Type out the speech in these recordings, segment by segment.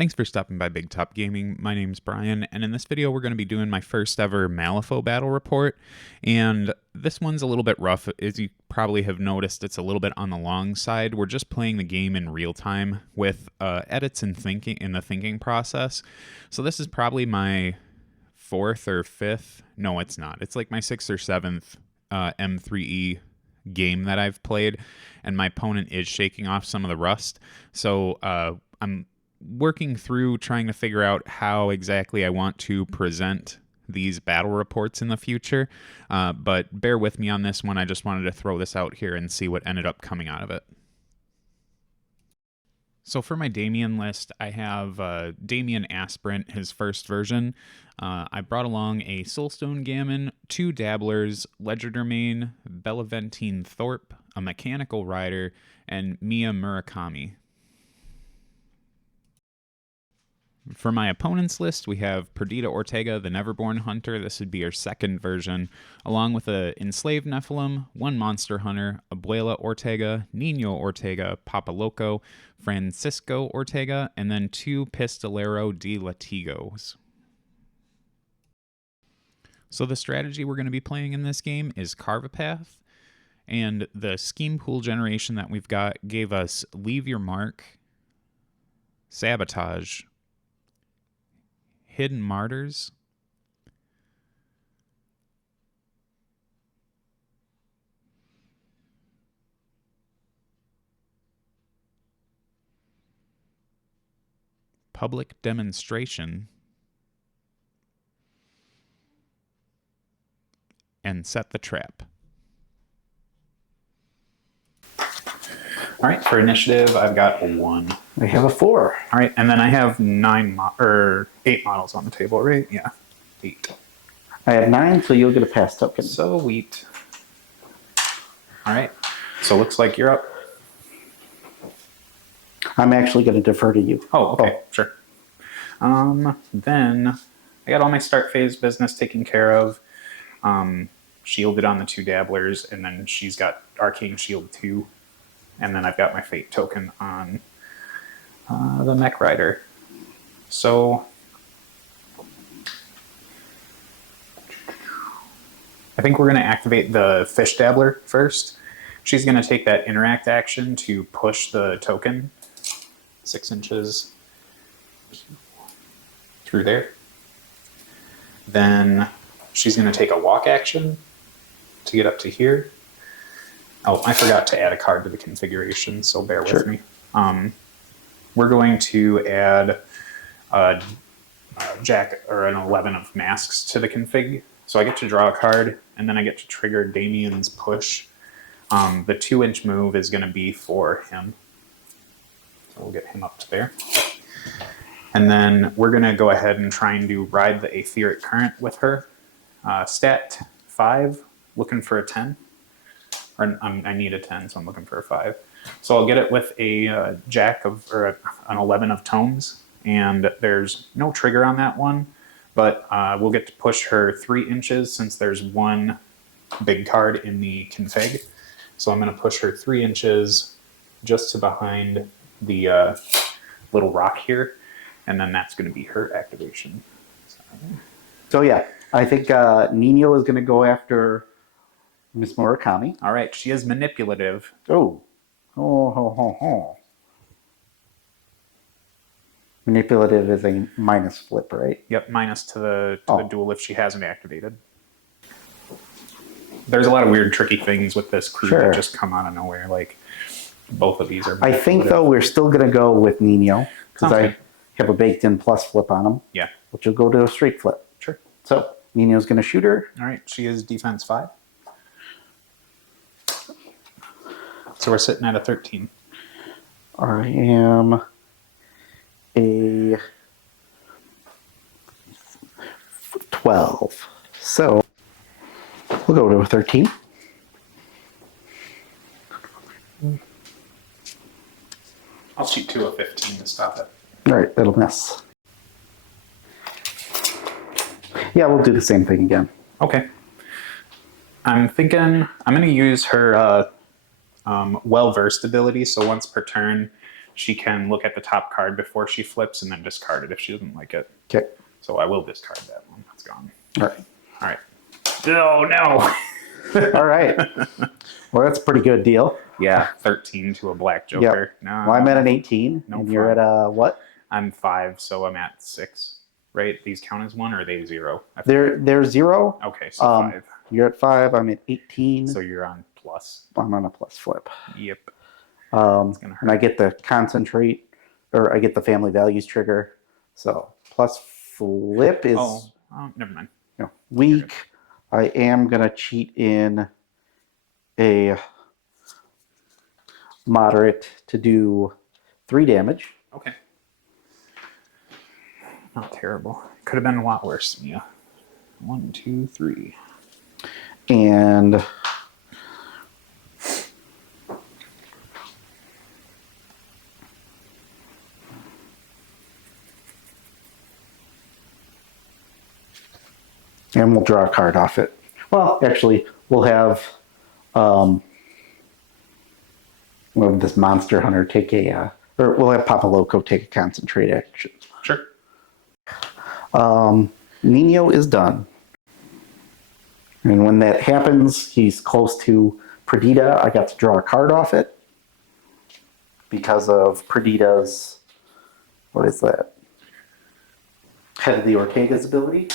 Thanks for stopping by Big Top Gaming. My name's Brian, and in this video we're going to be doing my first ever Malifaux battle report, and this one's a little bit rough. As you probably have noticed, it's a little bit on the long side. We're just playing the game in real time with edits and thinking in the thinking process. So this is probably my fourth or fifth, no it's not, it's like my sixth or seventh M3E game that I've played, and my opponent is shaking off some of the rust. So I'm working through trying to figure out how exactly I want to present these battle reports in the future, but bear with me on this one. I just wanted to throw this out here and see what ended up coming out of it. So for my Damien list, I have Damien Aspirant, his first version. I brought along a Soulstone Gammon, 2 Dabblers, Legerdemain, Bellaventine Thorpe, a Mechanical Rider, and Mia Murakami. For my opponent's list, we have Perdita Ortega, the Neverborn Hunter. This would be her second version, along with a Enslaved Nephilim, 1 Monster Hunter, Abuela Ortega, Nino Ortega, Papa Loco, Francisco Ortega, and then 2 Pistolero de Latigos. So the strategy we're going to be playing in this game is Carve a Path, and the scheme pool generation that we've got gave us Leave Your Mark, Sabotage, Hidden Martyrs, Public Demonstration, and Set the Trap. All right, for initiative, I've got a 1. I have a 4. All right, and then I have 8 models on the table, right? Yeah, 8. I have 9, so you'll get a pass token. Sweet. All right, so looks like you're up. I'm actually going to defer to you. Oh, okay, sure. Then I got all my start phase business taken care of. Shielded on the 2 Dabblers, and then she's got Arcane Shield 2. And then I've got my Fate token on the Mech Rider. So I think we're going to activate the Fish Dabbler first. She's going to take that interact action to push the token 6 inches through there. Then she's going to take a walk action to get up to here. Oh, I forgot to add a card to the configuration, so bear with me. We're going to add a Jack or an 11 of masks to the config. So I get to draw a card, and then I get to trigger Damien's push. The 2-inch move is going to be for him. So we'll get him up to there. And then we're going to go ahead and try and ride the Aetheric Current with her. Stat 5, looking for a 10. I need a 10, so I'm looking for a 5. So I'll get it with a Jack or an 11 of Tomes, and there's no trigger on that one, but we'll get to push her 3 inches since there's 1 big card in the config. So I'm going to push her 3 inches just to behind the little rock here, and then that's going to be her activation. So yeah, I think Nino is going to go after Miss Murakami. All right, she is manipulative. Oh. Oh. Manipulative is a minus flip, right? Yep, minus to the duel if she hasn't activated. There's a lot of weird, tricky things with this crew that just come out of nowhere. Like, both of these are I think, though, we're still going to go with Nino, because I have a baked-in plus flip on him. Yeah. Which will go to a straight flip. Sure. So, Nino's going to shoot her. All right, she is defense 5. So we're sitting at a 13. I am a 12. So we'll go to a 13. I'll shoot 2 of 15 to stop it. All right, that'll miss. Yeah, we'll do the same thing again. Okay. I'm thinking I'm going to use her well-versed ability, so once per turn, she can look at the top card before she flips and then discard it if she doesn't like it. Okay. So I will discard that one. That's gone. All right. All right. Oh, no. All right. Well, that's a pretty good deal. Yeah, 13 to a black joker. Yep. No, Well, I'm at an 18, no and you're fun. at a what? I'm 5, so I'm at 6. Right? These count as 1, or are they 0? They're 0. Okay, so 5. You're at 5. I'm at 18. So you're on plus. I'm on a plus flip. Yep. And gonna hurt. I get the concentrate, or I get the family values trigger. So plus flip is never mind. weak. I am going to cheat in a moderate to do 3 damage. Okay. Not terrible. Could have been a lot worse. Yeah. 1, 2, 3. And we'll draw a card off it. Well, actually, we'll have this monster hunter take or we'll have Papa Loco take a concentrate action. Sure. Nino is done. And when that happens, he's close to Perdita. I got to draw a card off it because of Perdita's, what is that? Head of the Ortega's ability.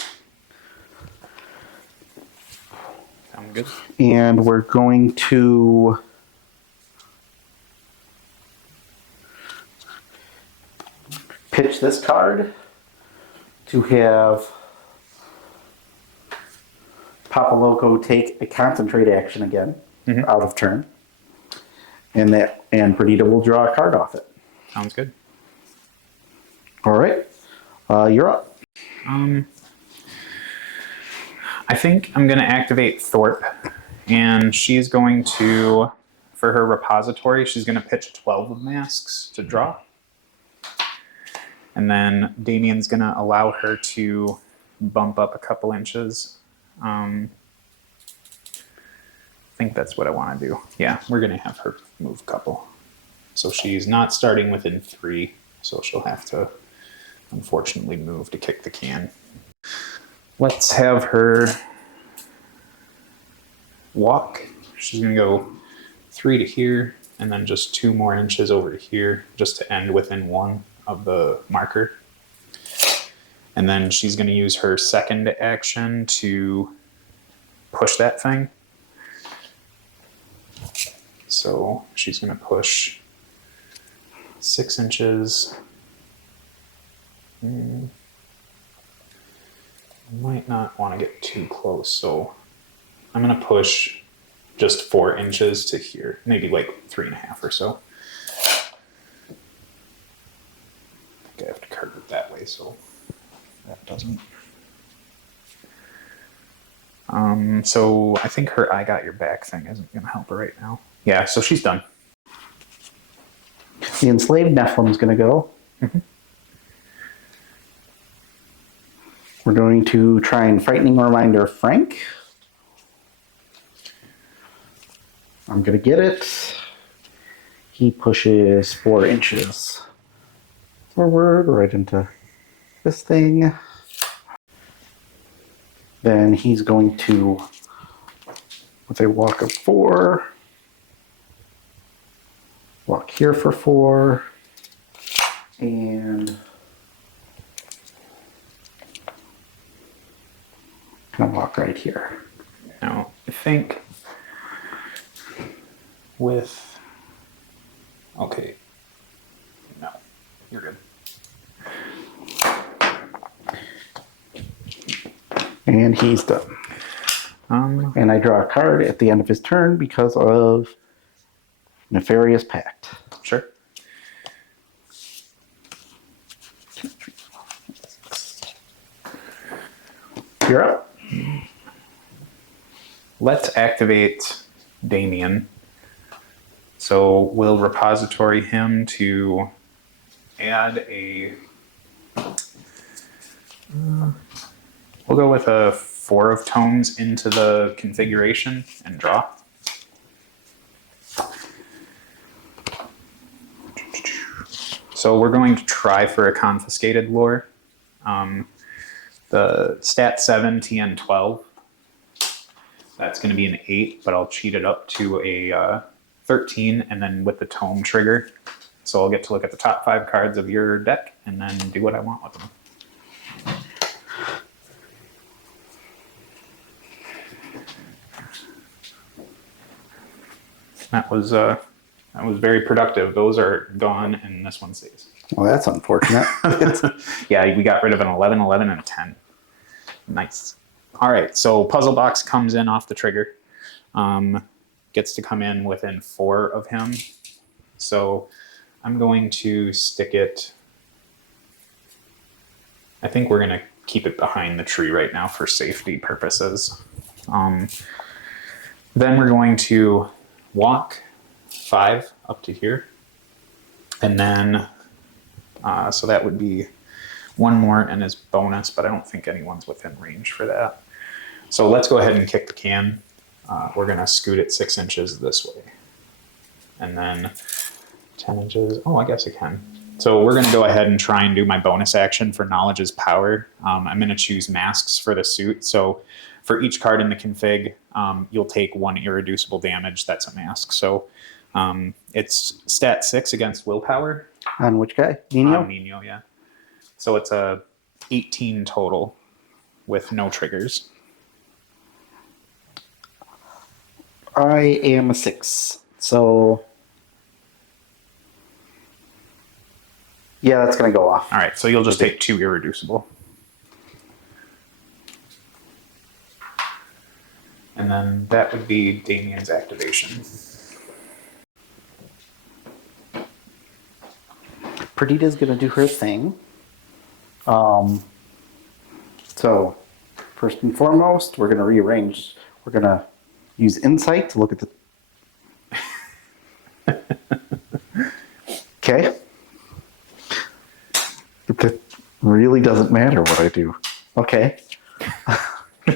Sound good. And we're going to pitch this card to have Papa Loco take a concentrate action again out of turn. And Perdita will draw a card off it. Sounds good. All right. You're up. I think I'm going to activate Thorpe, and she's going to, for her repository, she's going to pitch 12 of masks to draw. And then Damien's going to allow her to bump up a couple inches. I think that's what I want to do. Yeah, we're going to have her move a couple. So she's not starting within 3, so she'll have to, unfortunately, move to kick the can. Let's have her walk. She's going to go 3 to here, and then just 2 more inches over to here, just to end within 1 of the marker. And then she's going to use her second action to push that thing. So she's going to push 6 inches. Might not want to get too close, so I'm going to push just 4 inches to here, maybe like 3.5 or so. I think I have to curve it that way, so that doesn't. So I think her I got your back thing isn't going to help her right now. Yeah, so she's done. The enslaved Nephilim's going to go. We're going to try and frightening reminder Frank. I'm going to get it. He pushes 4 inches forward, right into this thing. Then he's going to, with a walk of 4, walk here for 4, and gonna walk right here. Now, I think with, okay, no, you're good. And he's done. And I draw a card at the end of his turn because of Nefarious Pact. Sure. You're up. Let's activate Damien. So we'll repository him to add a... we'll go with a 4 of tomes into the configuration and draw. So we're going to try for a confiscated lore. The stat 7, TN 12. That's going to be an 8, but I'll cheat it up to a 13, and then with the tome trigger. So I'll get to look at the top 5 cards of your deck and then do what I want with them. That was very productive. Those are gone, and this one stays. Well, that's unfortunate. Yeah, we got rid of an 11, 11, and a 10. Nice. All right, so Puzzle Box comes in off the trigger. Gets to come in within 4 of him. So I'm going to stick it... I think we're going to keep it behind the tree right now for safety purposes. Then we're going to walk 5 up to here. And then, so that would be 1 more and his bonus, but I don't think anyone's within range for that. So let's go ahead and kick the can. We're going to scoot it 6 inches this way. And then 10 inches. Oh, I guess I can. So we're going to go ahead and try and do my bonus action for Knowledge is Power. I'm going to choose Masks for the suit. So for each card in the config, you'll take 1 irreducible damage. That's a mask. So it's stat 6 against Willpower. On which guy? Nino? On Nino, yeah. So it's a 18 total with no triggers. I am a 6. So yeah, that's going to go off. All right, so you'll just take 2 irreducible. And then that would be Damien's activation. Perdita's going to do her thing. So first and foremost, we're going to rearrange. We're going to use Insight to look at the... Okay. It really doesn't matter what I do. Okay.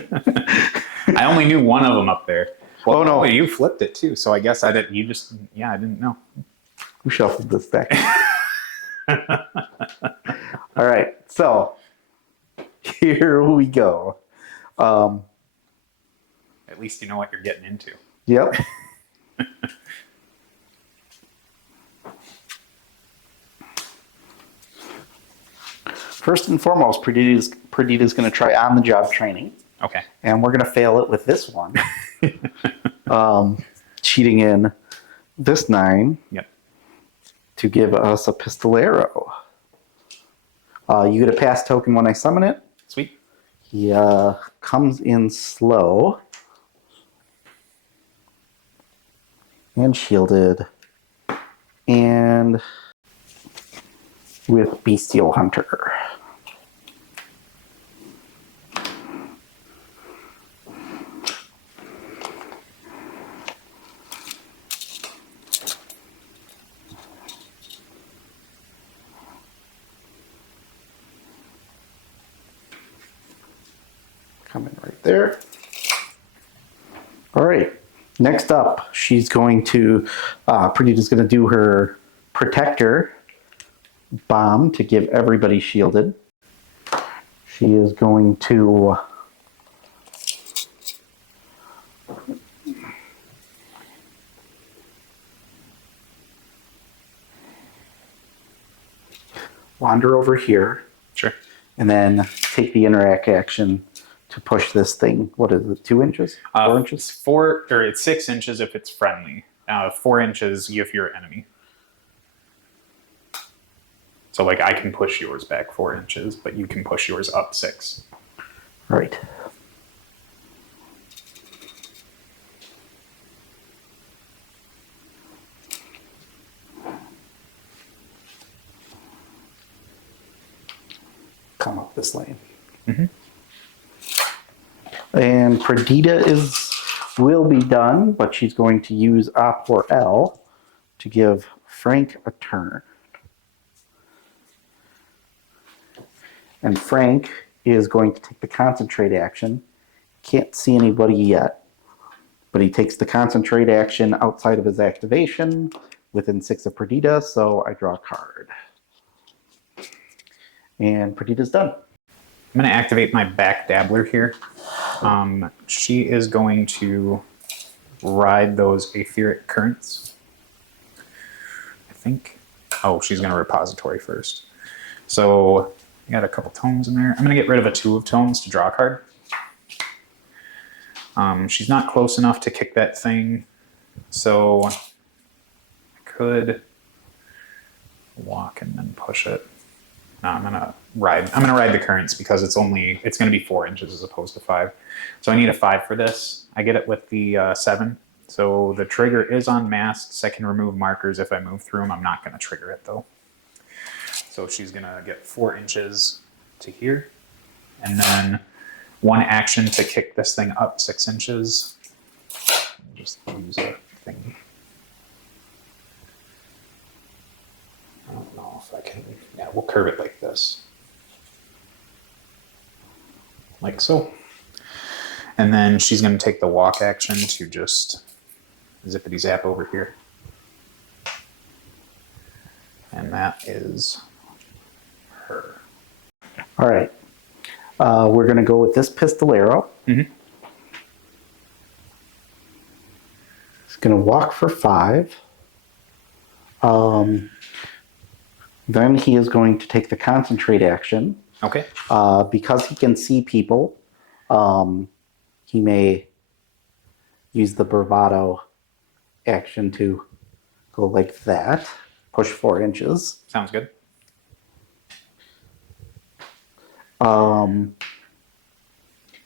I only knew 1 of them up there. Well, oh no, you flipped it too. So I guess I didn't. You just, yeah, I didn't know. Who shuffled this deck? All right, so here we go. At least you know what you're getting into. Yep. First and foremost, Perdita's going to try on-the-job training. Okay. And we're going to fail it with this one. Cheating in this 9. Yep. To give us a Pistolero. You get a pass token when I summon it. Sweet. He comes in slow. And shielded. And with Bestial Hunter. Coming right there. All right. Next up, she's going to, Perdita's going to do her Protector bomb to give everybody shielded. She is going to wander over here. Sure. And then take the interact action to push this thing. What is it, 2 inches? 4 inches? 4, or it's 6 inches if it's friendly. 4 inches if you're enemy. So like I can push yours back 4 inches, but you can push yours up 6. Right. Come up this lane. Mm-hmm. And Perdita will be done, but she's going to use Op or L to give Frank a turn. And Frank is going to take the concentrate action. Can't see anybody yet, but he takes the concentrate action outside of his activation within 6 of Perdita, so I draw a card. And Perdita's done. I'm going to activate my back dabbler here. She is going to ride those etheric currents. I think. Oh, she's going to repository first. So I got a couple tomes in there. I'm going to get rid of a 2 of tomes to draw a card. She's not close enough to kick that thing, so I could walk and then push it. No, I'm gonna ride the currents because it's gonna be 4 inches as opposed to 5. So I need a 5 for this. I get it with the 7. So the trigger is on masks. I can remove markers if I move through them. I'm not gonna trigger it though. So she's gonna get 4 inches to here, and then 1 action to kick this thing up 6 inches. Just use a thing. I don't know if I can. Yeah, we'll curve it like this. Like so. And then she's going to take the walk action to just zippity zap over here. And that is her. All right. We're going to go with this pistolero. Mm-hmm. He's going to walk for 5. Then he is going to take the concentrate action. Okay. Because he can see people, he may use the bravado action to go like that, push 4 inches. Sounds good.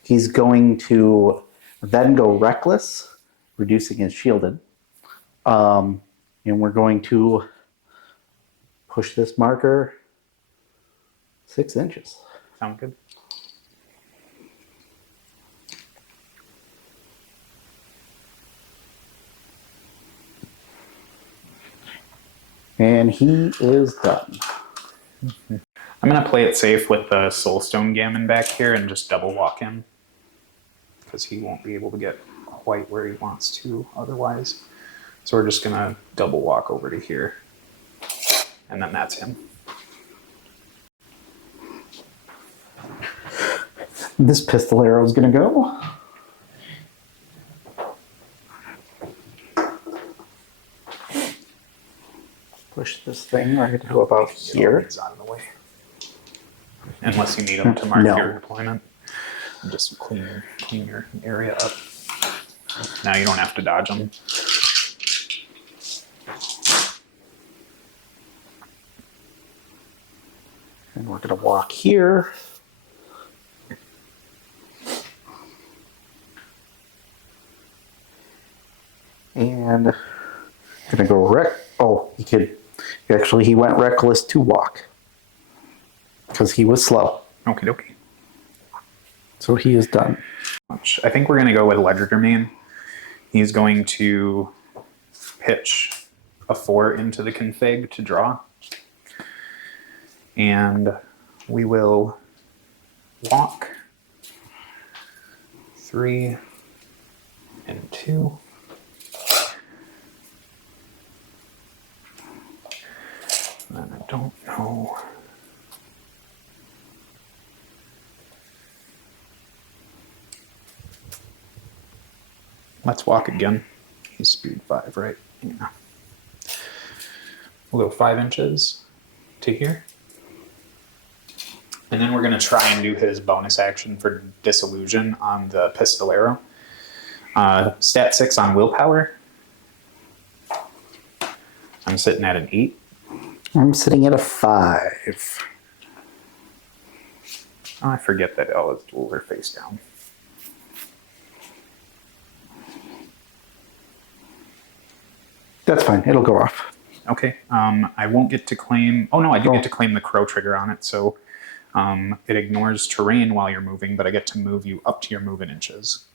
He's going to then go reckless, reducing his shielded. And we're going to push this marker 6 inches. Sound good. And he is done. I'm going to play it safe with the Soulstone Gammon back here and just double walk him, because he won't be able to get quite where he wants to otherwise. So we're just going to double walk over to here, and then that's him. This pistolero is going to go. Push this thing right to about here. It's out of the way. Unless you need them to mark your deployment. Just clean your area up. Now you don't have to dodge them. And we're going to walk here. And going to go he could. Actually, he went reckless to walk. Because he was slow. Okie dokie. So he is done. I think we're going to go with Legerdemain. He's going to pitch a 4 into the config to draw. And we will walk 3 and 2. And I don't know. Let's walk again. He's speed 5, right? Yeah. We'll go 5 inches to here. And then we're going to try and do his bonus action for Disillusion on the Pistolero. Stat 6 on Willpower. I'm sitting at an 8. I'm sitting at a 5. Oh, I forget that all his tools are face down. That's fine. It'll go off. Okay. I won't get to claim... Oh, no, I do get to claim the crow trigger on it. So it ignores terrain while you're moving, but I get to move you up to your move in inches.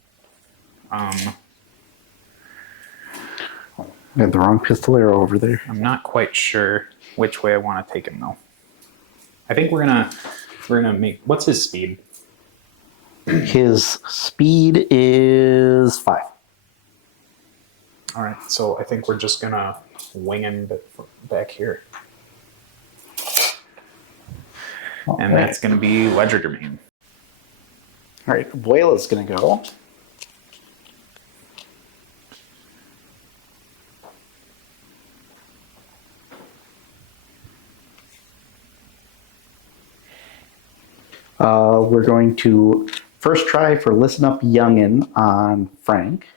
I had the wrong pistolero over there. I'm not quite sure which way I want to take him, though. I think we're gonna make... What's his speed? His speed is 5. All right, so I think we're just gonna wing him back here. And that's going to be Ledger Domain. All right, Abuela's going to go. We're going to first try for Listen Up Youngin' on Frank.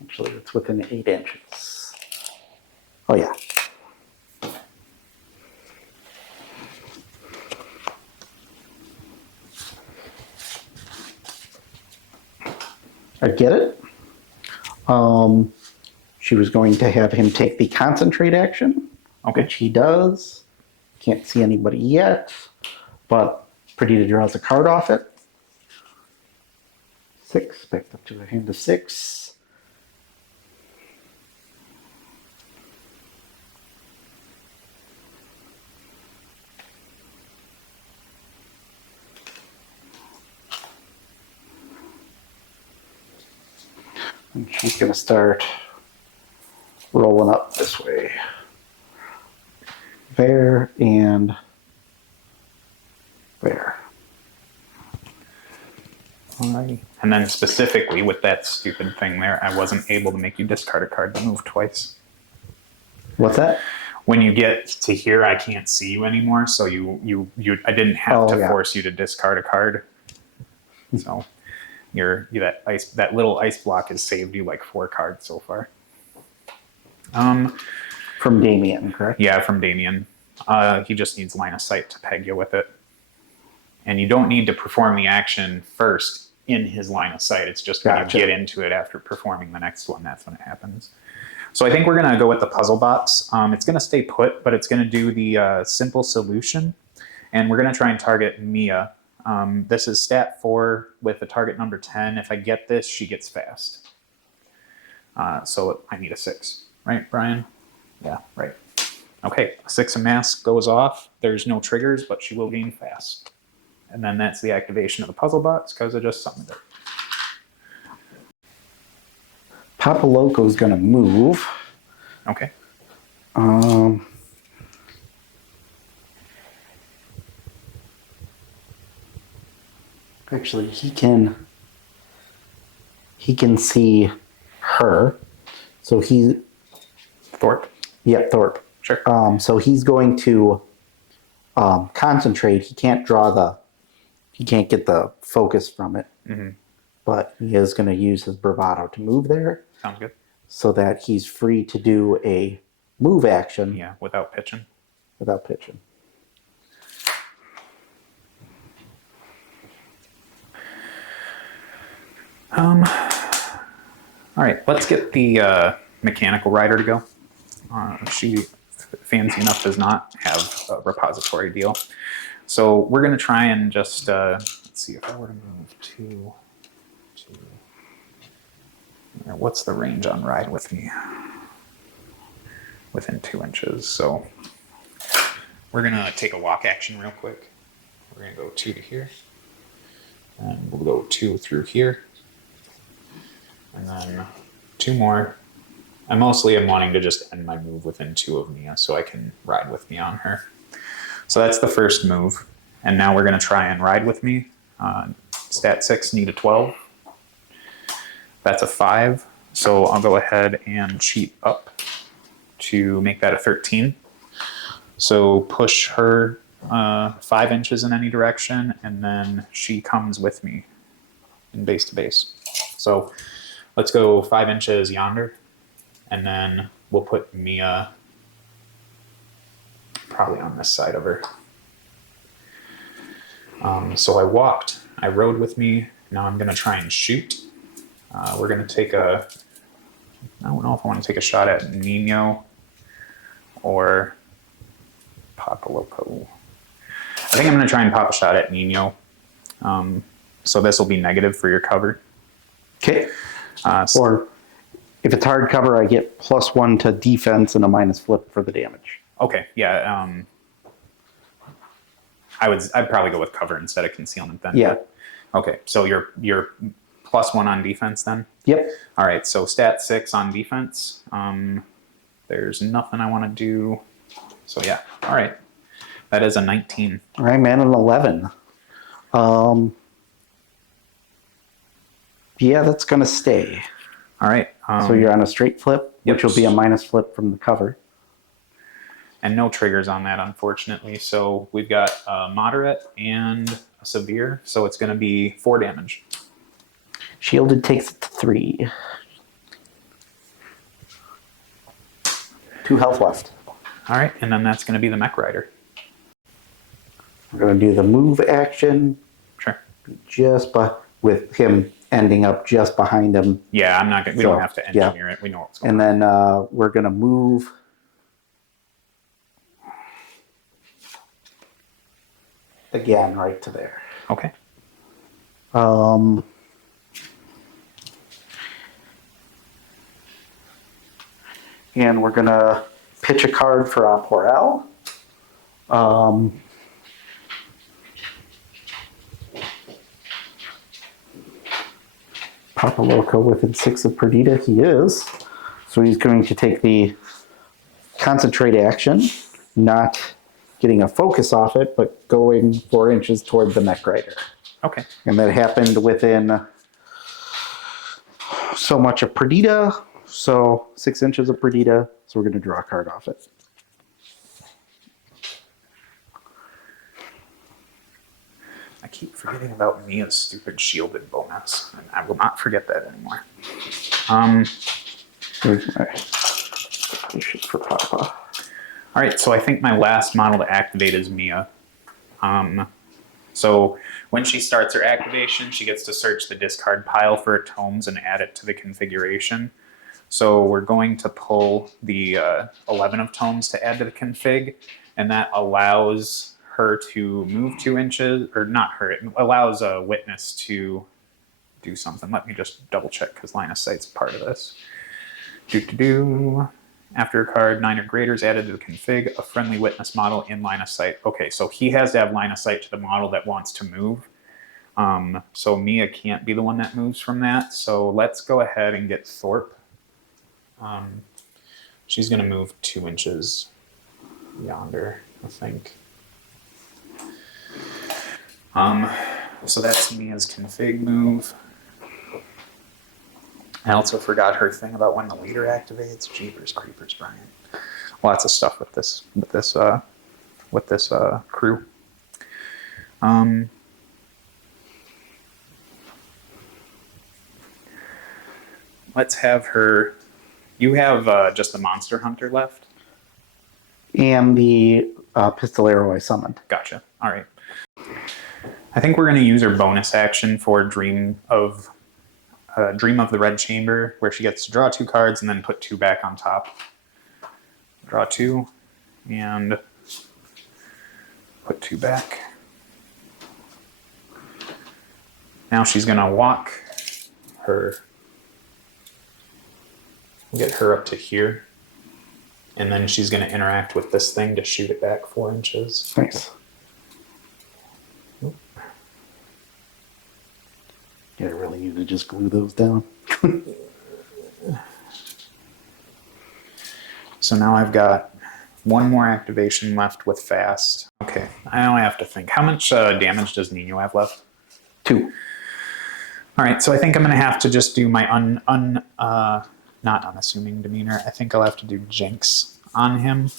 Actually, it's within 8 inches. Oh, yeah. I get it. She was going to have him take the concentrate action, which he does. Can't see anybody yet, but Perdita draws a card off it. 6, back up to a hand of 6. And she's going to start rolling up this way. There and there. Alrighty. And then specifically with that stupid thing there, I wasn't able to make you discard a card to move twice. What's that? When you get to here, I can't see you anymore, so I didn't have to force you to discard a card. So that little ice block has saved you like 4 cards so far. From Damien, correct? Yeah, from Damien. He just needs line of sight to peg you with it. And you don't need to perform the action first in his line of sight. It's just when you get into it after performing the next one, that's when it happens. So I think we're going to go with the puzzle box. It's going to stay put, but it's going to do the simple solution. And we're going to try and target Mia. This is stat 4 with the target number 10. If I get this, she gets fast. So I need a 6. Right, Brian? Yeah, right. Okay, 6 of mask goes off. There's no triggers, but she will gain fast. And then that's the activation of the puzzle box because I just summoned it. Papa Loco's going to move. Okay. Actually, he can see her. So he... Thorpe? Yeah, Thorpe. Sure. So he's going to concentrate. He can't get the focus from it. Mm-hmm. But he is going to use his bravado to move there. Sounds good. So that he's free to do a move action. Yeah, without pitching. Without pitching. All right, let's get the mechanical rider to go. She, fancy enough, does not have a repository deal. So we're going to try and just, let's see if I were to move to what's the range on Ride With Me? Within 2 inches. So we're going to take a walk action real quick. We're going to go 2 to here. And we'll go 2 through here. And then 2 more. I mostly am wanting to just end my move within 2 of Mia so I can Ride With Me on her. So that's the first move. And now we're going to try and Ride With Me. Stat 6, need a 12. That's a 5. So I'll go ahead and cheat up to make that a 13. So push her 5 inches in any direction, and then she comes with me in base to base. So let's go 5 inches yonder, and then we'll put Mia probably on this side of her. So I walked, I rode with me. Now I'm going to try and shoot. We're going to take I don't know if I want to take a shot at Nino or Papa Loco. I think I'm going to try and pop a shot at Nino. So this will be negative for your cover. Okay. Or if it's hard cover, I get +1 to defense and a minus flip for the damage. Okay, yeah. I'd probably go with cover instead of concealment then. Yeah. Okay, so you're +1 on defense then? Yep. All right, so stat 6 on defense. There's nothing I want to do. So yeah, all right. That is a 19. All right, man, an 11. Yeah, that's going to stay. All right. So you're on a straight flip, which will be a minus flip from the cover. And no triggers on that, unfortunately. So we've got a moderate and a severe. So it's going to be 4 damage. Shielded takes it to 3. 2 health left. All right. And then that's going to be the Mech Rider. We're going to do the move action. Sure. With him ending up just behind him. Yeah, I'm not going to, we don't have to engineer it. We know what's going on. And then we're going to move again right to there. Okay. And we're going to pitch a card for Aporel. Papa Loco within 6 of Perdita, he is. So he's going to take the concentrate action, not getting a focus off it, but going 4 inches toward the Mech Rider. Okay. And that happened within so much of Perdita, so 6 inches of Perdita, so we're going to draw a card off it. I keep forgetting about Mia's stupid shielded bonus, and I will not forget that anymore. This is for Papa. All right, so I think my last model to activate is Mia. So when she starts her activation, she gets to search the discard pile for tomes and add it to the configuration. So we're going to pull the 11 of tomes to add to the config, and that allows her to move 2 inches, or not her, it allows a witness to do something. Let me just double check because line of sight's part of this. After a card 9 or greater is added to the config, a friendly witness model in line of sight. Okay, so he has to have line of sight to the model that wants to move. So Mia can't be the one that moves from that. So let's go ahead and get Thorpe. She's going to move 2 inches yonder, I think. So that's Mia's config move. I also forgot her thing about when the leader activates. Jeepers creepers, Brian. Lots of stuff with this crew. Let's have her. You have just the Monster Hunter left, and the Pistolero I summoned. Gotcha. All right. I think we're going to use her bonus action for Dream of the Red Chamber, where she gets to draw 2 cards and then put 2 back on top. Draw 2 and put 2 back. Now she's going to walk her, get her up to here, and then she's going to interact with this thing to shoot it back 4 inches. Nice. Yeah, I really need to just glue those down. So now I've got 1 more activation left with fast. Okay, I only have to think. How much damage does Nino have left? 2. All right, so I think I'm going to have to just do my not unassuming demeanor. I think I'll have to do Jinx on him.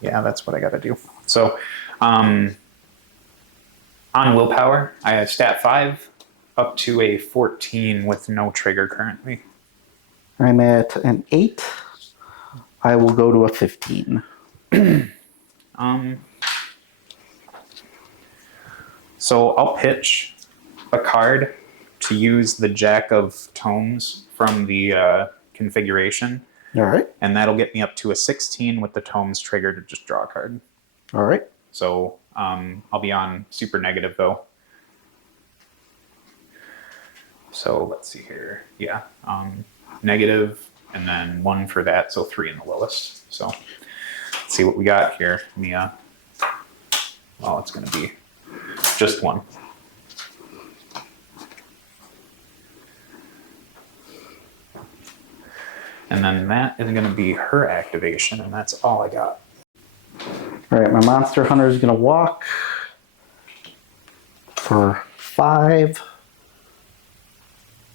Yeah, that's what I got to do. So on willpower, I have stat 5 up to a 14 with no trigger currently. I'm at an 8. I will go to a 15. So I'll pitch a card to use the Jack of Tomes from the configuration. All right. And that'll get me up to a 16 with the Tomes trigger to just draw a card. All right. So I'll be on super negative though. So let's see here. Yeah, negative, and then 1 for that, so 3 in the lowest. So let's see what we got here, Mia. Well, it's going to be just 1. And then that is going to be her activation, and that's all I got. All right, my Monster Hunter is going to walk for 5.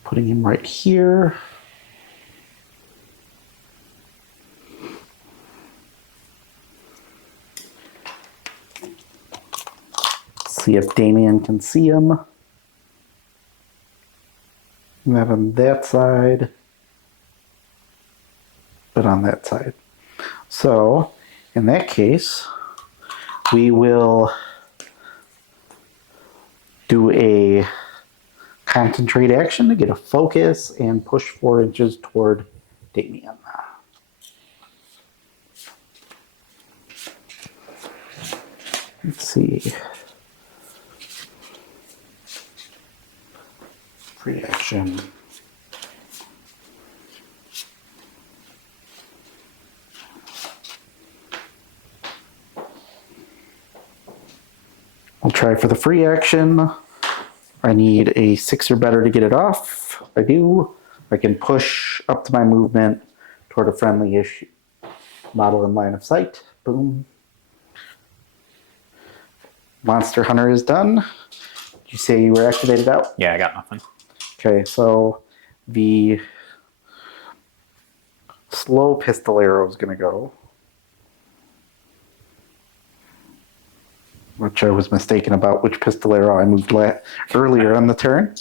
Putting him right here. See if Damien can see him. Not on that side, but on that side. So, in that case, we will do a concentrate action to get a focus and push 4 inches toward Damien. Let's see. Free action. I'll try for the free action. I need a 6 or better to get it off. I do. I can push up to my movement toward a friendly-ish model in line of sight. Boom. Monster Hunter is done. Did you say you were activated out? Yeah, I got nothing. Okay, so the slow pistol arrow is going to go. Which I was mistaken about which pistol arrow I moved earlier on the turn.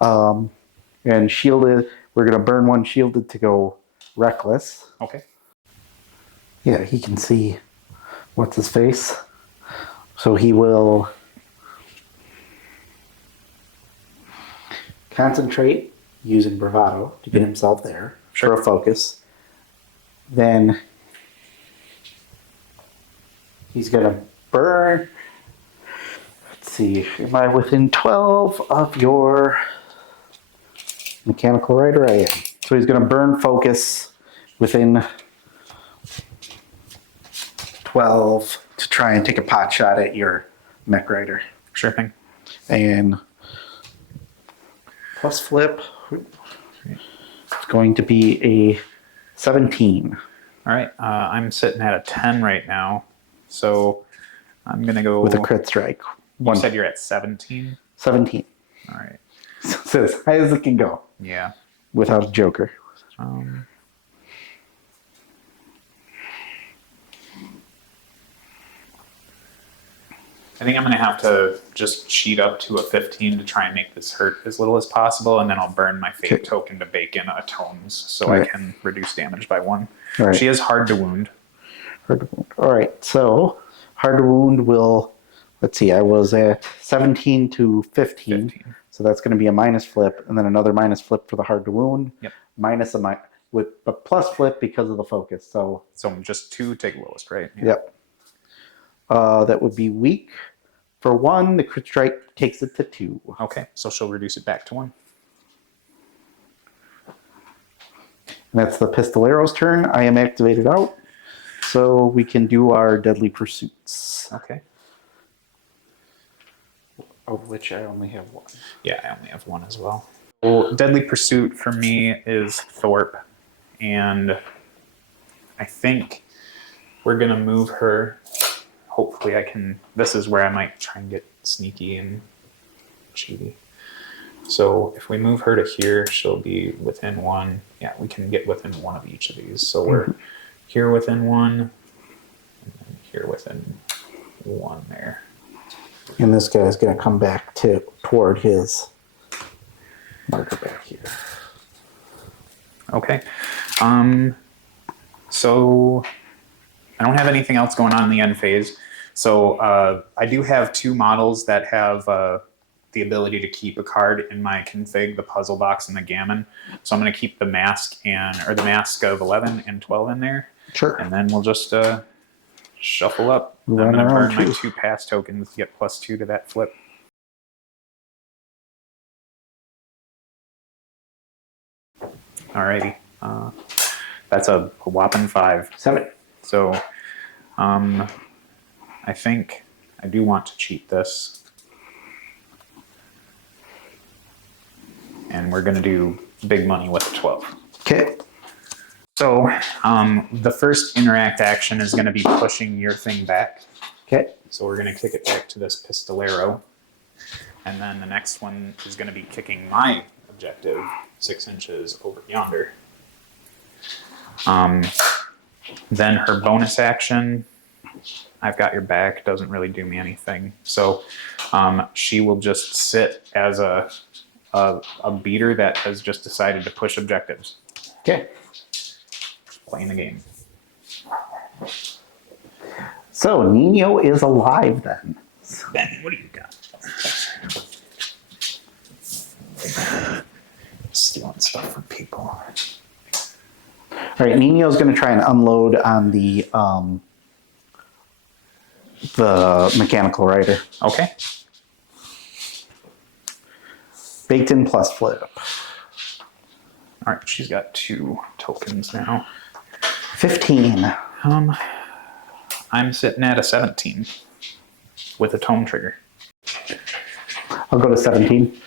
And shielded, we're going to burn 1 shielded to go reckless. Okay. Yeah, he can see what's his face. So he will concentrate using bravado to get himself there for a focus. Then he's going to burn. Let's see, am I within 12 of your mechanical rider? I am. So he's going to burn focus within 12 to try and take a pot shot at your mech rider. Sure thing. And plus flip, it's going to be a 17. All right, I'm sitting at a 10 right now, so I'm going to go... With a crit strike. You said you're at 17? 17. All right. So as high as it can go. Yeah. Without a joker. I think I'm going to have to just cheat up to a 15 to try and make this hurt as little as possible, and then I'll burn my fate token to bake in atones so I can reduce damage by 1. Right. She is hard to wound. Hard to wound. All right, so hard to wound will, let's see, I was at 17 to 15. So that's going to be a minus flip, and then another minus flip for the hard to wound. Yep. Minus with a plus flip because of the focus. So just 2 take lowest, right? Yeah. Yep. That would be weak. For 1, the crit strike takes it to 2. Okay, so she'll reduce it back to 1. And that's the pistol arrow's turn. I am activated out, so we can do our deadly pursuits. Okay. Of which I only have 1. Yeah, I only have 1 as well. Well, deadly pursuit for me is Thorpe, and I think we're gonna move her. Hopefully I can, this is where I might try and get sneaky and cheaty. So if we move her to here, she'll be within 1. Yeah, we can get within 1 of each of these. So we're here within 1, and then here within 1 there. And this guy's going to come back toward his marker back here. Okay. So I don't have anything else going on in the end phase. So I do have 2 models that have the ability to keep a card in my config, the puzzle box and the gammon. So I'm going to keep the mask or the mask of 11 and 12 in there. Sure. And then we'll just shuffle up. I'm going to burn my 2 pass tokens to get +2 to that flip. Alrighty. That's a whopping 5. 7. So I think I do want to cheat this. And we're going to do big money with a 12. Okay. So the first interact action is going to be pushing your thing back. Okay. So we're going to kick it back to this pistolero. And then the next one is going to be kicking my objective 6 inches over yonder. Then her bonus action, I've got your back, doesn't really do me anything. So she will just sit as a beater that has just decided to push objectives. Okay. Playing the game. So Nino is alive then. Ben, what do you got? Stealing stuff from people. All right, Nino's going to try and unload on the mechanical rider. Okay. Baked in plus flip. All right, she's got 2 tokens now. 15. I'm sitting at a 17 with a tome trigger. I'll go to 17.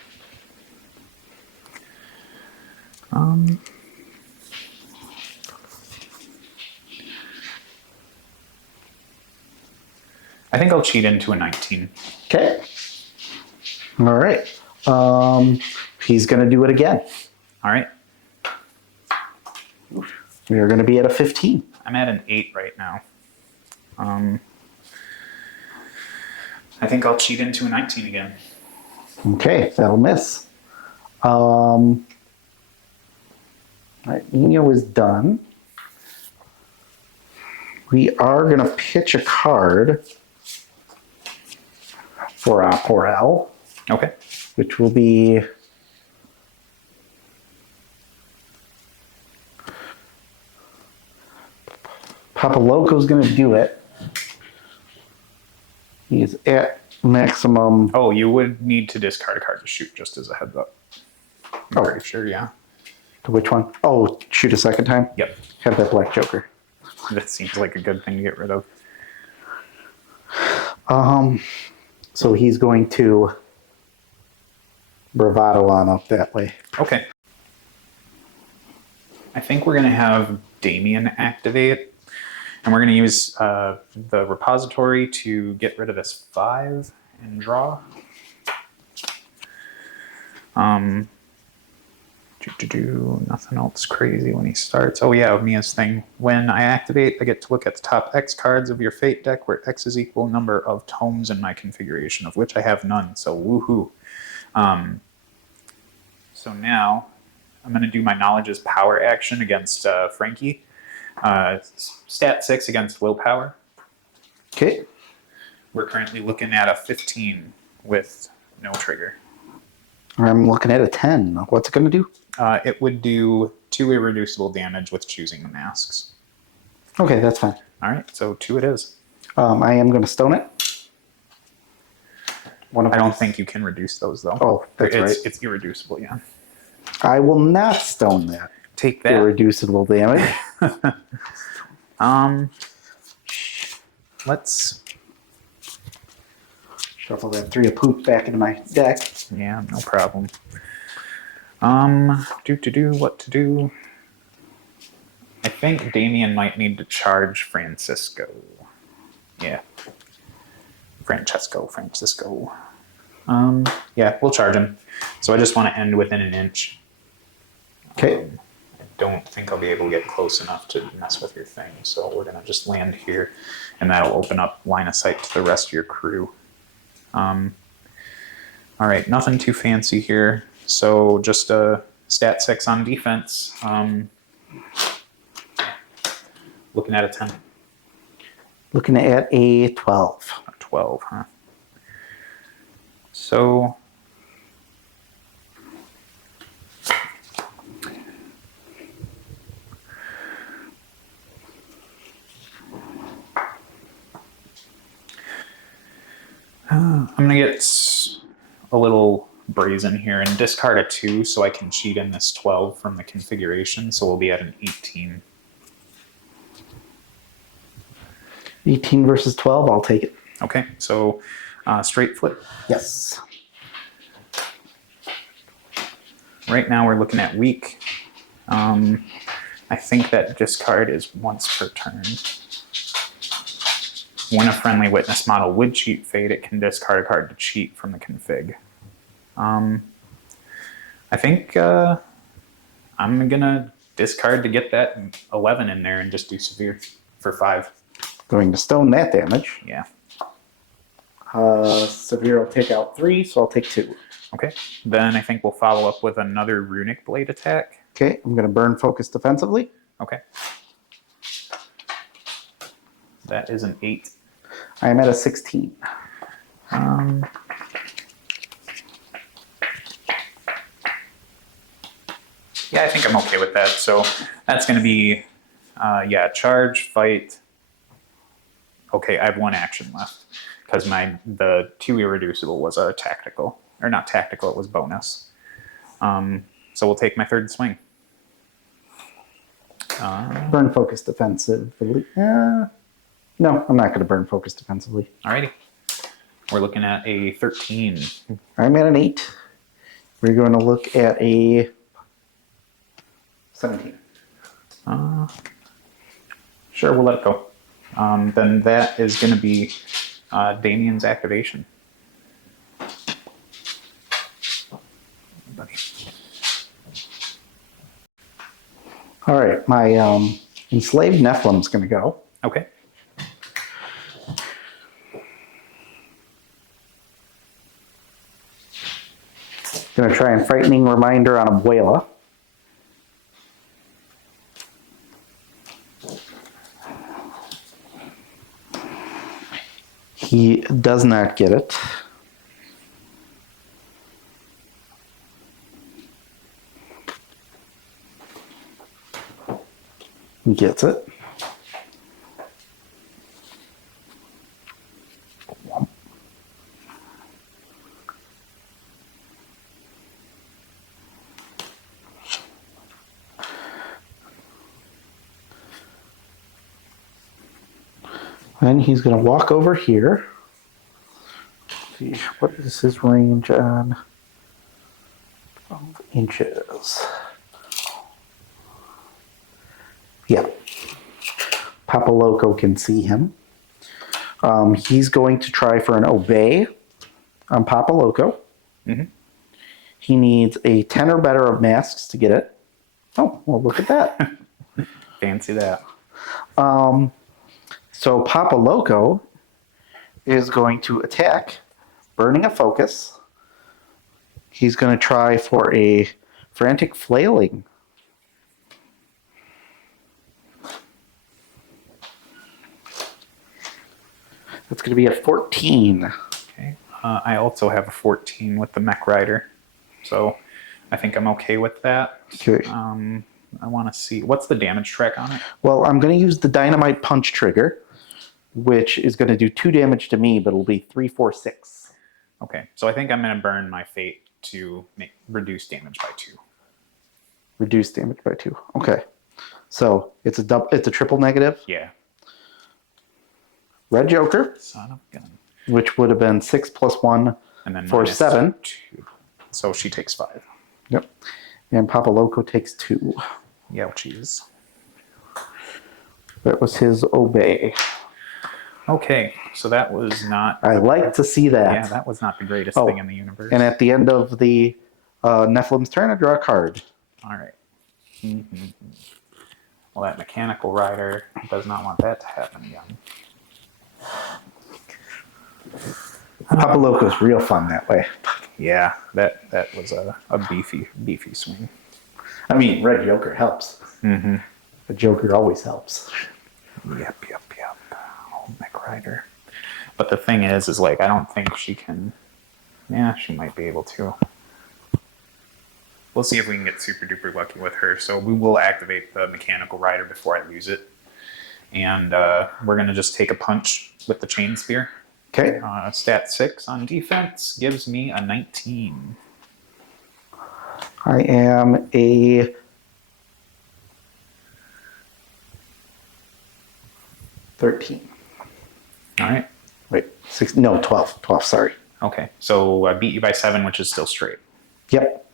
I think I'll cheat into a 19. Okay. All right. He's going to do it again. All right. We are going to be at a 15. I'm at an 8 right now. I think I'll cheat into a 19 again. Okay, that'll miss. All right, Nino is done. We are going to pitch a card for Porel, Okay. which will be Papa Loco's going to do it. He's at maximum. Oh, you would need to discard a card to shoot, just as a heads up. I'm pretty sure, yeah. Which one? Oh, shoot a second time? Yep. Have that black joker. That seems like a good thing to get rid of. So he's going to bravado on up that way. Okay. I think we're going to have Damien activate, and we're going to use the repository to get rid of this 5 and draw. Nothing else crazy when he starts. Oh yeah, Mia's thing. When I activate, I get to look at the top X cards of your fate deck, where X is equal number of tomes in my configuration, of which I have none. So woohoo. So now I'm going to do my Knowledge's power action against Frankie. Stat 6 against willpower. Okay. We're currently looking at a 15 with no trigger. I'm looking at a 10. What's it going to do? It would do 2 irreducible damage with choosing the masks. Okay, that's fine. All right, so 2 it is. I am going to stone it. I don't think you can reduce those, though. Oh, that's right. It's irreducible, yeah. I will not stone that. Take that. Irreducible damage. Let's shuffle that 3 of poop back into my deck. Yeah, no problem. What to do? I think Damien might need to charge Francisco. Yeah. Francisco. Yeah, we'll charge him. So I just want to end within an inch. Okay. I don't think I'll be able to get close enough to mess with your thing, so we're going to just land here, and that'll open up line of sight to the rest of your crew. All right, nothing too fancy here. So just a stat 6 on defense. Looking at a 10. Looking at a 12. A 12, huh? So I'm going to get a little brazen here and discard a 2 so I can cheat in this 12 from the configuration, so we'll be at an 18. 18 versus 12, I'll take it. Okay, so straight flip. Yes. Right now we're looking at weak. I I think that discard is once per turn. When a friendly witness model would cheat Fate, it can discard a card to cheat from the config. I think I'm gonna discard to get that 11 in there and just do Severe for 5. Going to stone that damage. Yeah. Severe will take out 3, so I'll take 2. Okay. Then I think we'll follow up with another Runic Blade attack. Okay, I'm going to burn focus defensively. Okay. That is an 8. I am at a 16. Yeah, I think I'm okay with that. So that's going to be, charge, fight. Okay, I have 1 action left because the 2 irreducible was a tactical, or not tactical, it was bonus. So we'll take my 3rd swing. Burn focus defensively. No, I'm not going to burn focus defensively. Alrighty. We're looking at a 13. I'm at an 8. We're going to look at a 17. Sure, we'll let it go. Then that is going to be Damien's activation. Buddy. All right, my enslaved Nephilim's going to go. Okay. Going to try and frightening reminder on Abuela. He does not get it. He gets it. Then he's going to walk over here. Let's see, what is his range on 12 inches? Yeah. Papa Loco can see him. He's going to try for an obey on Papa Loco. Mm-hmm. He needs a 10 or better of masks to get it. Oh, well, look at that. Fancy that. So Papa Loco is going to attack, burning a focus. He's going to try for a frantic flailing. That's going to be a 14. Okay. I also have a 14 with the Mech Rider, so I think I'm okay with that. Okay. I want to see what's the damage track on it. Well, I'm going to use the Dynamite Punch trigger, which is going to do 2 damage to me, but it'll be 3, 4, 6. Okay, so I think I'm going to burn my fate to reduce damage by 2. Reduce damage by 2. Okay. So it's a triple negative. Yeah. Red Joker. Son of a gun. Which would have been 6 plus 1 And then for 7. 2. So she takes 5. Yep. And Papa Loco takes 2. Yeah, jeez. That was his obey. Okay, so that was not... I like to see that. Yeah, that was not the greatest thing in the universe. And at the end of the Nephilim's turn, I draw a card. All right. Mm-hmm. Well, that Mechanical Rider does not want that to happen again. Papa Loco's real fun that way. Yeah, that was a beefy swing. I mean, Red Joker helps. Mm-hmm. The Joker always helps. Yep. Old Mech Rider. But the thing is like, I don't think she can... Yeah, she might be able to. We'll see if we can get super duper lucky with her. So we will activate the Mechanical Rider before I lose it. And we're going to just take a punch with the Chain Spear. Okay. Stat 6 on defense gives me a 19. I am a 13. All right. Wait, 6? No, 12. 12, sorry. Okay, so I beat you by 7, which is still straight. Yep.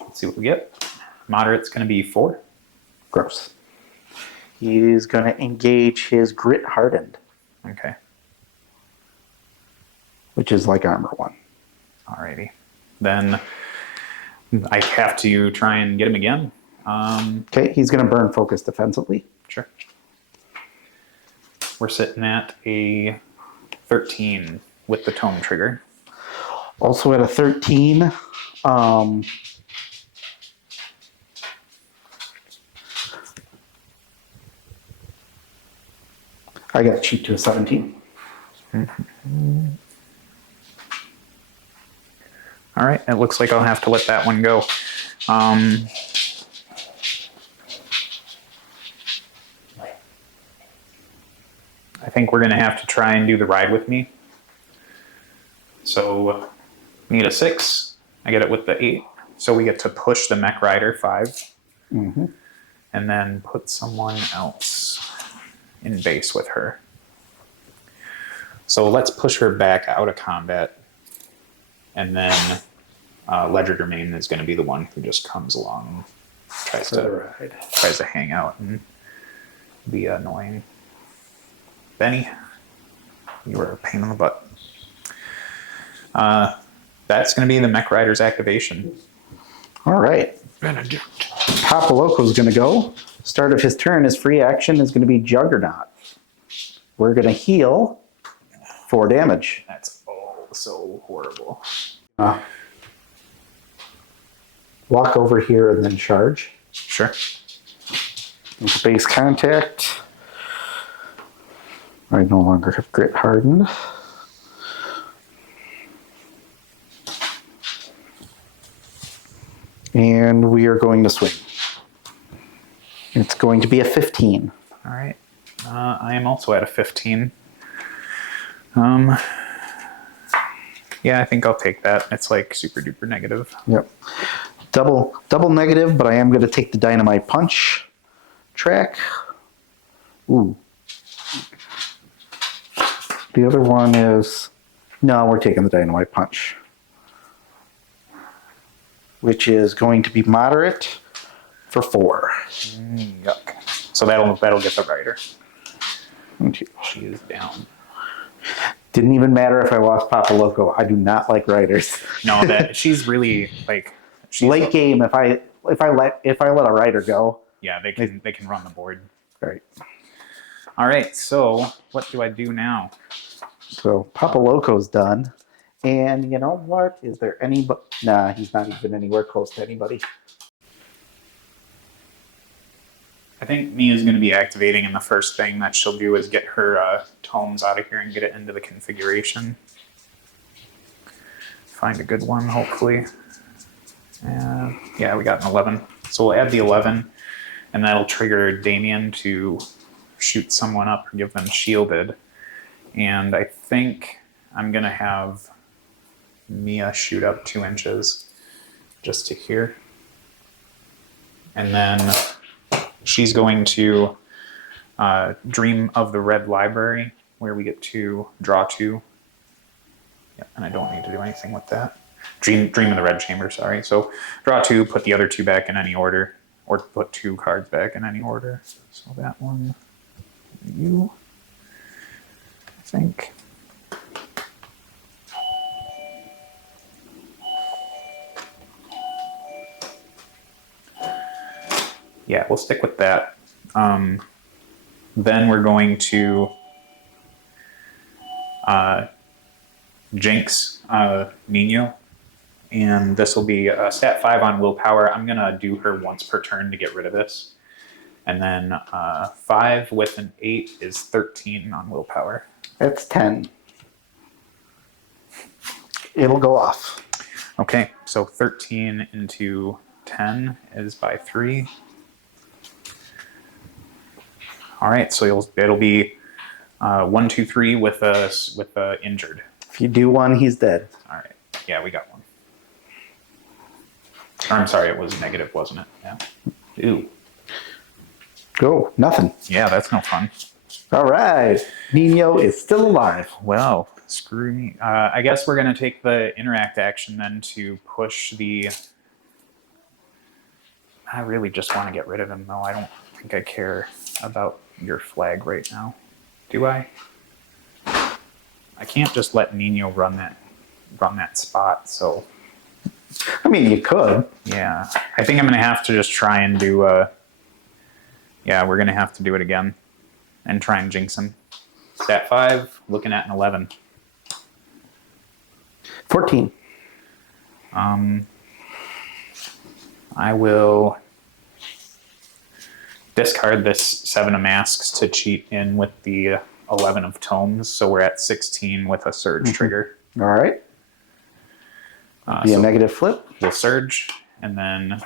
Let's see what we get. Moderate's going to be 4. Gross. He's going to engage his Grit Hardened, Okay. which is like Armor 1. Alrighty. Then I have to try and get him again. Okay, he's going to burn Focus defensively. Sure. We're sitting at a 13 with the tome trigger. Also at a 13. I got cheat to a 17. Mm-hmm. All right, it looks like I'll have to let that one go. I think we're going to have to try and do the ride with me. So, need a 6. I get it with the 8. So we get to push the mech rider 5. Mm-hmm. And then put someone else in base with her. So let's push her back out of combat. And then Ledger Domain is going to be the one who just comes along and tries to hang out and be annoying. Benny, you were a pain in the butt. That's going to be the Mech Rider's activation. All right. Benedict. Papa Loco's going to go. Start of his turn, his free action is going to be Juggernaut. We're going to heal 4 damage. That's so horrible. Walk over here and then charge. Sure. With base contact. I no longer have Grit Hardened. And we are going to swing. It's going to be a 15. All right. I am also at a 15. Yeah, I think I'll take that. It's like super duper negative. Yep. Double negative, but I am going to take the Dynamite Punch track. Ooh. The other one is... No, we're taking the Dynamite Punch. Which is going to be moderate for 4. Yuck. So that'll get the rider. She is down. Didn't even matter if I lost Papa Loco. I do not like riders. No, that she's really like late game. If I let a rider go, yeah, they can run the board. Right. All right. So what do I do now? So Papa Loco's done, and you know what? Is there any? Nah, he's not even anywhere close to anybody. I think Mia's going to be activating, and the first thing that she'll do is get her tomes out of here and get it into the configuration. Find a good one, hopefully. Yeah, we got an 11. So we'll add the 11, and that'll trigger Damien to shoot someone up or give them shielded. And I think I'm going to have Mia shoot up 2 inches just to here. And then she's going to Dream of the Red Library, where we get to draw 2. Yeah, and I don't need to do anything with that. Dream of the Red Chamber, sorry. So draw 2, put the other 2 back in any order, or put 2 cards back in any order. So that one, you, I think. Yeah, we'll stick with that. Then we're going to Jinx Nino, and this will be a stat 5 on willpower. I'm going to do her once per turn to get rid of this. And then 5 with an 8 is 13 on willpower. That's 10. It'll go off. Okay, so 13 into 10 is by 3. All right, so it'll be 1, 2, 3 with a injured. If you do one, he's dead. All right, yeah, we got one. Or, I'm sorry, it was negative, wasn't it? Yeah. Ooh. Go, nothing. Yeah, that's no fun. All right, Nino is still alive. Well, screw me. I guess we're gonna take the interact action then to push the. I really just want to get rid of him, though. I don't think I care about your flag right now. Do I? I can't just let Nino run that spot, so... I mean, you could. Yeah. I think I'm going to have to just try and do... yeah, we're going to have to do it again. And try and jinx him. Stat 5, looking at an 11. 14. I will discard this 7 of Masks to cheat in with the 11 of Tomes, so we're at 16 with a Surge trigger. All right. Be a negative flip. We'll Surge, and then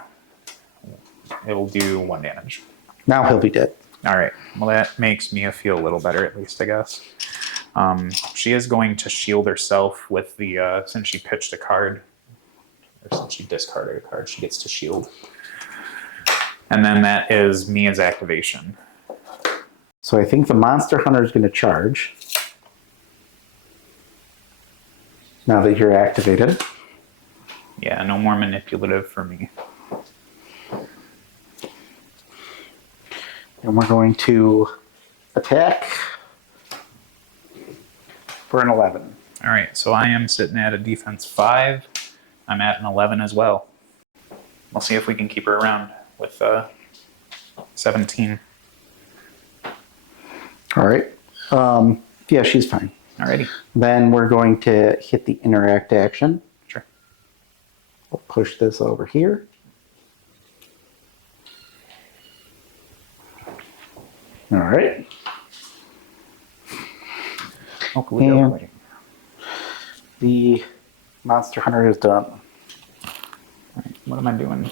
it'll do 1 damage. Now he'll be dead. All right. Well, that makes Mia feel a little better, at least, I guess. She is going to shield herself with the, since she pitched a card, or since she discarded a card, she gets to shield. And then that is Mia's activation. So I think the Monster Hunter is going to charge. Now that you're activated. Yeah, no more manipulative for me. And we're going to attack for an 11. All right, so I am sitting at a defense 5. I'm at an 11 as well. We'll see if we can keep her around with 17. All right. Yeah, she's fine. Alrighty. Then we're going to hit the interact action. Sure. We'll push this over here. All right. And the Monster Hunter is done. All right, what am I doing?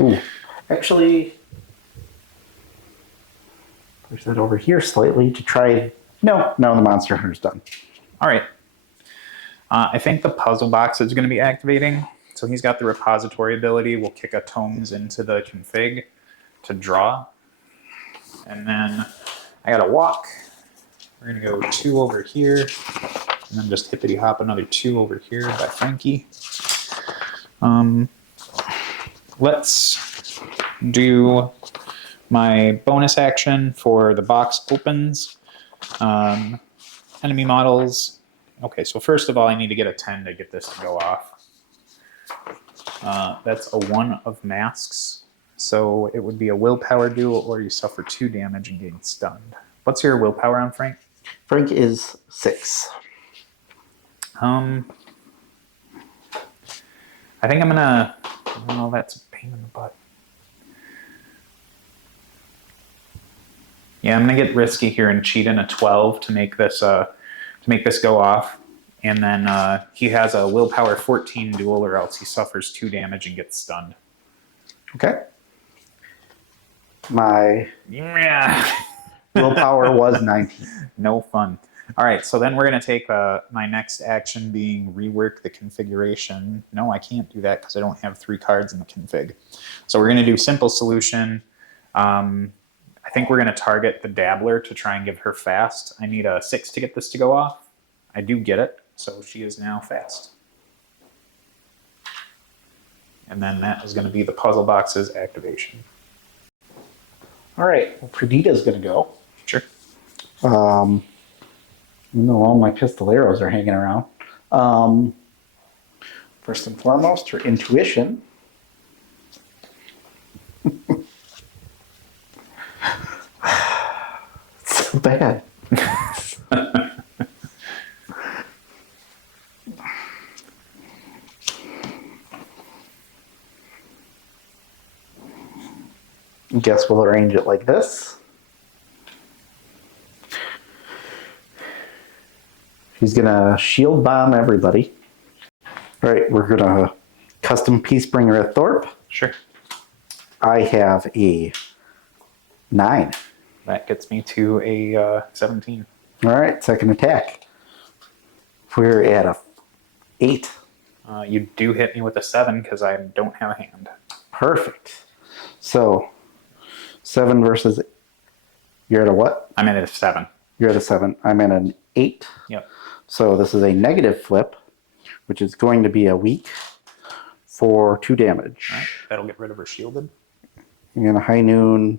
Ooh. Actually, push that over here slightly to try. No, the Monster Hunter's done. All right. I think the puzzle box is going to be activating. So he's got the repository ability. We'll kick a tomes into the config to draw. And then I got to walk. We're going to go 2 over here. And then just hippity hop another 2 over here by Frankie. Let's do my bonus action for the box opens. Enemy models. Okay, so first of all, I need to get a 10 to get this to go off. That's a 1 of masks. So it would be a willpower duel, or you suffer 2 damage and gain stunned. What's your willpower on Frank? Frank is 6. I think I'm gonna... Oh, that's a pain in the butt. Yeah, I'm gonna get risky here and cheat in a 12 to make this go off. And then he has a willpower 14 duel, or else he suffers 2 damage and gets stunned. Okay. My willpower was 19. No fun. All right, so then we're going to take my next action being rework the configuration. No, I can't do that because I don't have 3 cards in the config. So we're going to do simple solution. I think we're going to target the Dabbler to try and give her fast. I need a 6 to get this to go off. I do get it, so she is now fast. And then that is going to be the puzzle box's activation. All right, well, Perdita's going to go. Sure. Even though all my pistoleros are hanging around. First and foremost, her intuition. It's so bad. Guess we'll arrange it like this. He's gonna shield bomb everybody. All right, we're gonna custom Peacebringer at Thorpe. Sure. I have a 9. That gets me to a 17. All right, second attack. We're at a 8. You do hit me with a 7 because I don't have a hand. Perfect. So 7 versus. You're at a what? I'm at a 7. You're at a 7. I'm at an 8. Yep. So this is a negative flip, which is going to be a weak for 2 damage. All right, that'll get rid of her shielded. And a high noon,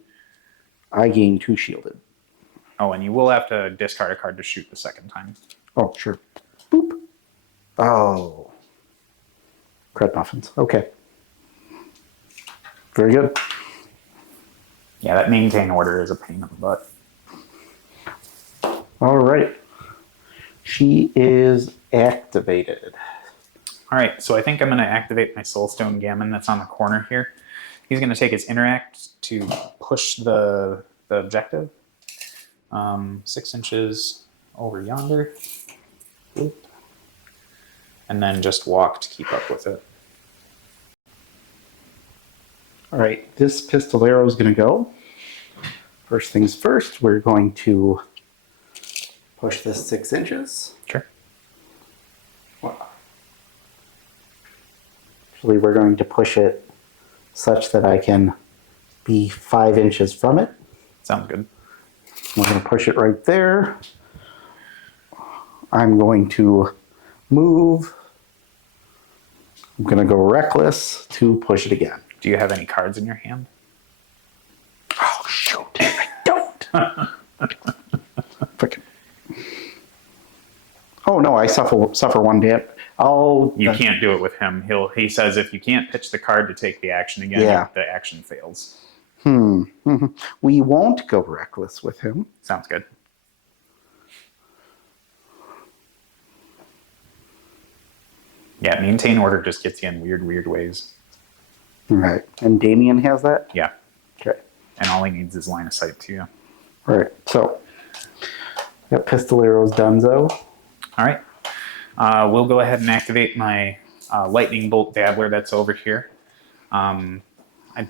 I gain 2 shielded. Oh, and you will have to discard a card to shoot the second time. Oh, sure. Boop. Oh. Crud muffins. Okay. Very good. Yeah, that maintain order is a pain in the butt. All right. She is activated. All right, so I think I'm going to activate my Soulstone Gammon that's on the corner here. He's going to take his interact to push the objective 6 inches over yonder. Boop. And then just walk to keep up with it. All right, this pistolero is going to go. First things first, we're going to push this 6 inches. Sure. Actually, we're going to push it such that I can be 5 inches from it. Sounds good. We're going to push it right there. I'm going to move. I'm going to go reckless to push it again. Do you have any cards in your hand? Oh, shoot. I don't. Frickin'. Oh, no, I suffer 1 damage. You can't do it with him. He says if you can't pitch the card to take the action again, the action fails. We won't go reckless with him. Sounds good. Yeah, maintain order just gets you in weird ways. All right. And Damien has that? Yeah. Okay. And all he needs is line of sight to you. All right. So, got Pistolero's Dunzo. All right. We'll go ahead and activate my Lightning Bolt Dabbler that's over here. I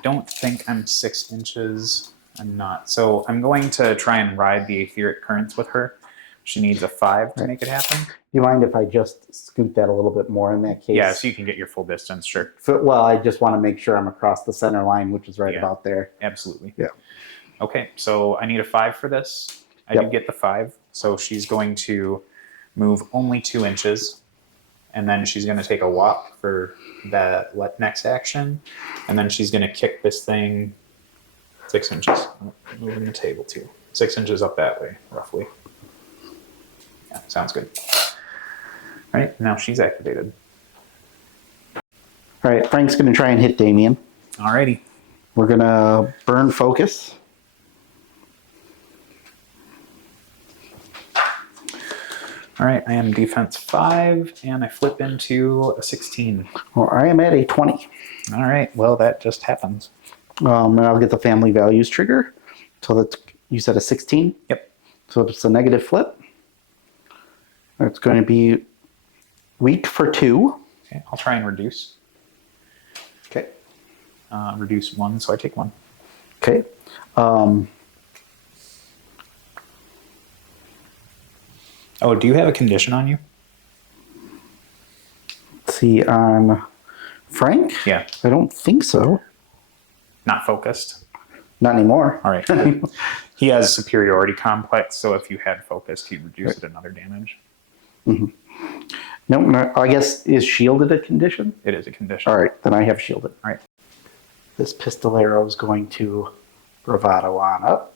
don't think I'm 6 inches. I'm not. So I'm going to try and ride the Etheric Currents with her. She needs a 5 to make it happen. Do you mind if I just scoot that a little bit more in that case? Yeah, so you can get your full distance, sure. Well, I just want to make sure I'm across the center line, which is right about there. Absolutely. Yeah. Okay, so I need a 5 for this. I do get the 5. So she's going to move only 2 inches. And then she's going to take a walk for that next action. And then she's going to kick this thing 6 inches. Moving the table too. 6 inches up that way, roughly. Yeah, sounds good. All right, now she's activated. All right, Frank's going to try and hit Damien. All righty. We're going to burn focus. All right, I am defense 5, and I flip into a 16. Well, I am at a 20. All right, well, that just happens. And I'll get the family values trigger. So that's, you said a 16? Yep. So it's a negative flip. It's going to be weak for 2. Okay, I'll try and reduce. Okay. Reduce 1, so I take 1. Okay. Oh, do you have a condition on you? Let's see, on Frank? Yeah. I don't think so. Not focused? Not anymore. All right. He has superiority complex, so if you had focused, he'd reduce it another damage. No, I guess, is shielded a condition? It is a condition. All right, then I have shielded. All right. This pistolero is going to bravado on up.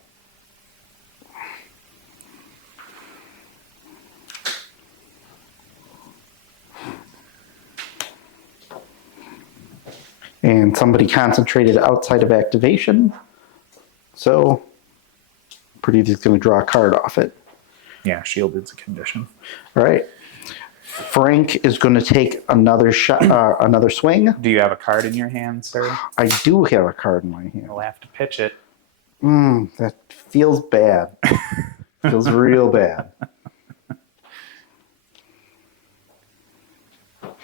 And somebody concentrated outside of activation. So, Perdita's going to draw a card off it. Yeah, shielded's a condition. All right. Frank is going to take another shot, another swing. Do you have a card in your hand, sir? I do have a card in my hand. You'll have to pitch it. That feels bad. Feels real bad.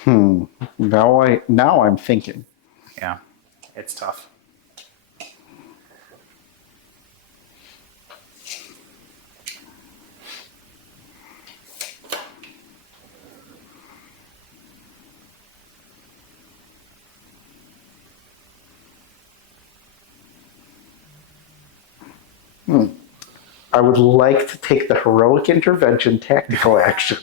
Now I'm thinking. Yeah, it's tough. I would like to take the heroic intervention tactical action,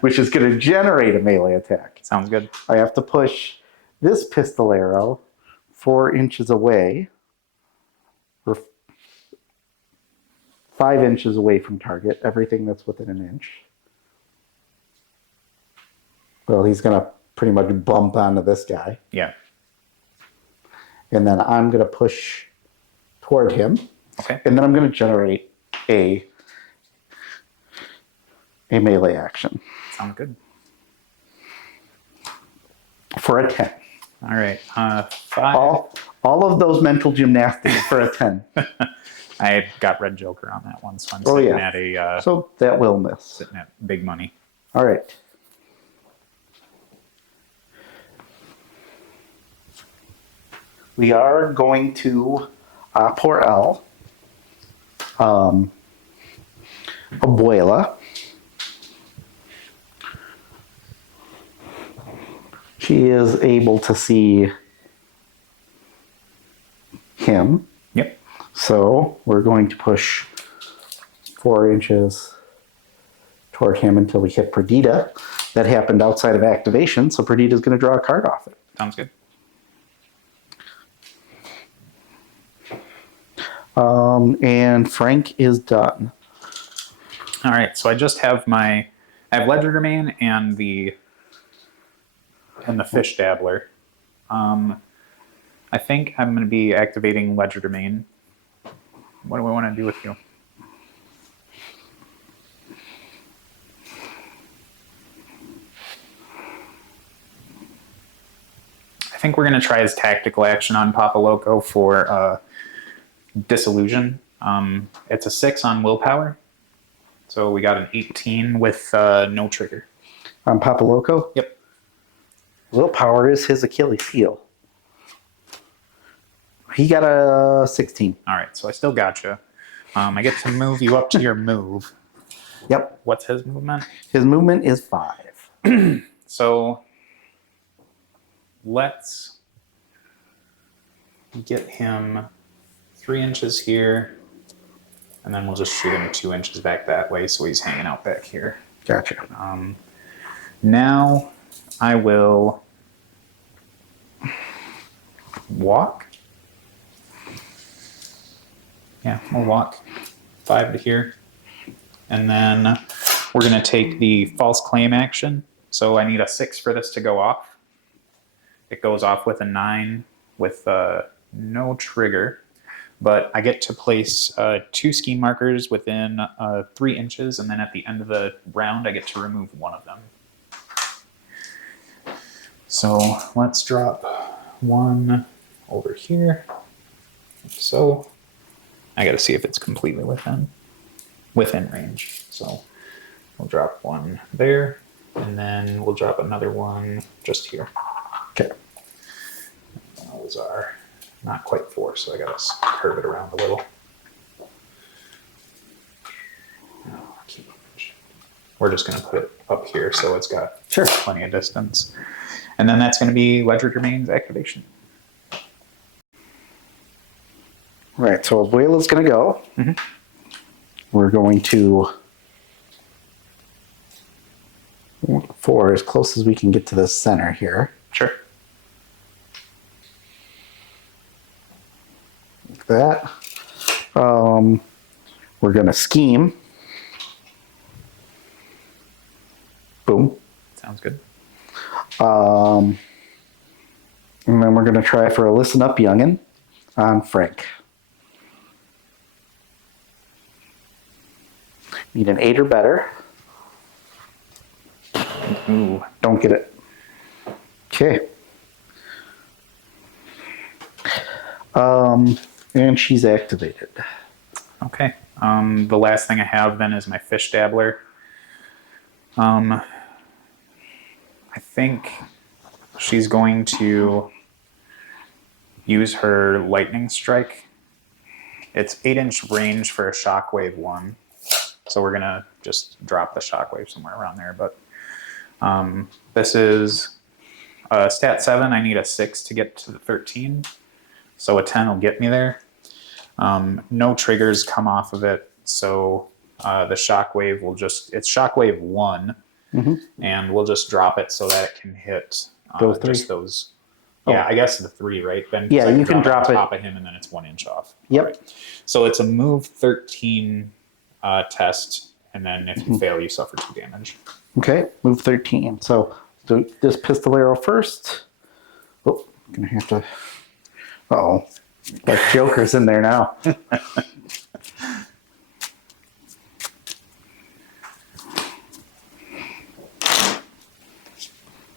which is going to generate a melee attack. Sounds good. I have to push this pistol arrow 4 inches away, or 5 inches away from target, everything that's within an inch. Well, he's going to pretty much bump onto this guy. Yeah. And then I'm going to push toward him. Okay. And then I'm going to generate a melee action. Sounds good. For a 10. All right. 5. All of those mental gymnastics for a 10. I got red joker on that one, so I'm sitting at so that will miss. Sitting at big money. All right. We are going to poor L, Abuela. She is able to see him. Yep. So we're going to push 4 inches toward him until we hit Perdita. That happened outside of activation, so Perdita's going to draw a card off it. Sounds good. And Frank is done. All right, so I just have I have Legerdemain and the Fish Dabbler. I think I'm going to be activating Legerdemain. What do I want to do with you? I think we're going to try his tactical action on Papa Loco for Disillusion. It's a 6 on willpower. So we got an 18 with no trigger. On Papa Loco? Yep. Willpower is his Achilles heel. He got a 16. All right, so I still got you. I get to move you up to your move. Yep. What's his movement? His movement is 5. So let's get him 3 inches here, and then we'll just shoot him 2 inches back that way, so he's hanging out back here. Gotcha. Now I will walk. Yeah, we'll walk 5 to here. And then we're going to take the false claim action. So I need a 6 for this to go off. It goes off with a 9 with no trigger. But I get to place 2 scheme markers within 3 inches, and then at the end of the round, I get to remove one of them. So let's drop 1 over here. So I got to see if it's completely within range. So we'll drop 1 there, and then we'll drop another 1 just here. Okay. Those are not quite 4, so I got to curve it around a little. We're just going to put it up here so it's got plenty of distance. And then that's going to be Legerdemain's activation. Right, so Abuela's going to go. Mm-hmm. We're going to, for as close as we can get to the center here. Sure. Like that. We're going to scheme. Boom. Sounds good. And then we're going to try for a listen up, youngin' on Frank. Need an 8 or better. Ooh. Don't get it. Okay. And she's activated. Okay. The last thing I have then is my Fish Dabbler. I think she's going to use her Lightning Strike. It's 8-inch range for a Shockwave 1. So we're going to just drop the Shockwave somewhere around there. But this is stat 7. I need a 6 to get to the 13. So a 10 will get me there. No triggers come off of it. So the Shockwave will just, it's Shockwave 1. Mm-hmm. And we'll just drop it so that it can hit those 3. Just those Yeah, I guess the 3, right? Ben, Yeah, you can drop on it. top of him, and then it's 1 inch off. Yep. Right. So it's a move 13 test, and then if you fail, you suffer 2 damage. Okay, move 13. So do this pistolero first. Oh, gonna have to. Uh-oh. Like Joker's in there now.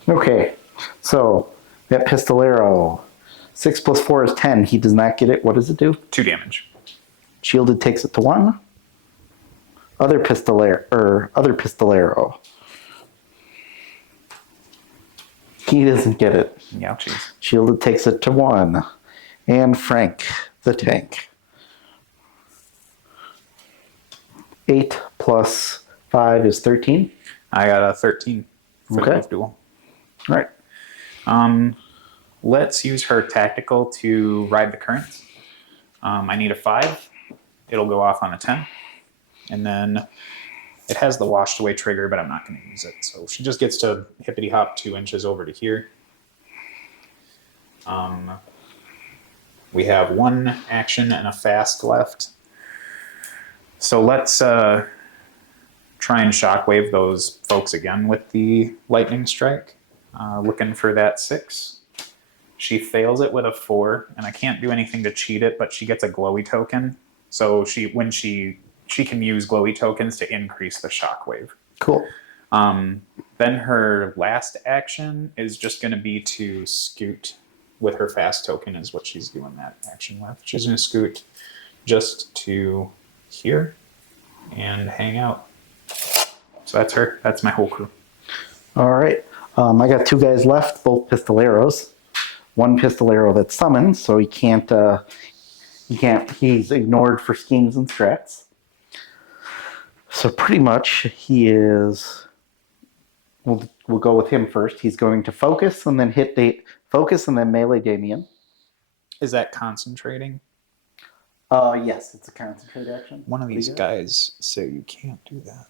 Okay, so that pistolero, 6 plus 4 is 10. He does not get it. What does it do? 2 damage. Shielded takes it to 1. Other pistolero. He doesn't get it. Yeah, jeez. Shielded takes it to 1. And Frank, the tank. 8 plus 5 is 13. I got a 13 for the Okay. move duel. All right. Let's use her tactical to ride the current. I need a 5. It'll go off on a 10. And then it has the washed away trigger, but I'm not going to use it. So she just gets to hippity hop 2 inches over to here. We have 1 action and a fast left. So let's try and shockwave those folks again with the lightning strike. Looking for that 6. She fails it with a 4, and I can't do anything to cheat it, but she gets a glowy token. So she can use glowy tokens to increase the shockwave. Cool. Then her last action is just going to be to scoot with her fast token is what she's doing that action with. She's going to scoot just to here and hang out. So that's her. That's my whole crew. All right. I got 2 guys left, both pistoleros. 1 pistolero that's summoned, so he can't. He's ignored for schemes and strats. So pretty much he is. We'll go with him first. He's going to focus and then focus and then melee Damien. Is that concentrating? Yes, it's a concentrate action. One of these guys say you can't do that.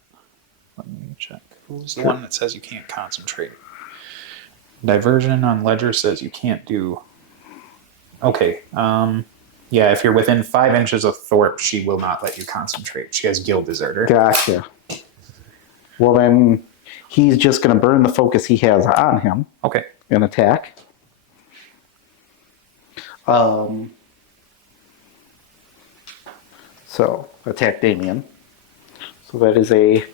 Let me check. Who's the one that says you can't concentrate? Diversion on Ledger says you can't do. Okay. Yeah, if you're within 5 inches of Thorpe, she will not let you concentrate. She has Guild Deserter. Gotcha. Well, then he's just going to burn the focus he has on him. Okay. And attack. So, attack Damien. So that is a...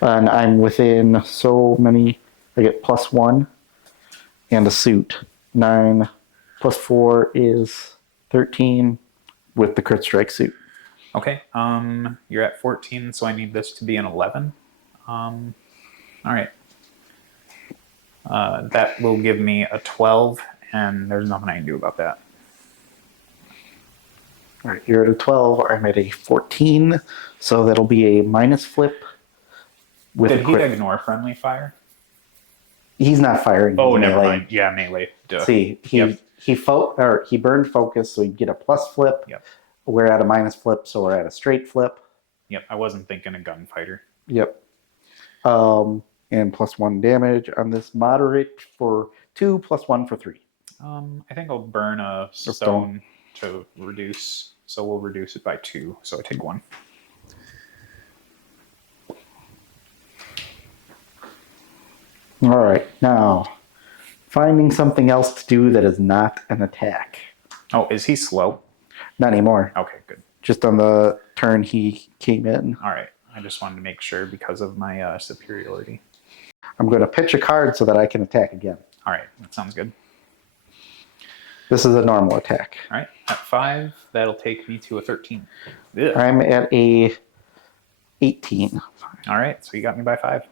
And I'm within so many... I get +1 and a suit. 9 plus 4 is 13 with the crit strike suit. Okay. You're at 14, so I need this to be an 11. All right. That will give me a 12, and there's nothing I can do about that. All right, you're at a 12. I'm at a 14, so that'll be a minus flip. With Did a he crit. ignore friendly fire? He's not firing. Oh, he's never melee. mind. Yeah, melee. Duh. See, he burned focus, so he'd get a plus flip. Yep. We're at a minus flip, so we're at a straight flip. Yep, I wasn't thinking a gunfighter. Yep. And +1 damage on this moderate for 2, +1 for 3. I think I'll burn a stone to reduce. So we'll reduce it by 2. So I take 1. All right, now finding something else to do that is not an attack. Oh, is he slow? Not anymore. Okay, good. Just on the turn he came in. All right. I just wanted to make sure because of my superiority. I'm going to pitch a card so that I can attack again. All right, that sounds good. This is a normal attack. All right, at 5, that'll take me to a 13. Ugh. I'm at a 18. All right, so you got me by 5.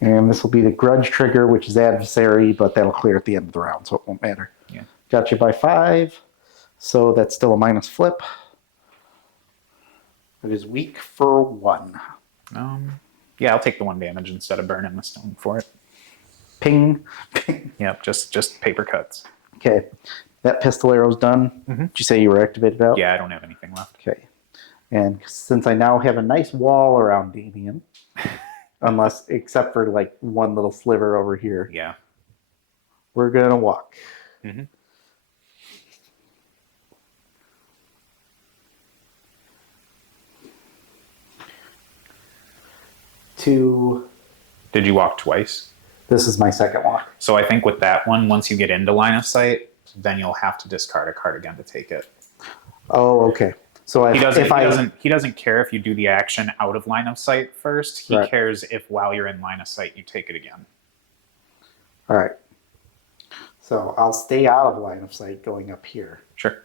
And this will be the grudge trigger, which is adversary, but that'll clear at the end of the round, so it won't matter. Yeah. Got you by 5, so that's still a minus flip. It is weak for 1. Yeah, I'll take the 1 damage instead of burning the stone for it. Ping. Yep, just paper cuts. Okay, that pistolero's done. Mm-hmm. Did you say you were activated out? Yeah, I don't have anything left. Okay. And since I now have a nice wall around Damien, Unless, except for like one little sliver over here. Yeah. We're going to walk. Mm-hmm. Did you walk twice? This is my second walk. So I think with that one, once you get into line of sight, then you'll have to discard a card again to take it. Oh, okay. So He doesn't care if you do the action out of line of sight first. He cares if while you're in line of sight you take it again. All right. So I'll stay out of line of sight going up here. Sure.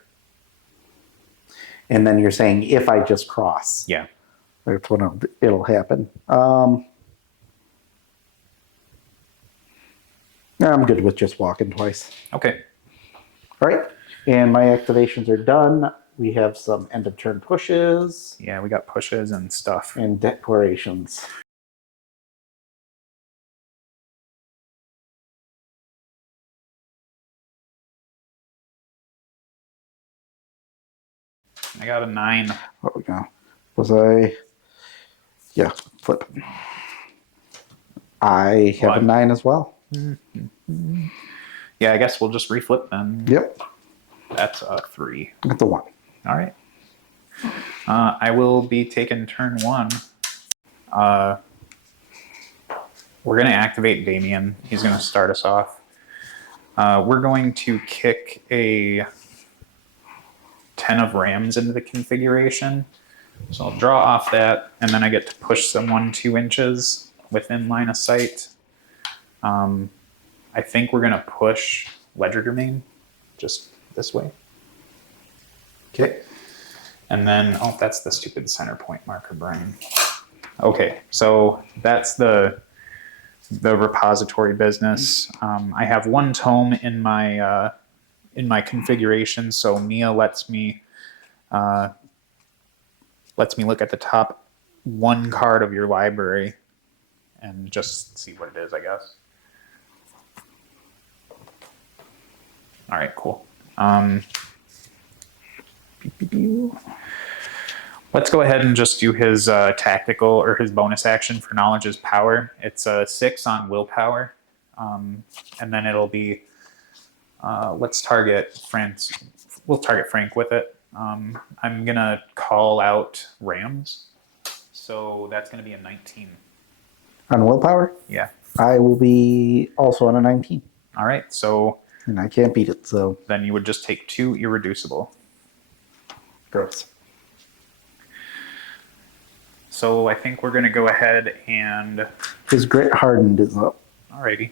And then you're saying if I just cross. Yeah. That's when it'll happen. I'm good with just walking twice. Okay. All right. And my activations are done. We have some end of turn pushes. Yeah, we got pushes and stuff. And declarations. I got a 9. What we go? Was I? Yeah, flip. I have a 9 as well. Mm-hmm. Yeah, I guess we'll just reflip then. Yep. That's a 3. That's the 1. All right. I will be taking turn 1. We're going to activate Damien. He's going to start us off. We're going to kick a 10 of rams into the configuration. So I'll draw off that, and then I get to push someone 2 inches within line of sight. I think we're going to push Legerdemain just this way. Okay. And then, oh, that's the stupid center point marker, Brian. Okay, so that's the repository business. I have 1 tome in my configuration, so Mia lets me look at the top 1 card of your library and just see what it is, I guess. All right, cool. Let's go ahead and just do his tactical or his bonus action for knowledge is power. It's a 6 on willpower, and then it'll be let's target Frank. We'll target Frank with it. I'm gonna call out Rams, so that's gonna be a 19 on willpower. Yeah, I will be also on a 19. All right, so and I can't beat it. So then you would just take 2 irreducible. Gross. So I think we're going to go ahead and... His grit hardened is up. Alrighty.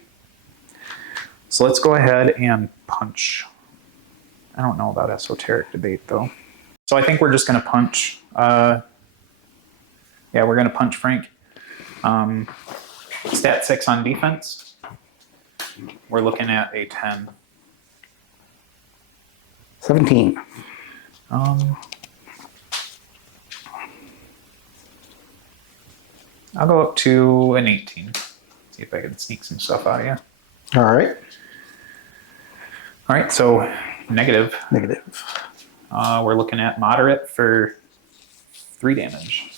So let's go ahead and punch. I don't know about esoteric debate, though. So I think we're just going to punch. Yeah, we're going to punch Frank. Stat 6 on defense. We're looking at a 10. 17. I'll go up to an 18. See if I can sneak some stuff out of you. All right. All right, so negative. Negative. We're looking at moderate for 3 damage.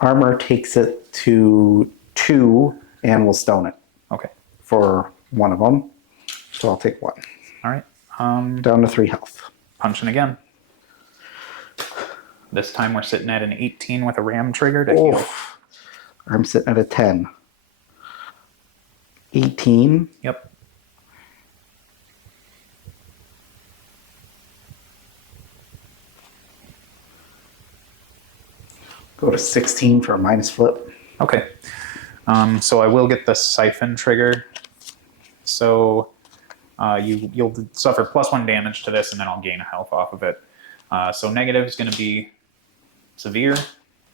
Armor takes it to 2 and will stone it. Okay. For 1 of them. So I'll take 1. All right. Down to 3 health. Punching again. This time we're sitting at an 18 with a ram trigger to heal. I'm sitting at a 10. 18. Yep. Go to 16 for a minus flip. Okay. So I will get the siphon trigger. So you'll suffer +1 damage to this, and then I'll gain a health off of it. So negative is going to be severe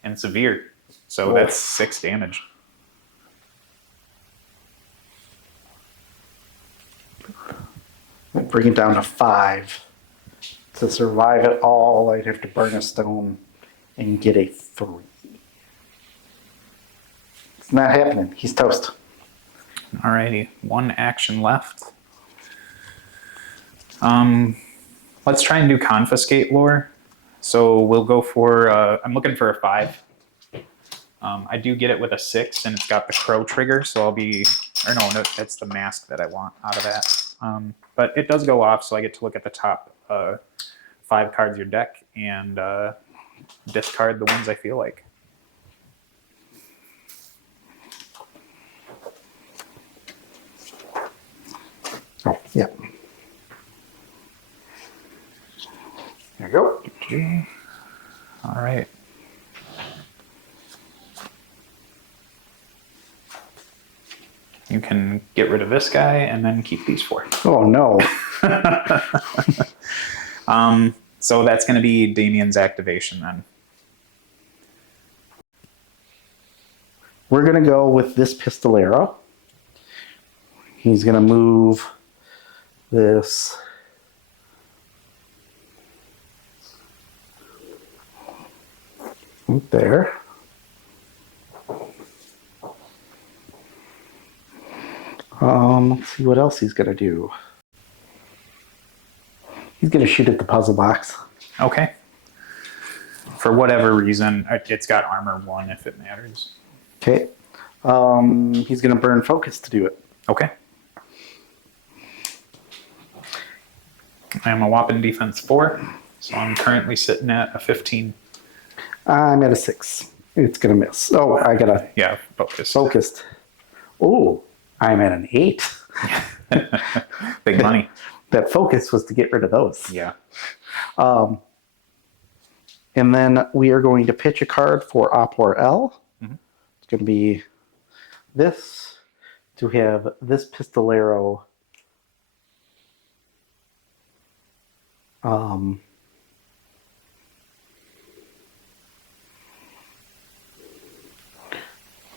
and severe. So that's 6 damage. I'll bring it down to 5. To survive it all, I'd have to burn a stone and get a 3. It's not happening. He's toast. Alrighty, 1 action left. Let's try and do confiscate lore. So we'll go for, I'm looking for a 5. I do get it with a 6, and it's got the crow trigger, so I'll be... Or no, that's the mask that I want out of that. But it does go off, so I get to look at the top 5 cards of your deck and discard the ones I feel like. Oh, yeah. There you go. All right. You can get rid of this guy and then keep these 4. Oh, no. So that's going to be Damien's activation then. We're going to go with this Pistolero. He's going to move this right there. Let's see what else he's going to do. He's going to shoot at the puzzle box. Okay. For whatever reason, it's got armor 1 if it matters. Okay. He's going to burn focus to do it. Okay. I'm a whopping defense 4, so I'm currently sitting at a 15. I'm at a 6. It's going to miss. Oh, I got a... Yeah, focused. Focused. Oh, I'm at an 8. Big money. That focus was to get rid of those. Yeah. And then we are going to pitch a card for Opor L. Mm-hmm. It's going to be this, to have this Pistolero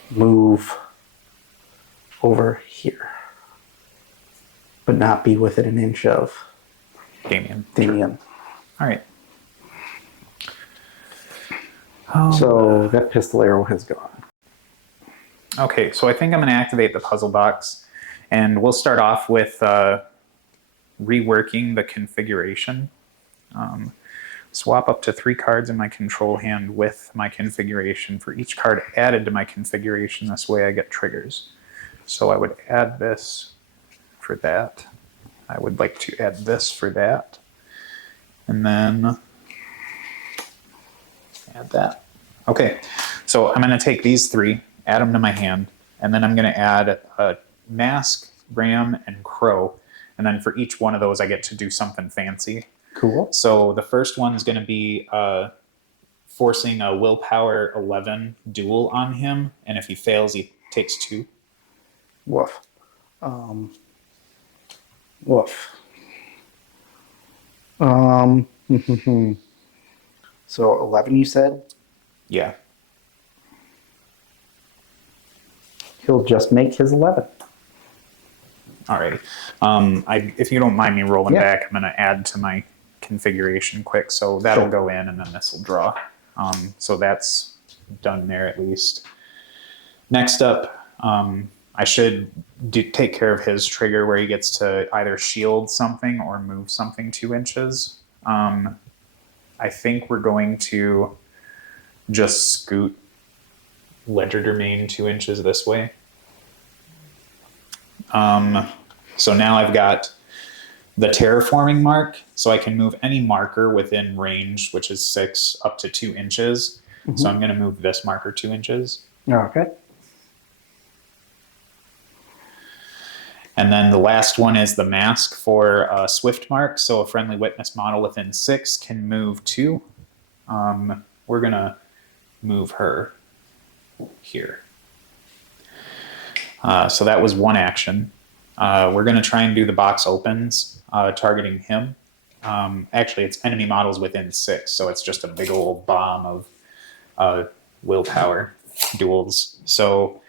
move over here, but not be within an inch of Damien. Damien. All right. So that Pistolero has gone. Okay, so I think I'm going to activate the puzzle box, and we'll start off with reworking the configuration. Swap up to 3 cards in my control hand with my configuration. For each card added to my configuration, this way I get triggers. So I would add this for that. I would like to add this for that. And then add that. Okay, so I'm going to take these 3, add them to my hand, and then I'm going to add a mask, ram, and crow. And then for each one of those, I get to do something fancy. Cool. So the first one's going to be forcing a willpower 11 duel on him, and if he fails, he takes 2. Woof. Woof. So 11, you said? Yeah. He'll just make his 11. Alrighty. If you don't mind me rolling back, I'm going to add to my configuration quick. So that'll go in, and then this will draw. So that's done there at least. Next up, I should take care of his trigger where he gets to either shield something or move something 2 inches. I think we're going to just scoot Ledger Domain 2 inches this way. So now I've got the terraforming mark, so I can move any marker within range, which is 6, up to 2 inches. Mm-hmm. So I'm going to move this marker 2 inches. Okay. And then the last one is the mask for a Swift mark. So a friendly witness model within 6 can move 2. We're going to move her here. So that was one action. We're going to try and do the box opens, targeting him. Actually, it's enemy models within 6, so it's just a big old bomb of willpower duels. So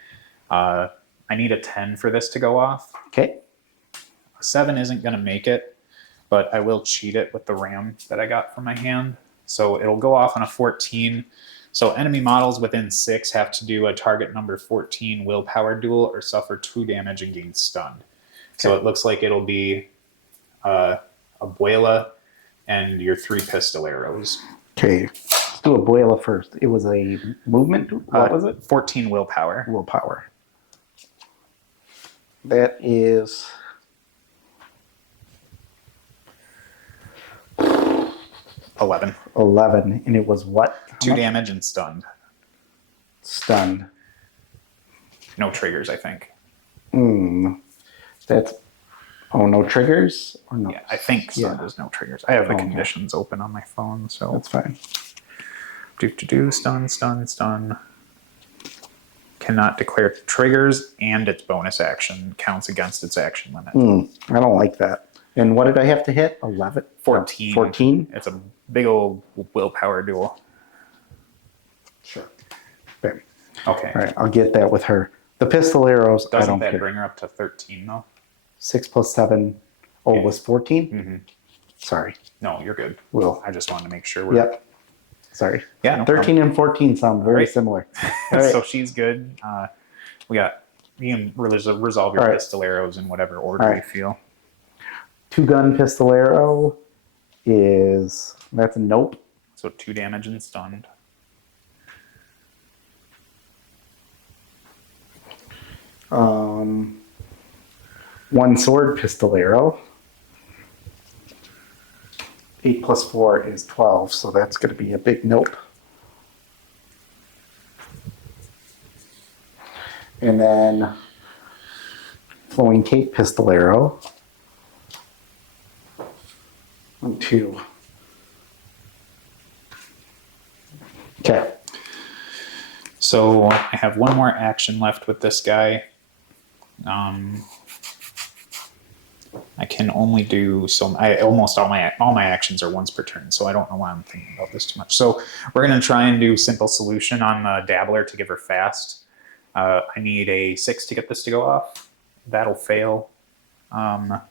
I need a 10 for this to go off. Okay. A 7 isn't going to make it, but I will cheat it with the ram that I got from my hand. So it'll go off on a 14. So enemy models within 6 have to do a target number 14 willpower duel or suffer 2 damage and gain stunned. Okay. So it looks like it'll be Abuela and your 3 Pistoleros. Okay. Let's do Abuela first. It was a movement. What was it? 14 willpower. Willpower. That is 11. 11, and it was what? How 2 much? damage and stunned. Stunned. No triggers, I think. That's... Oh, no triggers? Or no? Yeah, I think stunned is no triggers. I have the conditions open on my phone, so... That's fine. Stun, stun, stun. Cannot declare triggers, and its bonus action counts against its action limit. I don't like that. And what did I have to hit? 11? 14. 14? It's a big old willpower duel. Sure. Okay. Okay. All right, I'll get that with her. The pistol arrows, I Doesn't don't that care. bring her up to 13, though? 6 plus 7. Oh, Yeah. was 14? Mm-hmm. Sorry. No, you're good. Will. I just wanted to make sure we're... Yep. Sorry. Yeah, no 13 and 14 sound very Right. similar. All right. So she's good. You can resolve your All right. pistol arrows in whatever order All you right. feel. 2-gun pistol arrow is... That's a nope. So 2 damage and stunned. One sword pistol arrow. 8 plus 4 is 12, so that's going to be a big nope. And then flowing cape pistol arrow. 1, 2. Okay. So I have one more action left with this guy. I can only do so. Almost all my actions are once per turn, so I don't know why I'm thinking about this too much. So we're gonna try and do simple solution on the dabbler to give her fast. I need a 6 to get this to go off. That'll fail, and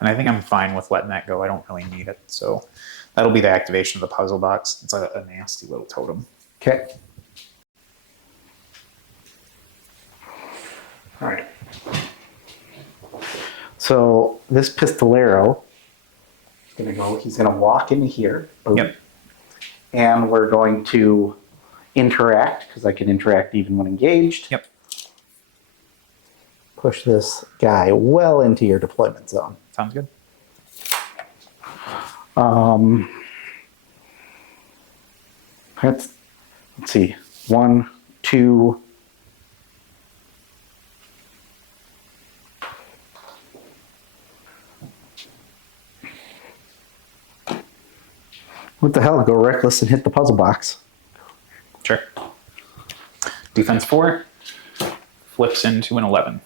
I think I'm fine with letting that go. I don't really need it, so that'll be the activation of the puzzle box. It's a nasty little totem. Okay. All right. So this pistolero is going to go, he's going to walk in here. Boom. Yep. And we're going to interact, because I can interact even when engaged. Yep. Push this guy well into your deployment zone. Sounds good. Let's see. 1, 2. What the hell? Go reckless and hit the puzzle box. Sure. Defense 4 flips into an 11.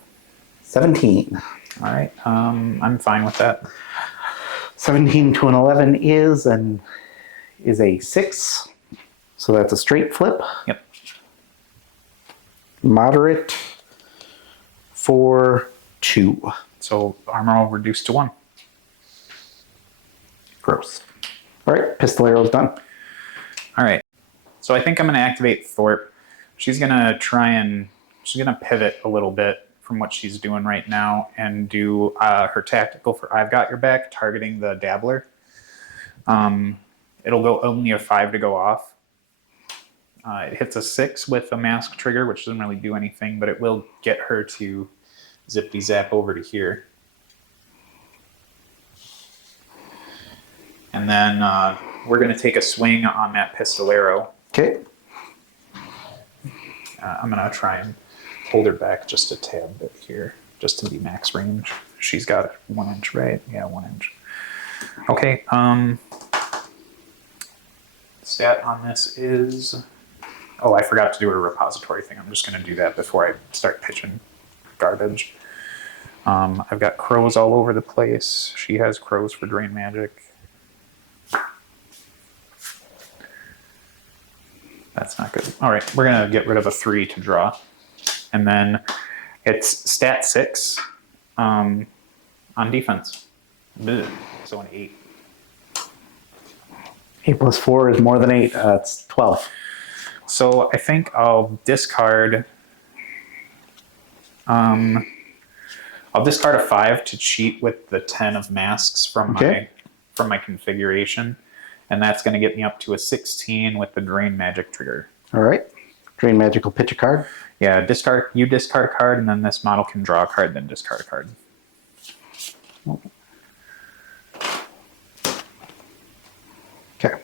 17. All right. I'm fine with that. 17 to an 11 is a 6. So that's a straight flip. Yep. Moderate for 2. So armor will reduce to 1. Gross. All right, pistol arrow's done. All right. So I think I'm going to activate Thorpe. She's going to pivot a little bit from what she's doing right now and do her tactical for I've Got Your Back, targeting the dabbler. It'll go only a 5 to go off. It hits a 6 with a mask trigger, which doesn't really do anything, but it will get her to zippy zap over to here. And then we're going to take a swing on that pistol arrow. Okay. I'm going to try and hold her back just a tad bit here, just to be max range. She's got 1 inch, right? Yeah, 1 inch. Okay. Stat on this is... Oh, I forgot to do a repository thing. I'm just going to do that before I start pitching garbage. I've got crows all over the place. She has crows for drain magic. That's not good. All right, we're going to get rid of a 3 to draw. And then it's stat 6 on defense. Ugh. So an 8. 8 plus 4 is more than 8. It's 12. So I think I'll discard... I'll discard a 5 to cheat with the 10 of masks from my configuration. And that's going to get me up to a 16 with the Drain Magic trigger. All right. Drain Magic will pitch a card. Yeah, discard. You discard a card, and then this model can draw a card, then discard a card. Okay.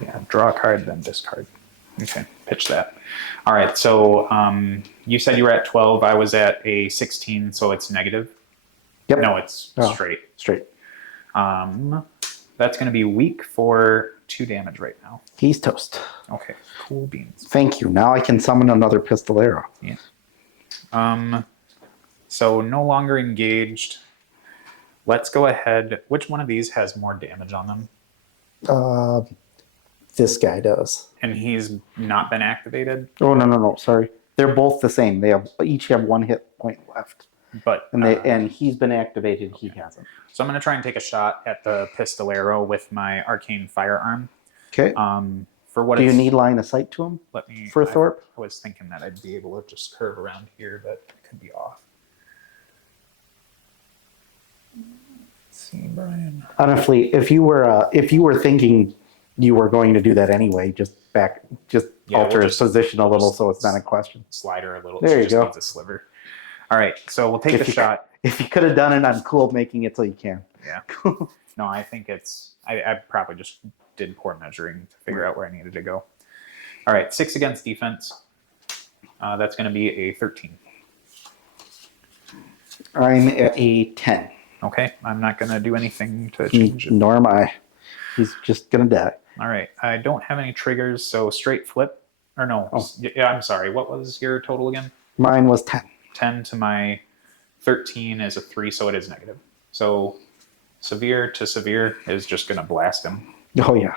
Yeah, draw a card, then discard. Okay, pitch that. All right, so you said you were at 12. I was at a 16, so it's negative. Yep. No, it's straight. Straight. That's going to be weak for 2 damage right now. He's toast. Okay, cool beans. Thank you. Now I can summon another Pistolero. Yeah. So no longer engaged. Let's go ahead. Which one of these has more damage on them? This guy does. And he's not been activated? Oh, no. Sorry. They're both the same. They each have 1 hit point left. But and he's been activated. He hasn't. So I'm going to try and take a shot at the Pistolero with my Arcane Firearm. Okay. For what Do you need line of sight to him? For Thorpe? I was thinking that I'd be able to just curve around here, but it could be off. Let's see, Brian. Honestly, if you were thinking you were going to do that anyway, just alter his position a little so it's not a question. Slide her a little. There you go. Needs a sliver. All right, so we'll take the shot. If you could have done it, I'm cool making it so you can. Yeah. No, I think it's. I probably just did poor measuring to figure out where I needed to go. All right, 6 against defense. That's going to be a 13. I'm at a 10. Okay, I'm not going to do anything to change it. Nor am I. He's just going to die. All right, I don't have any triggers, so straight flip. Or no, yeah, I'm sorry. What was your total again? Mine was 10. 10 to my 13 is a 3, so it is negative. So severe to severe is just going to blast him. Oh, yeah.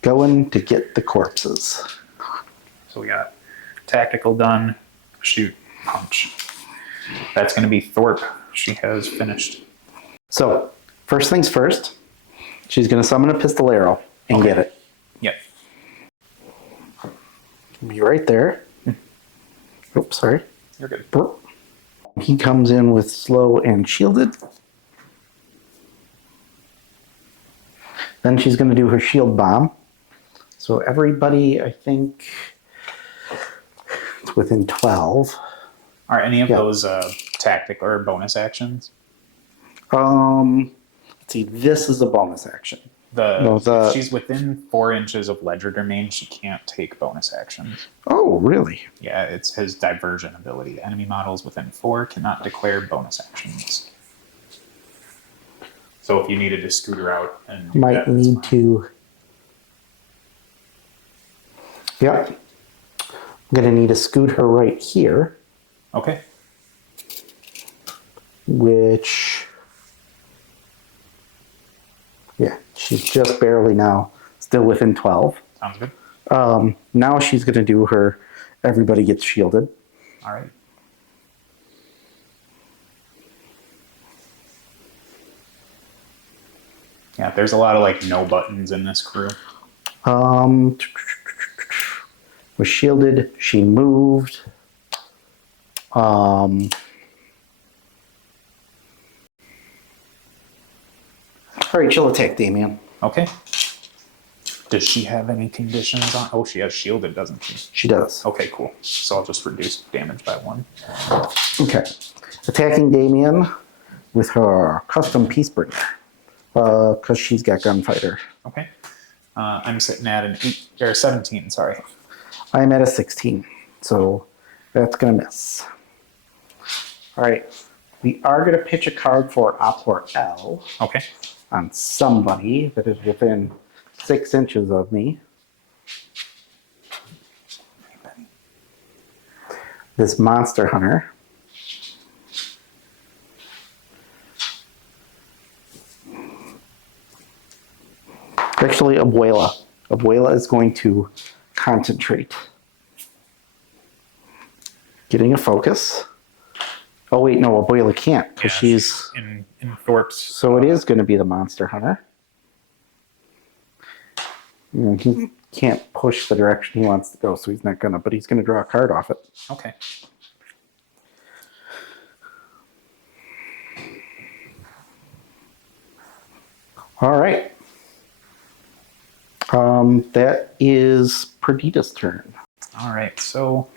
Going to get the corpses. So we got tactical done, shoot, punch. That's going to be Thorpe. She has finished. So, first things first, she's going to summon a Pistolero and get it. Yep. Be right there. Oops, sorry. You're good. He comes in with slow and shielded. Then she's going to do her shield bomb. So everybody, I think, it's within 12. Are any of those tactic or bonus actions? Let's see. This is a bonus action. If she's within 4 inches of ledger domain, she can't take bonus actions. Oh, really? Yeah, it's his diversion ability. Enemy models within 4 cannot declare bonus actions. So if you needed to scoot her out and might need to. Yep. I'm going to need to scoot her right here. Okay. Which, yeah, she's just barely now still within 12. Sounds good. Now she's going to do her everybody gets shielded. All right. Yeah, there's a lot of like no buttons in this crew. Was shielded. She moved. All right, she'll attack Damien. Okay. Does she have any conditions on? Oh, she has shielded, doesn't she? She does. Okay, cool. So I'll just reduce damage by 1. Okay. Attacking Damien with her custom Peacebringer. Because she's got Gunfighter. Okay. I'm sitting at an 17, sorry. I'm at a 16. So that's going to miss. All right. We are going to pitch a card for Op L. Okay. On somebody that is within 6 inches of me. This Monster Hunter. Actually, Abuela. Abuela is going to concentrate. Getting a focus. Oh, wait, no, Abuela can't because she's in Thorpe's. So it is going to be the Monster Hunter. He can't push the direction he wants to go, so he's not going to, but he's going to draw a card off it. Okay. All right. That is Perdita's turn. All right, so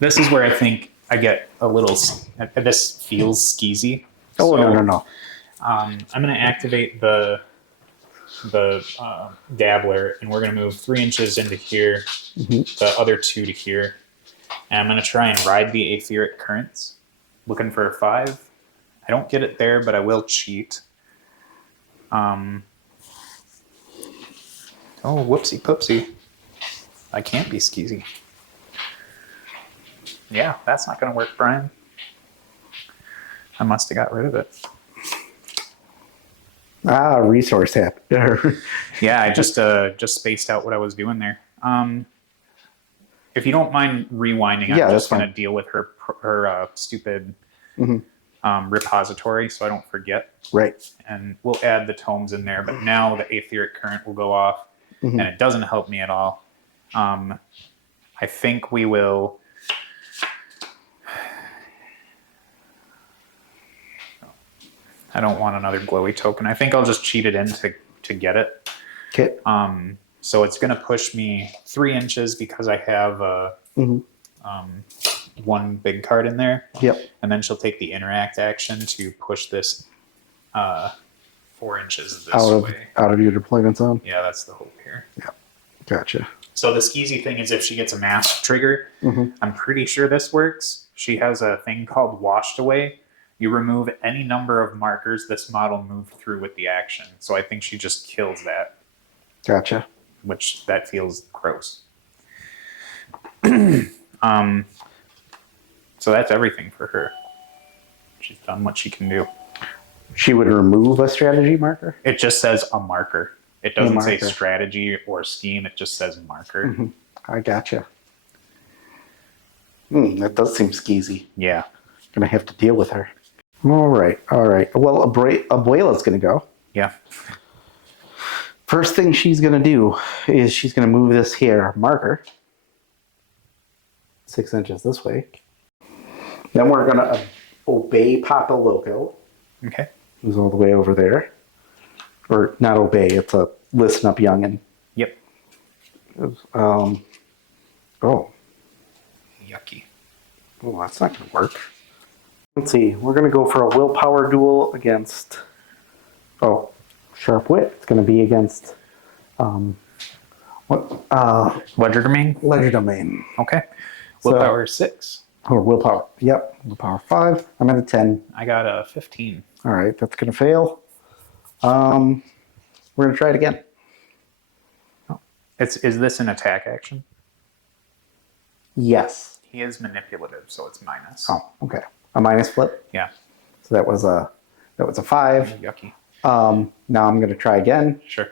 this is where I think I get a little. This feels skeezy. Oh, So, no. I'm going to activate the dabbler, and we're going to move 3 inches into here, the other 2 to here, and I'm going to try and ride the etheric currents, looking for a 5. I don't get it there, but I will cheat. Oh, whoopsie poopsie. I can't be skeezy. Yeah, that's not going to work, Brian. I must have got rid of it. Resource hack. Yeah, I just spaced out what I was doing there. If you don't mind rewinding, Yeah, I'm that's just going to fine. deal with her stupid repository so I don't forget. Right. And we'll add the tomes in there, but now the etheric current will go off, and it doesn't help me at all. I think we will... I don't want another glowy token. I think I'll just cheat it in to get it. Okay. So it's going to push me 3 inches because I have one big card in there. Yep. And then she'll take the interact action to push this 4 inches this way. Out of your deployment zone? Yeah, that's the hope here. Yep. Gotcha. So the skeezy thing is if she gets a mask trigger, I'm pretty sure this works. She has a thing called Washed Away. You remove any number of markers this model moved through with the action. So I think she just kills that. Gotcha. Which that feels gross. So that's everything for her. She's done what she can do. She would remove a strategy marker? It just says a marker. It doesn't say marker. strategy or scheme. It just says marker. I gotcha. That does seem skeezy. Yeah. Gonna have to deal with her. All right. Well, Abuela's gonna go. Yeah. First thing she's gonna do is she's gonna move this here marker 6 inches this way. Then we're gonna obey Papa Loco. Okay. Who's all the way over there. Or not obey, it's a listen up youngin'. Yep. Oh. Yucky. Well, that's not gonna work. Let's see, we're gonna go for a willpower duel against Sharp Wit. It's gonna be against Ledger Domain? Ledger Domain. Okay. Willpower 6. Or willpower. Yep. Willpower 5. I'm at a 10. I got a 15. All right, that's gonna fail. We're gonna try it again. Oh. Is this an attack action? Yes. He is manipulative, so it's minus. Oh, okay. A minus flip. Yeah. So that was a 5. Yucky. Now I'm gonna try again. Sure.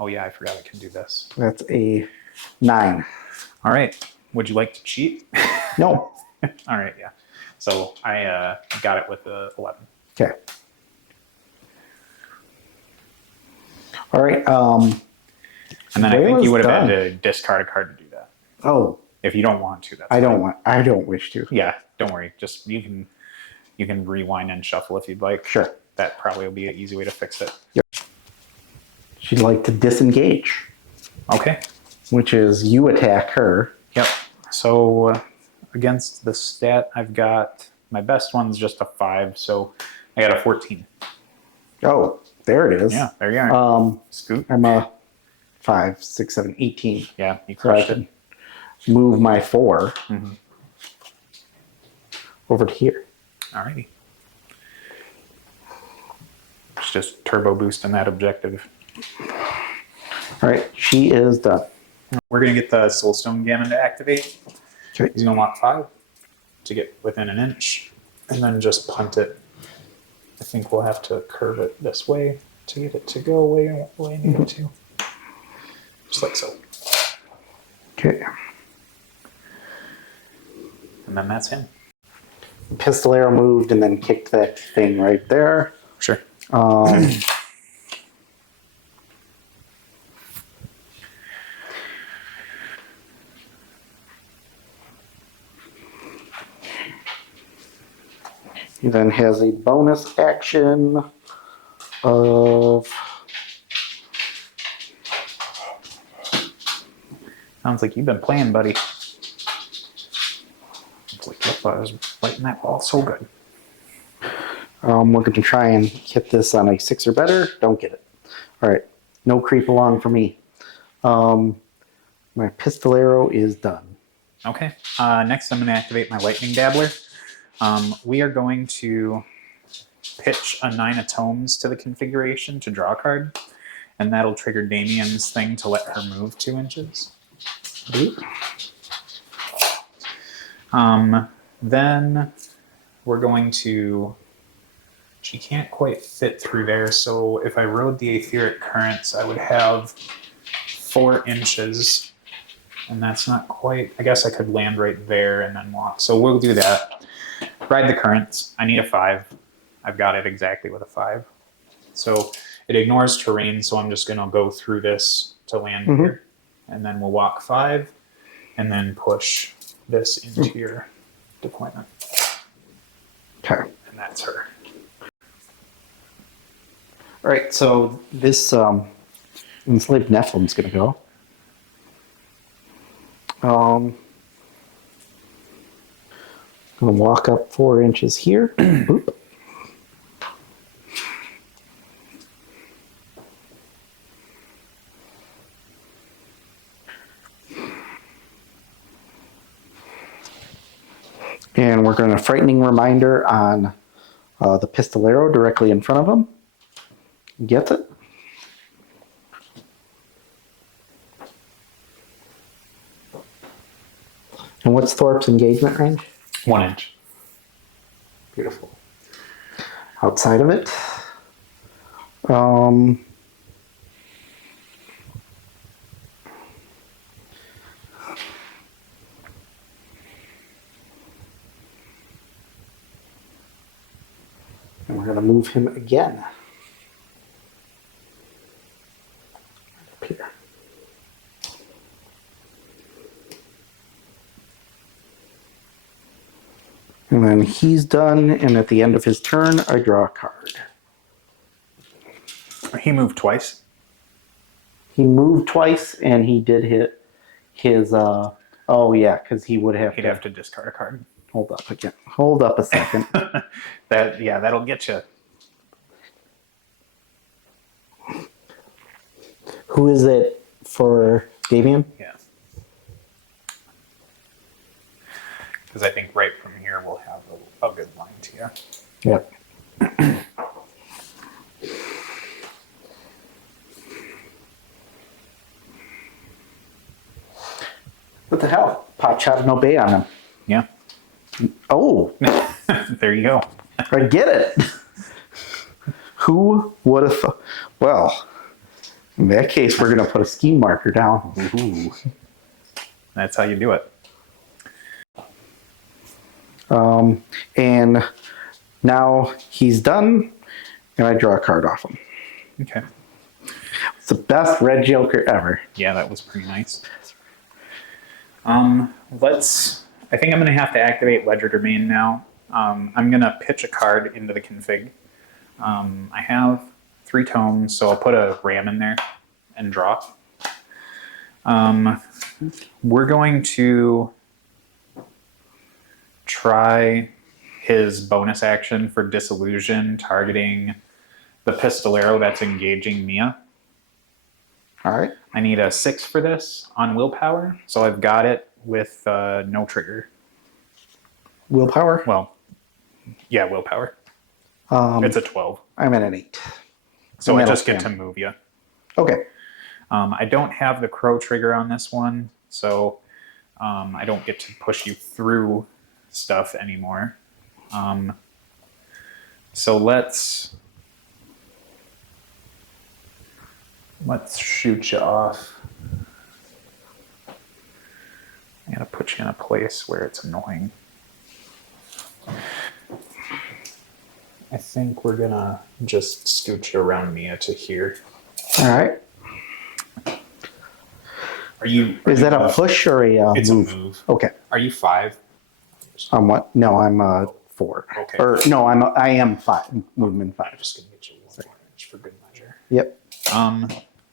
Oh yeah, I forgot I can do this. That's a 9. All right. Would you like to cheat? No. All right, yeah. So I got it with the 11. Okay. All right. And then I think you would have had to discard a card to do that. Oh. If you don't want to, that's I fine. don't wish to. Yeah, don't worry. Just you can rewind and shuffle if you'd like. Sure. That probably will be an easy way to fix it. Yep. She'd like to disengage. Okay. Which is you attack her. Yep. So against the stat, I've got my best one's just a 5, so I got a 14. Oh, there it is. Yeah, there you are. Scoot. I'm a 5, 6, 7, 18. Yeah, you So I crushed can it. move my 4 over to here. Alrighty. It's just turbo boosting that objective. All right, she is done. We're going to get the Soulstone Gammon to activate. Okay. He's going to walk 5 to get within an inch, and then just punt it. I think we'll have to curve it this way to get it to go away the way I need it to. Just like so. Okay. And then that's him. Pistol arrow moved and then kicked that thing right there. Sure. He then has a bonus action of... Sounds like you've been playing, buddy. It's like, yep, I was lighting that ball so good. We're going to try and hit this on a 6 or better. Don't get it. All right. No creep along for me. My pistolero is done. Okay. Next, I'm going to activate my lightning dabbler. We are going to pitch a 9 of tomes to the configuration to draw a card, and that'll trigger Damien's thing to let her move 2 inches. Then we're going to... She can't quite fit through there, so if I rode the Aetheric Currents, I would have 4 inches, and that's not quite... I guess I could land right there and then walk, so we'll do that. Ride the Currents. I need a 5. I've got it exactly with a 5. So it ignores terrain, so I'm just going to go through this to land here, and then we'll walk 5, and then push this into your deployment. Okay. And that's her. All right, so this enslaved Nephilim's going to go. I'm going to walk up 4 inches here. Oop. And we're going to Frightening Reminder on the Pistolero directly in front of him. Gets it? And what's Thorpe's engagement range? 1 inch. Beautiful. Outside of it, and we're going to move him again. Up here. And then he's done, and at the end of his turn, I draw a card. He moved twice. He moved twice, and he did hit his, oh yeah, because he would have He'd have to discard a card. Hold up again. Hold up a second. That'll get you. Who is it for Damien? Yeah. Because I think right from here we'll have a good line to you. Yep. What the hell? Pot shot and obey on him. Yeah. Oh, There you go. I get it. Who would have thought? Well, in that case, we're going to put a scheme marker down. Ooh. That's how you do it. And now he's done, and I draw a card off him. Okay. It's the best red joker ever. Yeah, that was pretty nice. I think I'm going to have to activate Ledger Domain now. I'm going to pitch a card into the config. I have 3 tomes, so I'll put a ram in there and draw. We're going to try his bonus action for Disillusion, targeting the Pistolero that's engaging Mia. All right. I need a 6 for this on willpower, so I've got it with no trigger. Willpower? Well, yeah, willpower. It's a 12. I'm at an 8. So I just get to move you. Okay. I don't have the crow trigger on this one, so I don't get to push you through stuff anymore. So let's shoot you off. I gotta put you in a place where it's annoying. I think we're gonna just scoot you around Mia to here. All right. Is that a push or a It's move? a move. Okay. Are you 5? I'm what? No, I'm 4. Okay. Or no, I am 5. Movement 5. I'm just gonna get you 1 more inch for good measure. Yep.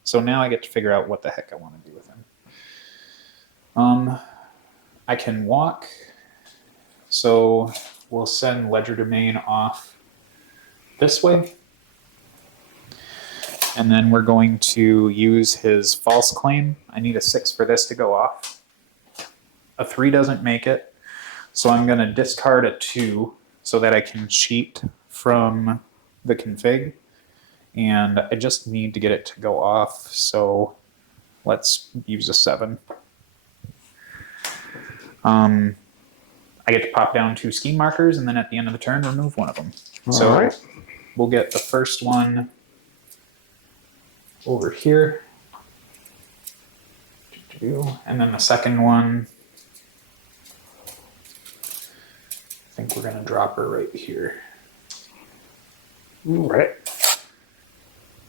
So now I get to figure out what the heck I want to do with him. I can walk. So we'll send Legerdemain off this way. And then we're going to use his false claim. I need a 6 for this to go off. A 3 doesn't make it. So I'm going to discard a 2 so that I can cheat from the config. And I just need to get it to go off. So let's use a 7. I get to pop down 2 scheme markers, and then at the end of the turn, remove one of them. So All right. We'll get the first one over here. And then the second one, I think we're going to drop her right here. All right.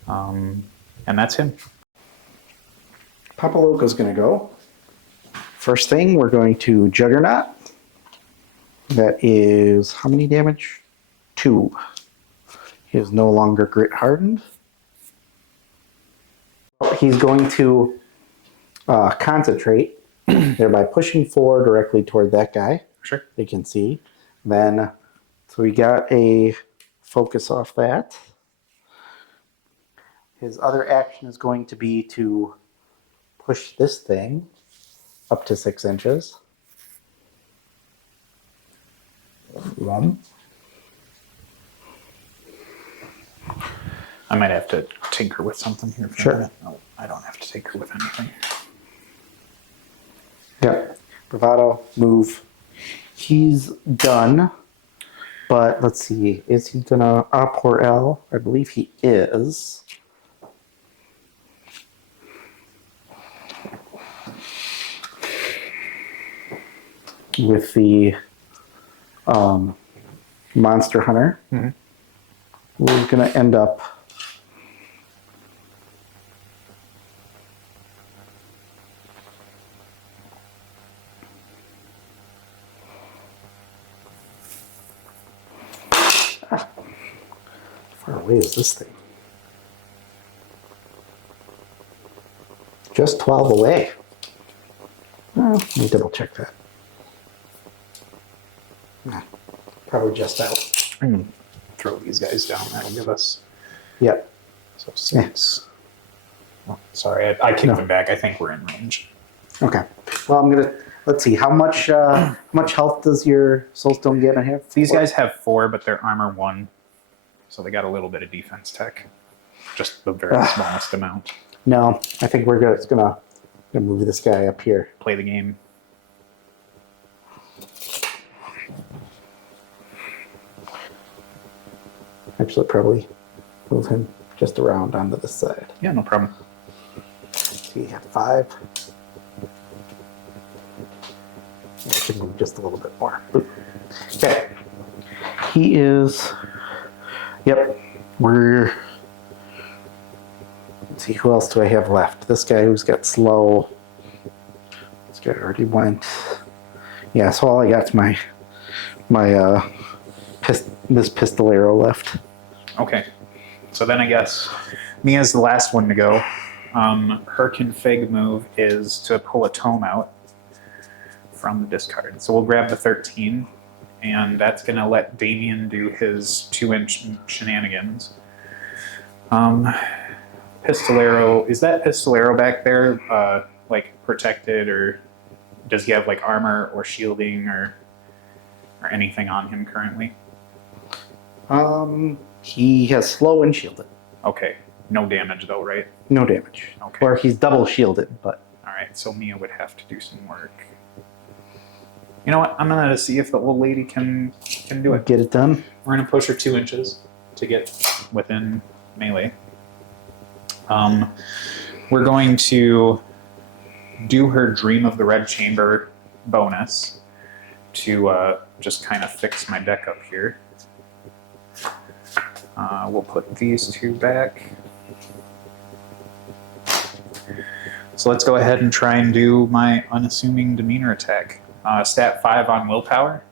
And that's him. Papaloka's going to go. First thing, we're going to Juggernaut. That is how many damage? 2. He is no longer grit hardened. He's going to concentrate, thereby pushing 4 directly toward that guy. Sure. They can see. Then, so we got a focus off that. His other action is going to be to push this thing up to 6 inches. Run. I might have to tinker with something here. Sure. No, I don't have to tinker with anything. Yeah. Bravado, move. He's done. But let's see. Is he going to up or L? I believe he is. With the Monster Hunter. Mm-hmm. We're going to end up how far away is this thing? Just 12 away. Oh, let me double check that. Probably just out. I can throw these guys down. That'll give us. Yep. So 6. Oh, sorry, I kicked them back. I think we're in range. Okay. Well, I'm gonna. Let's see. How much health does your Soulstone get? I have. These guys have 4, but they're armor 1, so they got a little bit of defense tech. Just the very smallest amount. No, I think we're gonna move this guy up here. Play the game. Actually, probably move him just around onto the side. Yeah, no problem. So you have 5. I should move just a little bit more. Okay. He is. Yep. Let's see, who else do I have left? This guy who's got slow. This guy already went. Yeah, so all I got is this pistolero left. Okay. So then I guess Mia's the last one to go. Her config move is to pull a tome out from the discard. So we'll grab the 13, and that's going to let Damien do his 2-inch shenanigans. Pistolero, is that Pistolero back there like protected, or does he have like armor or shielding or anything on him currently? He has slow and shielded. Okay, no damage though, right? No damage. Okay. Or he's double shielded, but. All right, so Mia would have to do some work. You know what? I'm gonna see if the old lady can do it. Get it done. We're gonna push her 2 inches to get within melee. We're going to do her Dream of the Red Chamber bonus to just kind of fix my deck up here. We'll put these 2 back. So let's go ahead and try and do my unassuming demeanor attack. Stat 5 on willpower.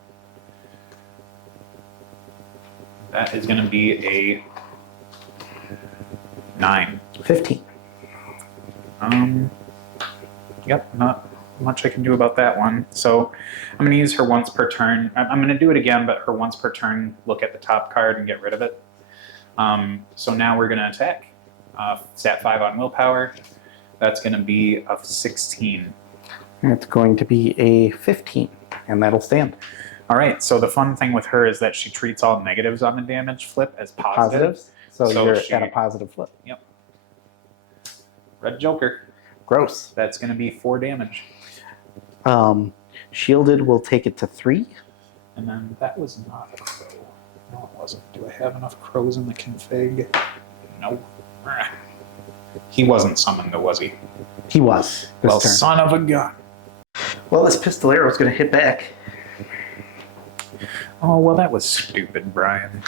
That is going to be a 9. 15. Yep, not much I can do about that one. So I'm going to use her once per turn. I'm going to do it again, but her once per turn, look at the top card and get rid of it. So now we're going to attack. Stat 5 on willpower. That's going to be a 16. It's going to be a 15, and that'll stand. All right, so the fun thing with her is that she treats all negatives on the damage flip as positives. So you're she- at a positive flip. Yep. Red Joker. Gross. That's going to be 4 damage. Shielded will take it to 3. And then that was not a crow. No, it wasn't. Do I have enough crows in the config? No. He wasn't summoned, though, was he? He was. This Well, turn. son of a gun. Well, this pistolero is going to hit back. Oh, well, that was stupid, Brian.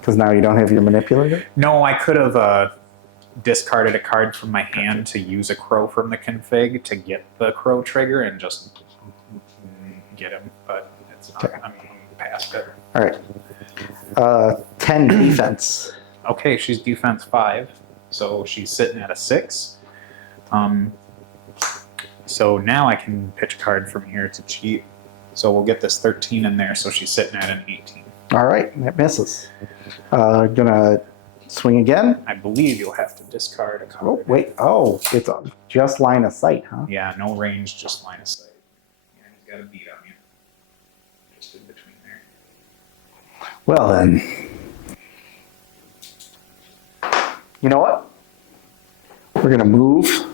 Because now you don't have your manipulator? No, I could have discarded a card from my hand to use a crow from the config to get the crow trigger and just get him, but it's not. Okay. I'm past it. All right. 10 defense. Okay, she's defense 5, so she's sitting at a 6. So now I can pitch a card from here to cheat. So we'll get this 13 in there, so she's sitting at an 18. All right, that misses. Gonna swing again. I believe you'll have to discard a card. Oh, wait. Oh, it's just line of sight, huh? Yeah, no range, just line of sight. Yeah, he's got a beat on you. Just in between there. Well, then. You know what? We're going to move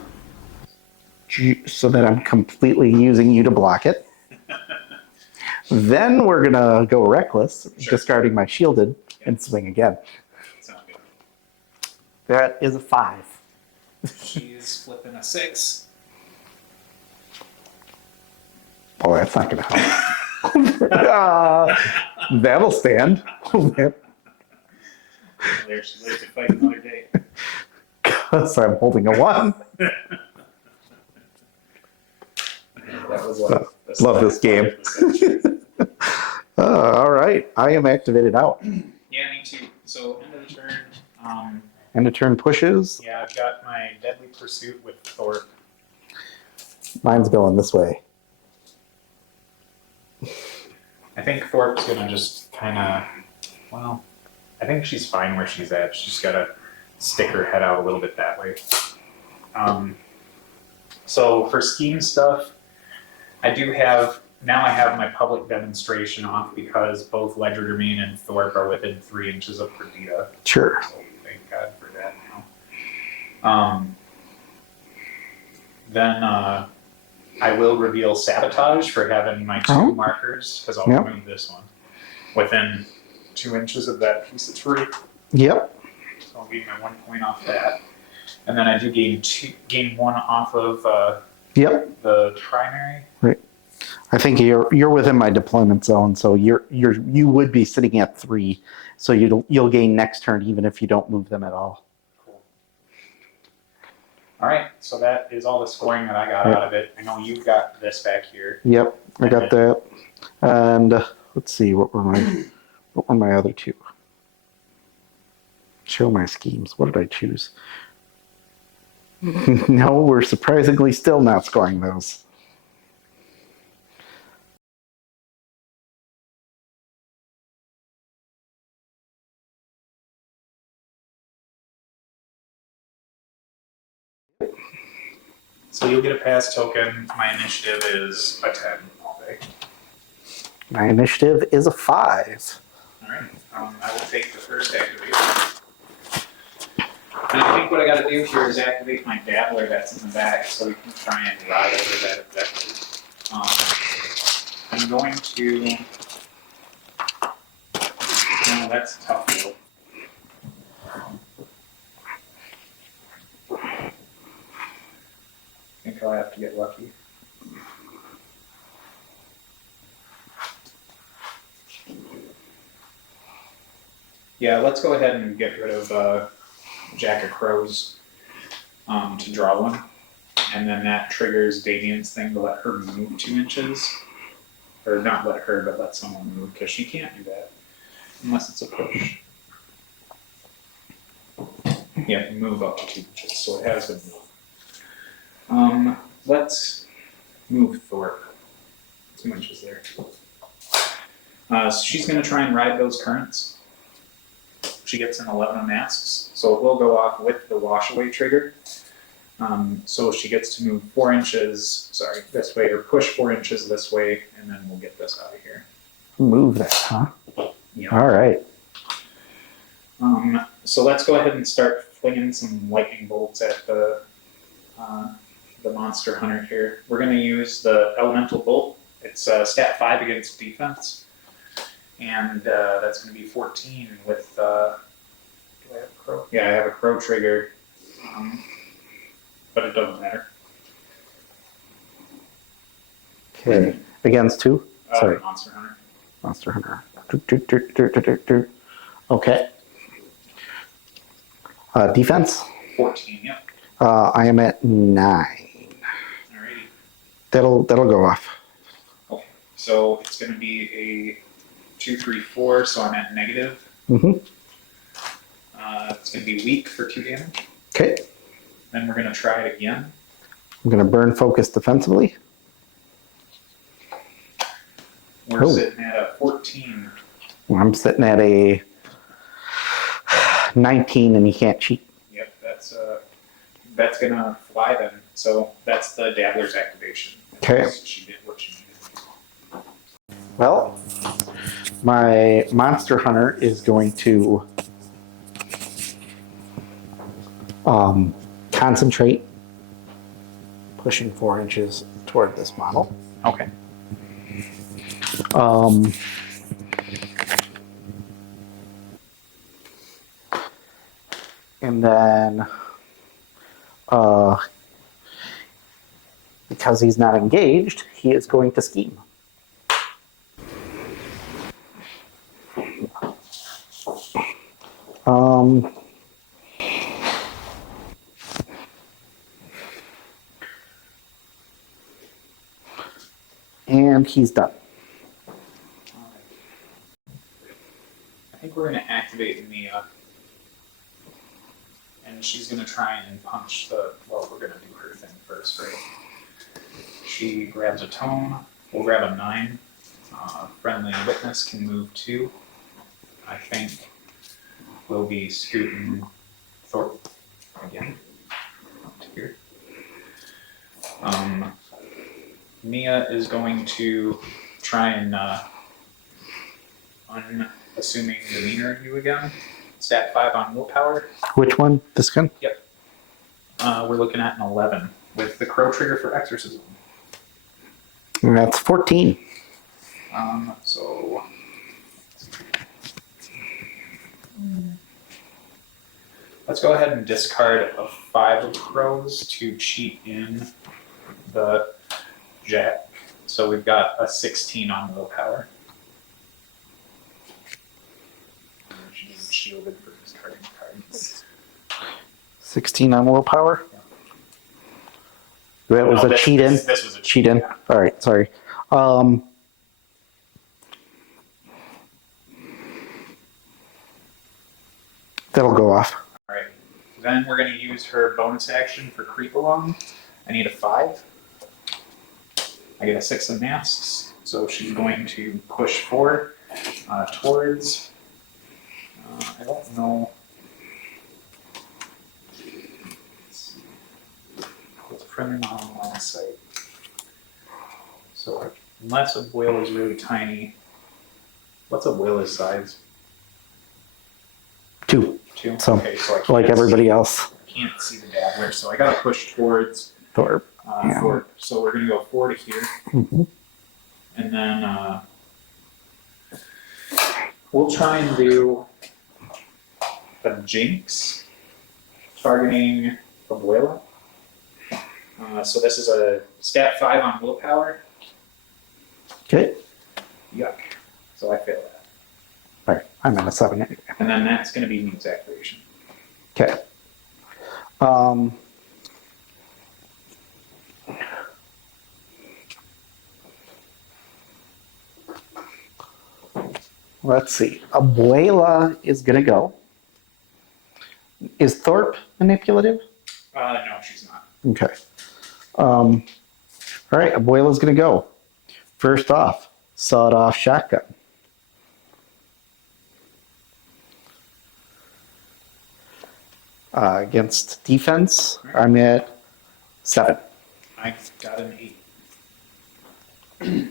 so that I'm completely using you to block it. Then we're going to go reckless, discarding my shielded, and swing again. Sounds good. That is a 5. She's flipping a 6. Oh, that's not going to help. That'll stand. There she lives to fight another day. Because I'm holding a 1. That was like Love this game. All right. I am activated out. Yeah, me too. So end of the turn. End of turn pushes. Yeah, I've got my Deadly Pursuit with Thorpe. Mine's going this way. I think Thorpe's gonna just kind of, well, I think she's fine where she's at. She's got to stick her head out a little bit that way. So for scheme stuff, I have my public demonstration off because both Ledger Domain and Thorpe are within 3 inches of Perdita. Sure. So thank God for that now. Then I will reveal Sabotage for having my 2 markers, because I'll move this one within 2 inches of that piece of tree. Yep. So I'll gain my 1 point off that. And then I do gain 1 off of the primary. Right. I think you're within my deployment zone, so you would be sitting at 3, so you'll gain next turn even if you don't move them at all. Cool. All right, so that is all the scoring that I got out of it. I know you've got this back here. Yep, I got that. And let's see, what were my other 2? Show my schemes. What did I choose? No, we're surprisingly still not scoring those. So you'll get a pass token. My initiative is a 10 all day. My initiative is a 5. All right, I will take the first activation. And I think what I got to do here is activate my Dabbler that's in the back so we can try and ride over that objective. I'm going to... No, that's a tough deal. I think I'll have to get lucky. Yeah, let's go ahead and get rid of Jack of Crows to draw 1. And then that triggers Damien's thing to let her move 2 inches. Or not let her, but let someone move, because she can't do that unless it's a push. Yeah, move up 2 inches, so it has been moved. Let's move Thorpe 2 inches there. So she's going to try and ride those currents. She gets an 11 of masks, so it will go off with the wash away trigger. So she gets to move 4 inches, sorry, this way, or push 4 inches this way, and then we'll get this out of here. Move that, huh? Yeah. All right. So let's go ahead and start flinging some lightning bolts at the monster hunter here. We're going to use the elemental bolt. It's stat 5 against defense, and that's going to be 14 with. Do I have a crow? Yeah, I have a crow trigger, but it doesn't matter. Okay. Against 2? Sorry. Monster hunter. Monster hunter. Okay. Defense? 14. Yep. I am at 9. Alrighty. That'll go off. Okay. So it's going to be a 2, 3, 4. So I'm at negative. Mm-hmm. It's going to be weak for 2 damage. Okay. Then we're going to try it again. I'm going to burn focus defensively. We're sitting at a 14. Well, I'm sitting at a 19, and you can't cheat. Yep, that's going to fly then. So that's the Dabbler's activation. Okay. She did what she needed. Well, my monster hunter is going to concentrate, pushing 4 inches toward this model. Okay. And then, because he's not engaged, he is going to scheme. And he's done. I think we're going to activate Mia. And she's going to try and punch the. Well, we're going to do her thing first, right? She grabs a tome. We'll grab a 9. Friendly witness can move 2. I think we'll be scooting Thorpe again up to here. Mia is going to try and unassuming demeanor you again. Stat 5 on willpower. Which one? This one? Yep. We're looking at an 11 with the crow trigger for exorcism. And that's 14. So let's go ahead and discard a 5 of crows to cheat in the jack. So we've got a 16 on willpower. She's shielded for discarding cards. 16 on willpower? That was a cheat in? This was a cheat in? Yeah. All right, sorry. That'll go off. All right. Then we're going to use her bonus action for creep along. I need a 5. I get a 6 of masks, so she's going to push 4 towards. I don't know. What's a friendly model on the site? So unless a whale is really tiny, what's a whale's size? 2. 2. So, okay, so I can't like everybody else. can't see the dabbler, so I got to push towards. Thorpe. Yeah. So we're going to go 4 to here. Mm-hmm. And then we'll try and do a jinx targeting Abuela. So this is a stat 5 on willpower. Okay. Yuck. So I fail that. All right. I'm at a 7 anyway. And then that's going to be Mute's activation. Okay. Let's see. Abuela is going to go. Is Thorpe manipulative? No, she's not. Okay. All right, Abuela's going to go. First off, sawed-off shotgun. Against defense, I'm at 7. I got an 8.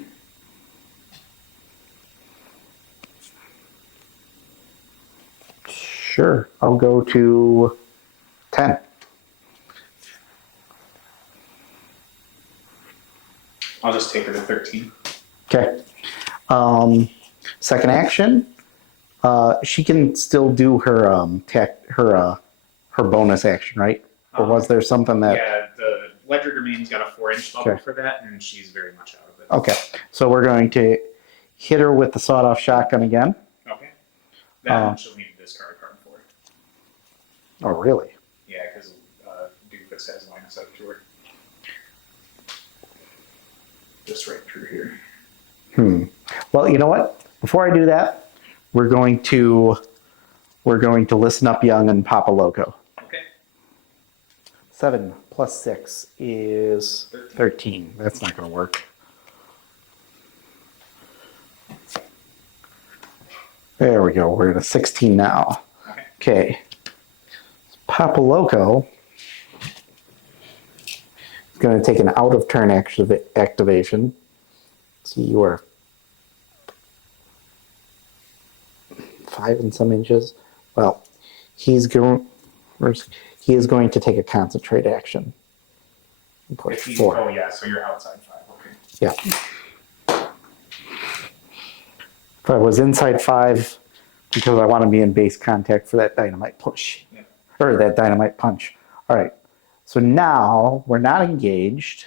Sure, I'll go to 10. I'll just take her to 13. Okay. Second action, she can still do her her bonus action, right? Or was there something that? Yeah, the Ledger Domain's got a 4-inch bubble Okay. for that, and she's very much out of it. Okay, so we're going to hit her with the sawed-off shotgun again. Okay. That one she'll need to discard a card for. Oh, really? Yeah, because Doofus has line of sight to her. Just right through here. Well, you know what? Before I do that, we're going to listen up young and pop a loco. Okay. 7 plus 6 is 13. That's not going to work. There we go. We're at a 16 now. Okay. Papa Loco is going to take an out of turn activation. See, you are 5 and some inches. Well, he is going to take a concentrate action. Push 4. Oh yeah, so you're outside 5. Okay. Yeah. If I was inside 5, because I want to be in base contact for that dynamite push. Yeah. Or that dynamite punch. All right. So now we're not engaged.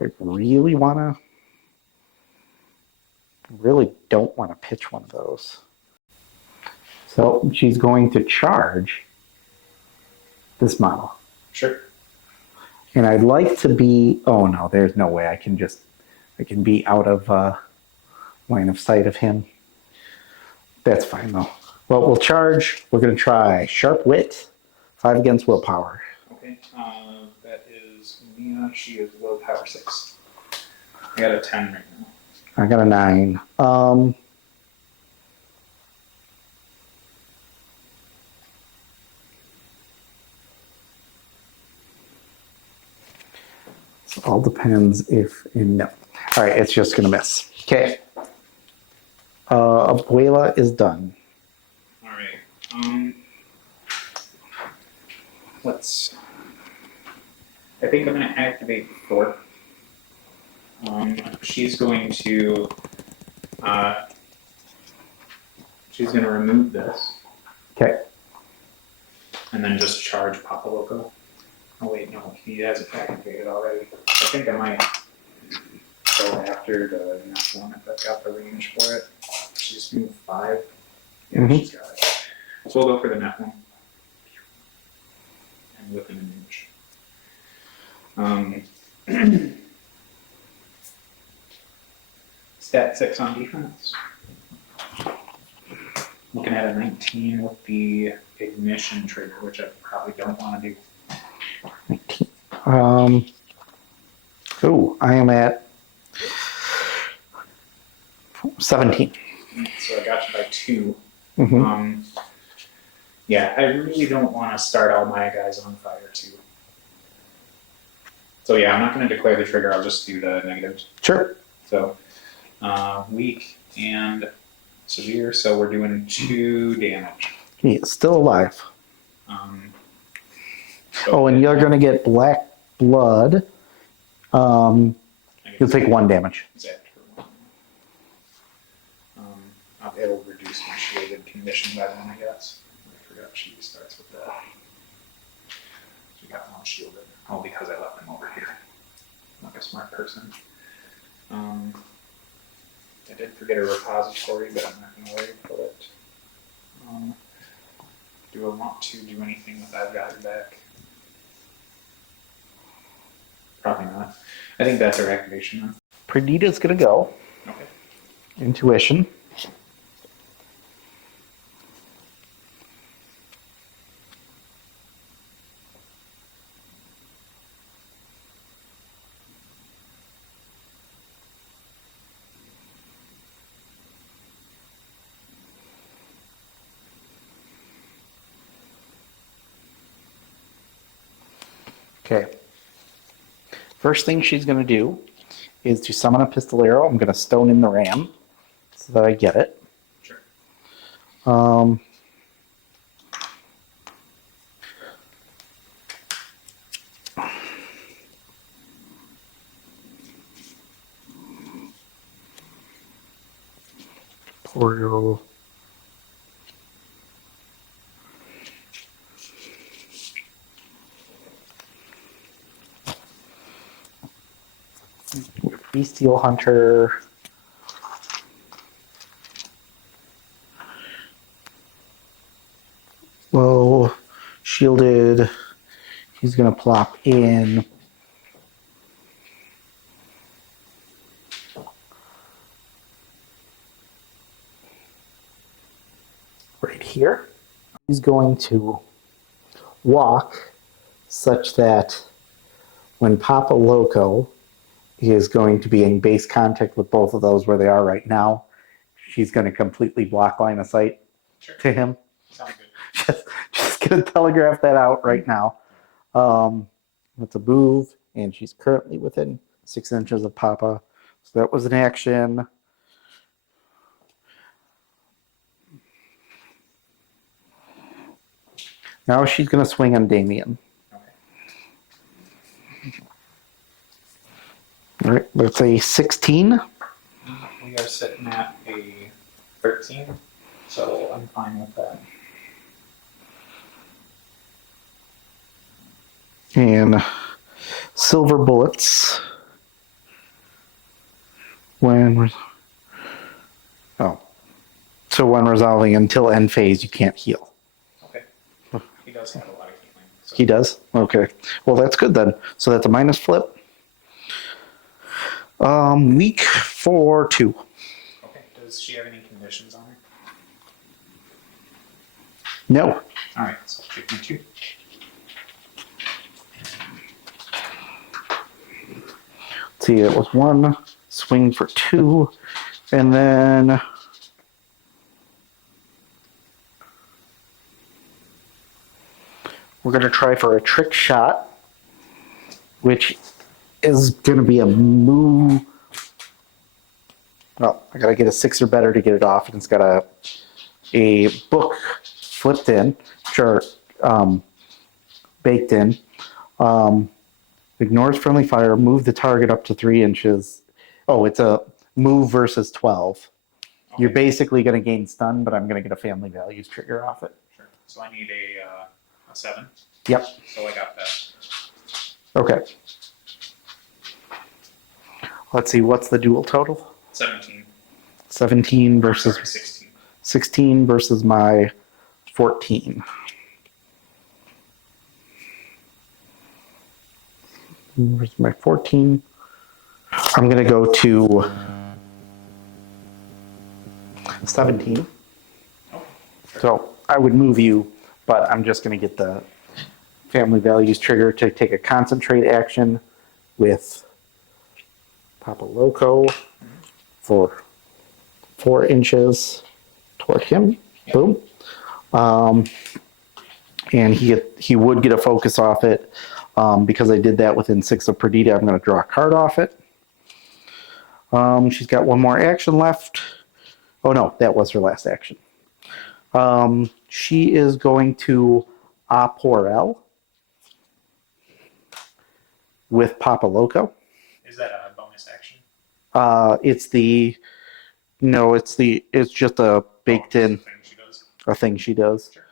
I really don't want to pitch one of those. So she's going to charge this model. Sure. And I'd like to be, oh no, there's no way I can be out of line of sight of him. That's fine though. Well, we'll charge. We're going to try Sharp Wit, 5 against Willpower. Okay. That is Mia. She is willpower 6. I got a 10 right now. I got a 9. So all depends if in no. All right, it's just going to miss. Okay. Abuela is done. All right. I think I'm going to activate Thorpe. She's going to remove this Okay. and then just charge Papa Loco. Oh wait, no, he has it activated already. I think I might go after the next one if I've got the range for it. She's moved 5. Yeah, she's got it. So we'll go for the net one. And within an inch. Stat 6 on defense. Looking at a 19 with the ignition trigger, which I probably don't want to do. 19. I am at 17. So I got you by 2. Mm-hmm. Yeah, I really don't want to start all my guys on fire too. So yeah, I'm not going to declare the trigger. I'll just do the negatives. Sure. So weak and severe. So we're doing 2 damage. He is still alive. So and you're going to get black blood. You'll take 1 damage. It'll reduce my shielded condition by 1, I guess. I forgot she starts with that. So we got 1 shielded. Oh, because I left him over here. Like a smart person. I did forget a repository, but I'm not going to worry about it. Do I want to do anything with I've got your back? Probably not. I think that's our activation then. Perdita's going to go. Okay. Intuition. Okay. First thing she's going to do is to summon a pistolero. I'm going to stone in the ram so that I get it. Sure. Portal. Bestial Hunter. Low, shielded. He's going to plop in. Right here. He's going to walk such that when Papa Loco is going to be in base contact with both of those where they are right now, she's going to completely block line of sight to him. Sounds good. Just going to telegraph that out right now. That's a move, and she's currently within 6 inches of Papa. So that was an action. Now she's going to swing on Damien. Okay. All right, let's say 16. We are sitting at a 13, so I'm fine with that. And silver bullets. So when resolving until end phase, you can't heal. Okay. He does have a lot of healing. So. He does? Okay. Well, that's good then. So that's a minus flip. Weak for 2. Okay. Does she have any conditions on her? No. All right. So I'll take my 2. Let's see, it was 1, swing for 2, and then we're going to try for a trick shot, which is going to be a move. Well, I got to get a 6 or better to get it off, and it's got a book flipped in, or baked in. Ignores friendly fire, move the target up to 3 inches. Oh, it's a move versus 12. Okay. You're basically going to gain stun, but I'm going to get a family values trigger off it. Sure. So I need a 7. Yep. So I got that. Okay. Let's see, what's the dual total? 17. 17 versus... Sorry, 16. 16 versus my 14. Where's my 14? I'm going to go to 17. Oh, sure. So I would move you, but I'm just going to get the family values trigger to take a concentrate action with Papa Loco for 4 inches toward him. Yep. Boom. And he would get a focus off it. Because I did that within 6 of Perdita, I'm going to draw a card off it. She's got 1 more action left. Oh no, that was her last action. She is going to Aporel with Papa Loco. Is that a bonus action? It's just a baked in Thing she does. a thing she does. Sure.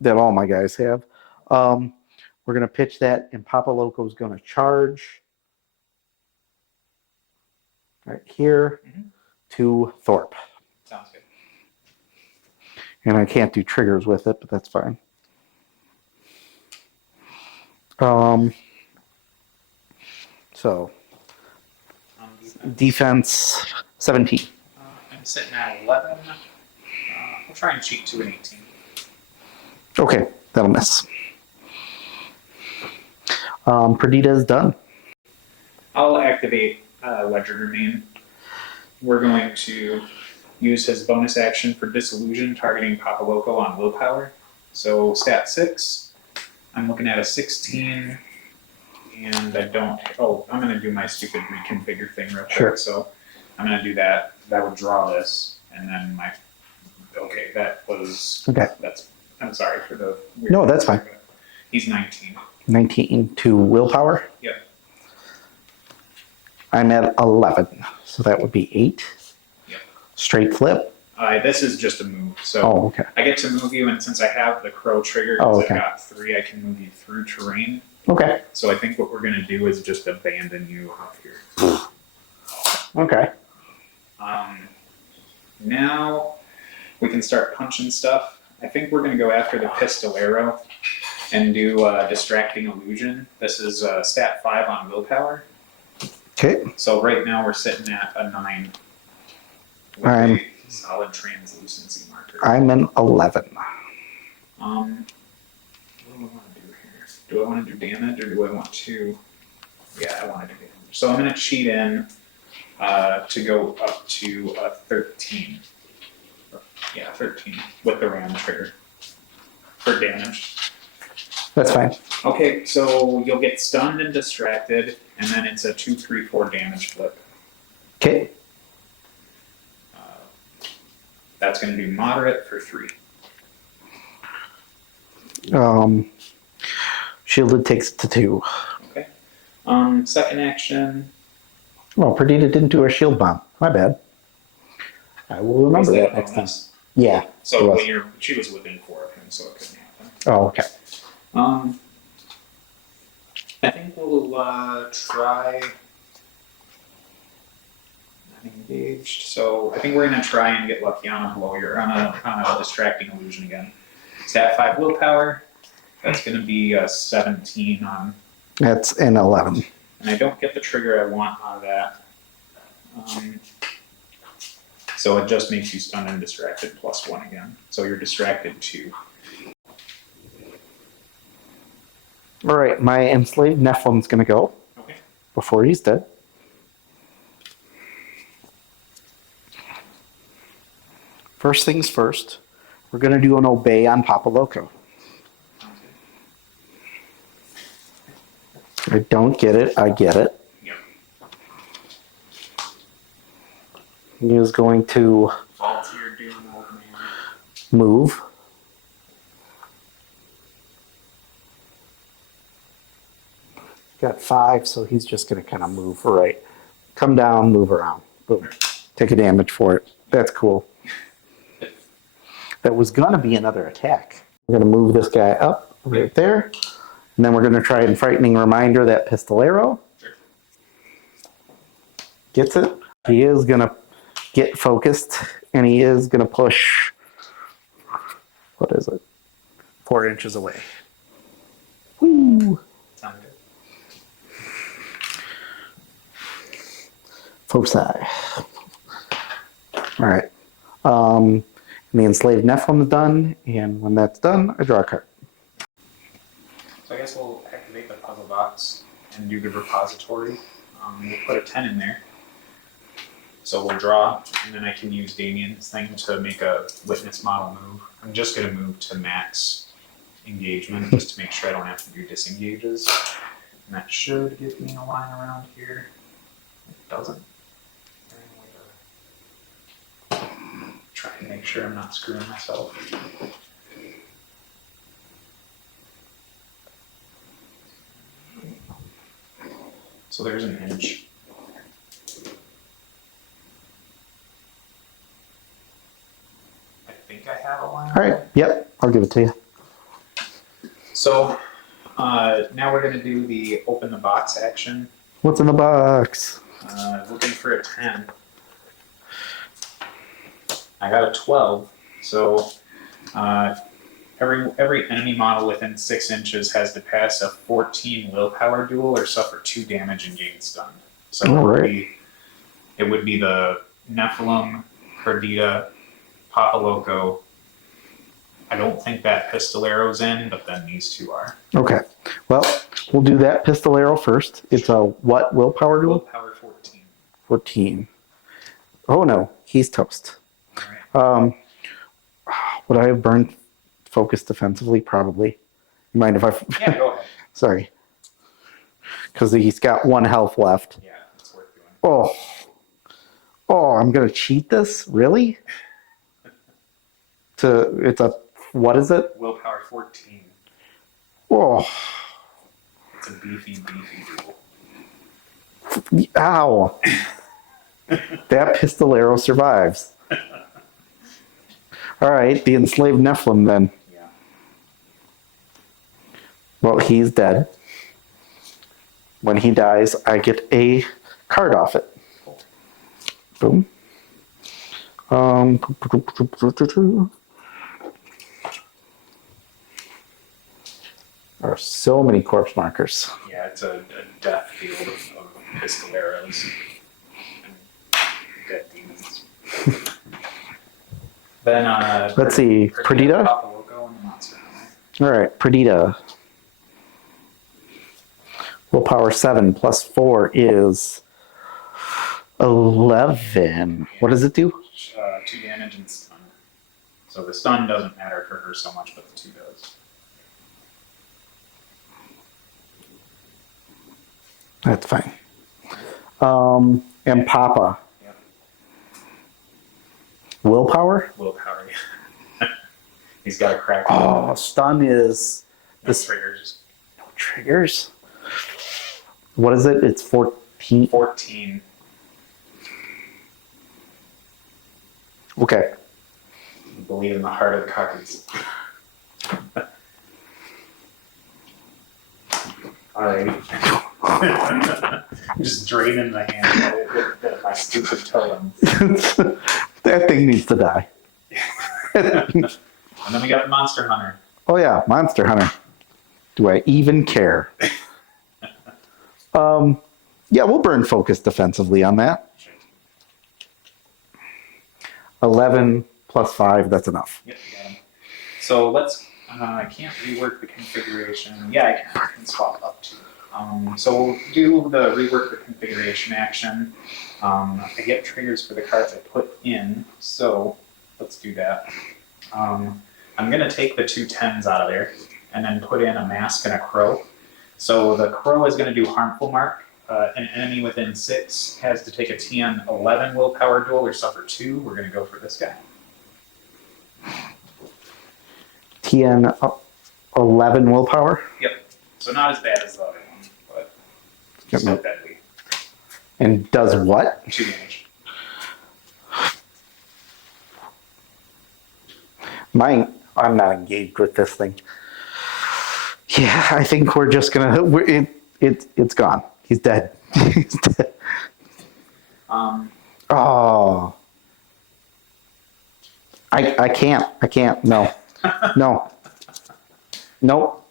That all my guys have. We're going to pitch that, and Papa Loco is going to charge right here to Thorpe. Sounds good. And I can't do triggers with it, but that's fine. So, defense 17. I'm sitting at 11. I'll try and cheat to an 18. Okay, that'll miss. Perdita is done. I'll activate Ledger Remain. We're going to use his bonus action for Disillusion, targeting Papa Loco on willpower. So stat 6. I'm looking at a 16 And I don't, I'm going to do my stupid reconfigure thing real quick. Sure. So I'm going to do that. That would draw this. And then okay, that was, Okay. I'm sorry for the weird. No, that's fine. He's 19. 19 to willpower. Yep. I'm at 11, so that would be 8. Yep. Straight flip. This is just a move. So okay. I get to move you, and since I have the crow trigger, I've got 3, I can move you through terrain. Okay. So I think what we're going to do is just abandon you up here. Okay. Now we can start punching stuff. I think we're going to go after the pistolero and do distracting illusion. This is stat 5 on willpower. Okay. So right now we're sitting at a 9 with a solid translucency marker. I'm an 11. What do I want to do here? Do I want to do damage or do I want to? Yeah, I want to do damage. So I'm going to cheat in to go up to 13. Yeah, 13 with the ram trigger for damage. That's fine. Okay, so you'll get stunned and distracted, and then it's a 2, 3, 4 damage flip. Okay. That's going to be moderate for 3. Shielded takes it to 2. Okay. Second action. Well, Perdita didn't do her shield bomb. My bad. I will remember that next time. Yeah. So when she was within 4 of him, so it couldn't happen. Oh, okay. I think we'll try. Not engaged. So I think we're gonna try and get lucky on a blow on a distracting illusion again. Stat 5 willpower. That's gonna be 17 on. That's an 11. And I don't get the trigger I want out of that. So it just makes you stunned and distracted +1 again. So you're distracted 2. All right, my enslaved Nephilim's going to go before he's dead. First things first, we're going to do an obey on Papa Loco. I don't get it. I get it. Yep. He is going to move. Got 5, so he's just going to kind of move right. Come down, move around. Boom. Take a damage for it. That's cool. That was going to be another attack. We're going to move this guy up right there. And then we're going to try and frightening reminder that pistolero. Gets it. He is going to get focused, and he is going to push, what is it? 4 inches away. Woo! Foci. All right. The enslaved Nephilim is done, and when that's done, I draw a card. So I guess we'll activate the puzzle box and do the repository. We'll put a 10 in there. So we'll draw, and then I can use Damien's thing to make a witness model move. I'm just going to move to max engagement just to make sure I don't have to do disengages. And that should give me a line around here. It doesn't. Try and make sure I'm not screwing myself. So there's an inch. I think I have a line. All right. Yep. I'll give it to you. So now we're going to do the open the box action. What's in the box? Looking for a 10. I got a 12. So every enemy model within 6 inches has to pass a 14 willpower duel or suffer 2 damage and gain stunned. So it would be the Nephilim, Perdita, Papa Loco. I don't think that pistolero's in, but then these 2 are. Okay. Well, we'll do that pistolero first. It's a what willpower duel? Willpower 14. 14. Oh no, he's toast. All right. Would I have burned focus defensively? Probably. You mind if I... Yeah, go ahead. Sorry. because he's got 1 health left. Yeah, it's worth doing. Oh, I'm gonna cheat this? Really? It's a, what is it? Willpower 14. Oh, It's a beefy duel. ow! That pistolero survives. All right, the enslaved Nephilim then. Yeah. Well, he's dead. When he dies, I get a card off it. Cool. Boom. There are so many corpse markers. Yeah, it's a death field of pistoleros and dead demons. Then, Let's see, Perdita? Papa Loco, and the Monster Hunter. All right, Perdita. Willpower 7 plus 4 is 11. What does it do? 2 damage and stun. So the stun doesn't matter for her so much, but the 2 does. That's fine. And Papa. Yep. Willpower? Willpower. He's got a crack. Oh, stun is... No triggers. No triggers? What is it? It's 14. 14. Okay. Believe in the heart of the cards. Alright. Just draining the hand with my stupid totem. That thing needs to die. And then we got the Monster Hunter. Oh yeah, Monster Hunter. Do I even care? Yeah, we'll burn focus defensively on that. 11 plus 5, that's enough. Yep, got him. So let's, I can't rework the configuration. Yeah, I can swap up to. So we'll do the rework the configuration action. I get triggers for the cards I put in, so let's do that. I'm going to take the 2 10s out of there and then put in a mask and a crow. So the crow is going to do harmful mark. An enemy within 6 has to take a TN 11 willpower duel or suffer 2. We're going to go for this guy. TN 11 willpower. Yep. So not as bad as the other one, but still deadly. And does what? 2 damage. I'm not engaged with this thing. Yeah, I think we're just gonna. It's gone. He's dead. He's dead. Oh. I can't. No. No. Nope.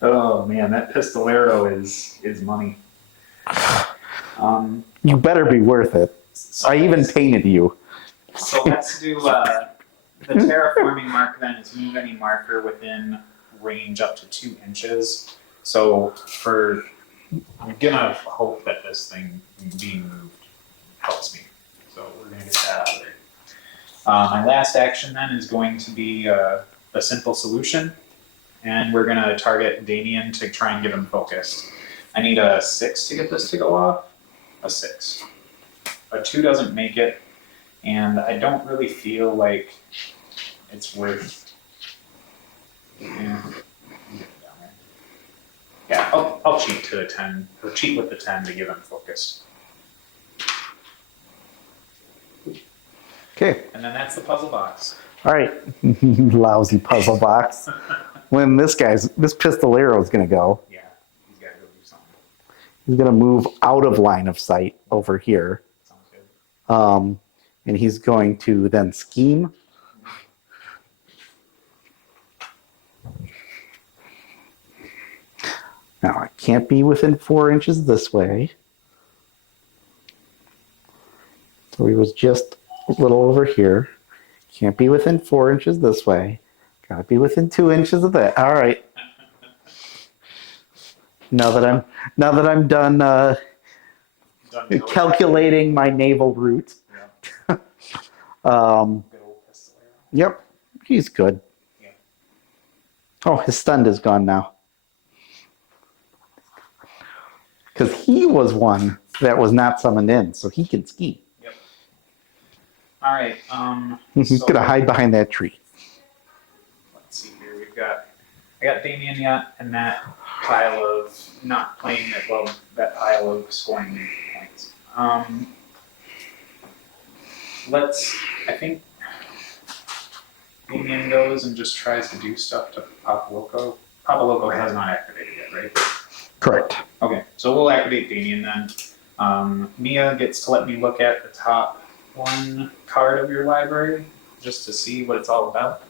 Oh man, that pistolero is money. You better be worth it. So I even painted you. So let's do the terraforming mark then is move any marker within range up to 2 inches. So I'm gonna hope that this thing being moved helps me. So we're gonna get that out of there. My last action then is going to be a simple solution, and we're gonna target Damien to try and get him focused. I need a 6 to get this to go off. A 6. A 2 doesn't make it, and I don't really feel like it's worth. Yeah, I'll cheat to the 10, or cheat with the 10 to give him focus. Okay. And then that's the puzzle box. All right. Lousy puzzle box. When this pistolero is gonna go. Yeah, he's got to go do something. He's gonna move out of line of sight over here. Sounds good. And he's going to then scheme. Now I can't be within 4 inches this way. So he was just a little over here. Can't be within 4 inches this way. Gotta be within 2 inches of that. All right. Now that I'm done calculating my naval route. Yeah. Good old pistolero. Yep, he's good. Yeah. Oh, his stun is gone now. Because he was one that was not summoned in, so he can ski. Yep. All right. He's going to hide behind that tree. Let's see here. I got Damien yet, and that pile of not playing it well. That pile of scoring points. I think Damien goes and just tries to do stuff to Papa Loco. Papa Loco has not activated yet, right? Correct. Okay, so we'll activate Damien then. Mia gets to let me look at the top one card of your library just to see what it's all about.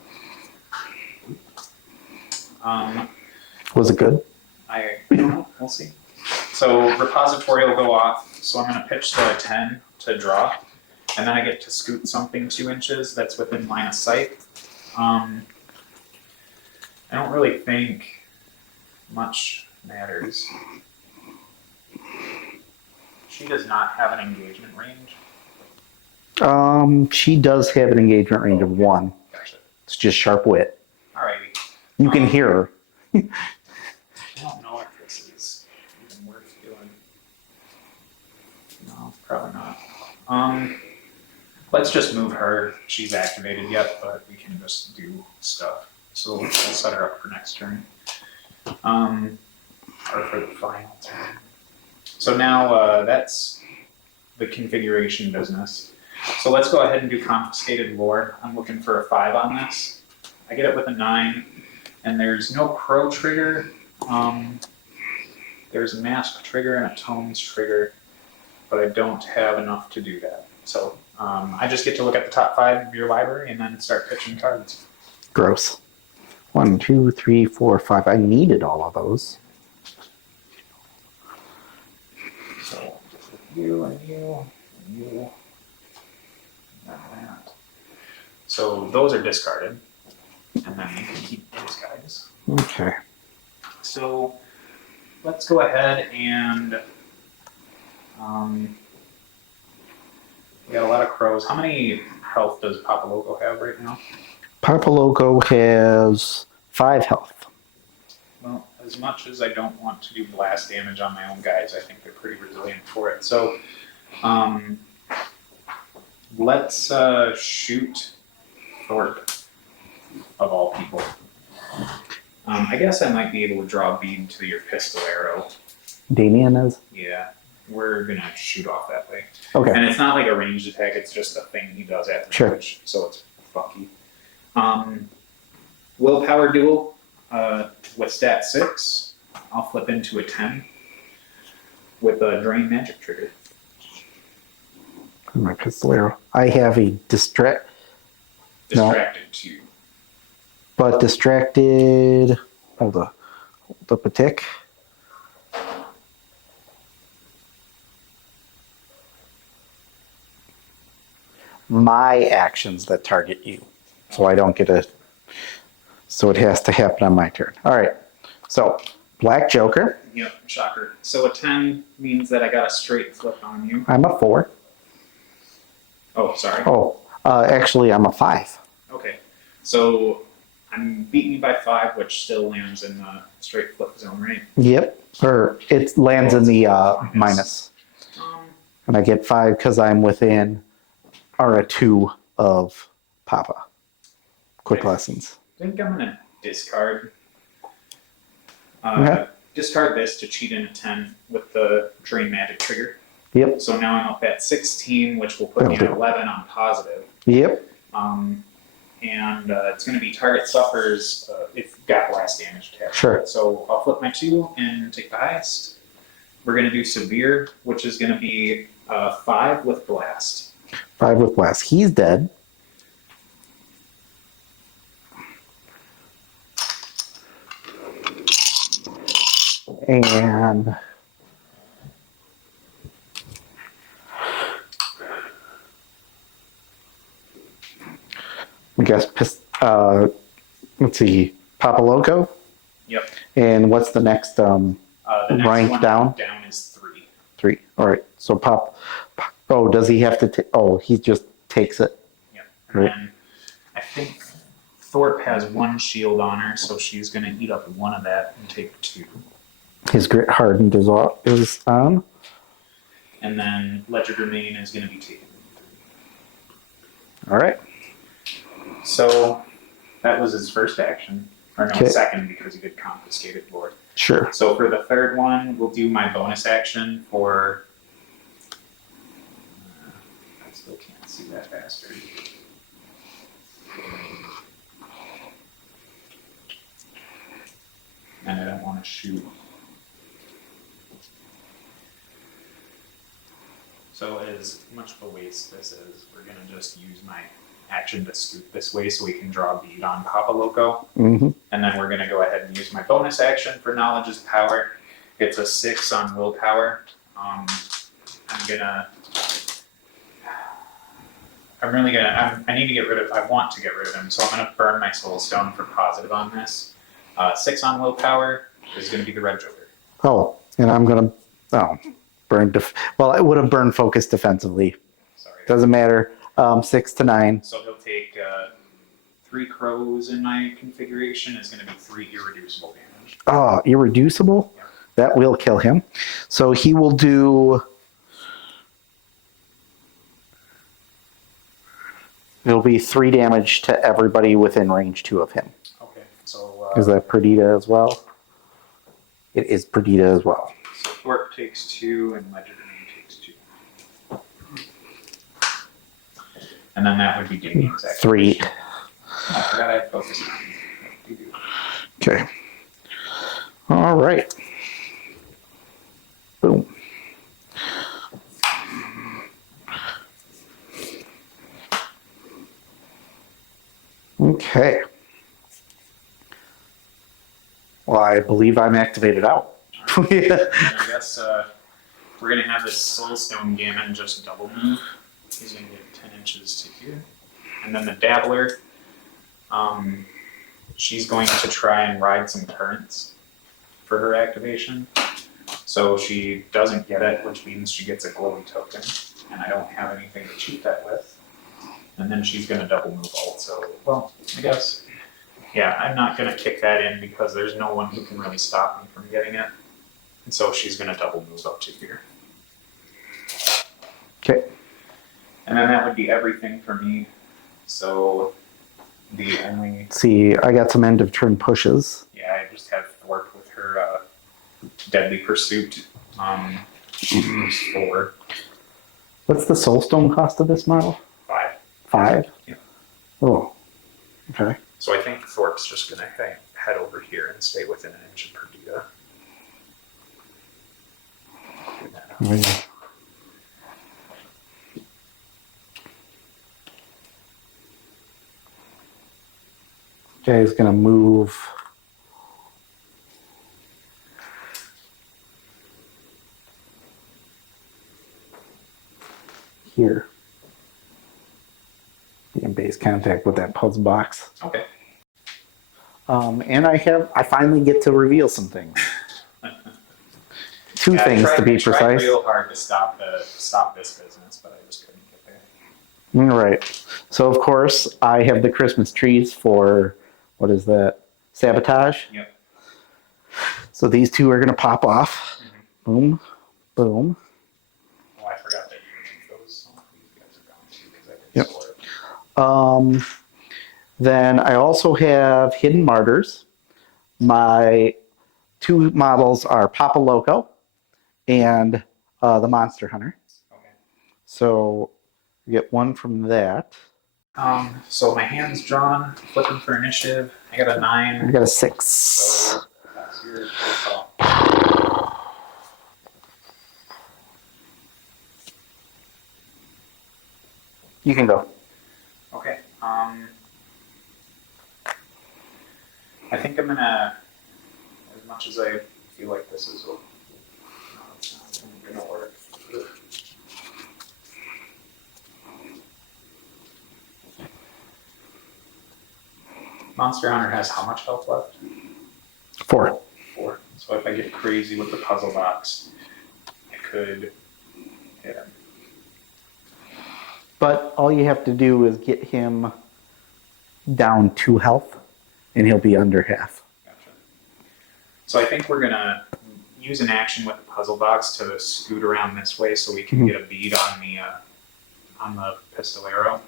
Was it good? I don't know. We'll see. So repository will go off. So I'm going to pitch to a 10 to draw. And then I get to scoot something 2 inches that's within line of sight. I don't really think much matters. She does not have an engagement range. She does have an engagement range of 1. Gotcha. It's just sharp wit. Alrighty. You can hear her. I don't know if this is even worth doing. No, probably not. Let's just move her. She's activated yet, but we can just do stuff. So we'll set her up for next turn. Or for the final turn. So now that's the configuration business. So let's go ahead and do confiscated lore. I'm looking for a 5 on this. I get it with a 9, and there's no crow trigger. There's a mask trigger and a tomes trigger, but I don't have enough to do that. So I just get to look at the top 5 of your library and then start pitching cards. Gross. 1, 2, 3, 4, 5. I needed all of those. So just with you and you and you and that. So those are discarded, and then you can keep those guys. Okay. So let's go ahead and we got a lot of crows. How many health does Papa Loco have right now? Papa Loco has 5 health. Well, as much as I don't want to do blast damage on my own guys, I think they're pretty resilient for it. So let's shoot Thorpe, of all people. I guess I might be able to draw a bead to your pistol arrow. Damien is? Yeah, we're going to shoot off that way. Okay. And it's not like a ranged attack, it's just a thing he does after damage, so it's fucky. Willpower duel with stat 6. I'll flip into a 10 with a drain magic trigger. My pistol arrow. I have a Distracted 2. But distracted. Hold up a tick. My actions that target you. So I don't get a. So it has to happen on my turn. All right. So, Black Joker. Yep, shocker. So a 10 means that I got a straight flip on you. I'm a 4. Oh, sorry. Actually, I'm a 5. Okay. So I'm beating you by 5, which still lands in the straight flip zone, right? Yep. Or it lands in the minus. And I get 5 because I'm within a 2 of Papa. Quick lessons. I think I'm going to discard. Okay. Discard this to cheat in a 10 with the drain magic trigger. Yep. So now I'm up at 16, which will put me at 11 on positive. Yep. And it's going to be target suffers if you've got blast damage attached. Sure. So I'll flip my 2 and take the highest. We're going to do severe, which is going to be 5 with blast. 5 with blast. He's dead. And I guess let's see, Papa Loco. Yep. And what's the next The next rank one down? Down is 3. 3. All right. So oh, does he have to he just takes it. Yep. Right. And I think Thorpe has 1 shield on her, so she's going to eat up 1 of that and take 2. His grit hardened is on. And then Legend Remain is going to be taken. All right. So that was his first action. Or no, second, because he did Confiscated Lord. Sure. So for the third one, we'll do my bonus action for... I still can't see that bastard. And I don't want to shoot. So as much of a waste this is, we're going to just use my action to scoot this way so we can draw a bead on Papa Loco. Mm-hmm. And then we're going to go ahead and use my bonus action for Knowledge is Power. It's a 6 on Willpower. I need to get rid of, I want to get rid of him, so I'm going to burn my Soul Stone for positive on this. 6 on Willpower is going to be the Red Joker. Oh, and I'm going to, burn, well, I would have burned Focus defensively. Sorry. Doesn't matter. 6 to 9. So he'll take 3 crows in my configuration. Is going to be 3 irreducible damage. Oh, irreducible? Yeah. That will kill him. So he will do... It'll be 3 damage to everybody within range 2 of him. Okay, so... is that Perdita as well? It is Perdita as well. So Thorpe takes 2 and Legend Remain takes 2. And then that would be Damien's action. 3. I forgot I focused on it. Okay. All right. Boom. Okay. Well, I believe I'm activated out. Right. And I guess we're going to have this Soulstone Gammon just double move. He's going to get 10 inches to here. And then the Dabbler, she's going to try and ride some currents for her activation. So she doesn't get it, which means she gets a glowy token. And I don't have anything to cheat that with. And then she's going to double move also. Well, I guess, yeah, I'm not going to kick that in because there's no one who can really stop me from getting it. And so she's going to double move up to here. Okay. And then that would be everything for me. So the only... See, I got some end of turn pushes. Yeah, I just have Thorpe with her Deadly Pursuit. Moves 4. What's the Soulstone cost of this model? 5. 5? Yeah. Oh, okay. So I think Thorpe's just going to head over here and stay within an inch of Perdita. Jay's going to move here. Be in base contact with that puzzle box. Okay. And I finally get to reveal some things. 2 things to be I tried precise. real hard to stop this business, but I just couldn't get there. All right. So of course I have the Christmas trees for, what is that? Sabotage. Yep. So these 2 are going to pop off. Mm-hmm. Boom, boom. Oh, I forgot that you removed those. So these guys are gone too because I didn't store it. Then I also have Hidden Martyrs. My 2 models are Papa Loco and the Monster Hunter. Okay. So you get 1 from that. So my hand's drawn, flipping for initiative. I got a 9. I got a 6. So that's your call. You can go. Okay. I think I'm gonna, as much as I feel like this is, no, it's not gonna work. Monster Hunter has how much health left? 4. 4. So if I get crazy with the puzzle box, I could hit him. But all you have to do is get him down 2 health, and he'll be under half. Gotcha. So I think we're gonna use an action with the puzzle box to scoot around this way so we can get a bead on the pistolero.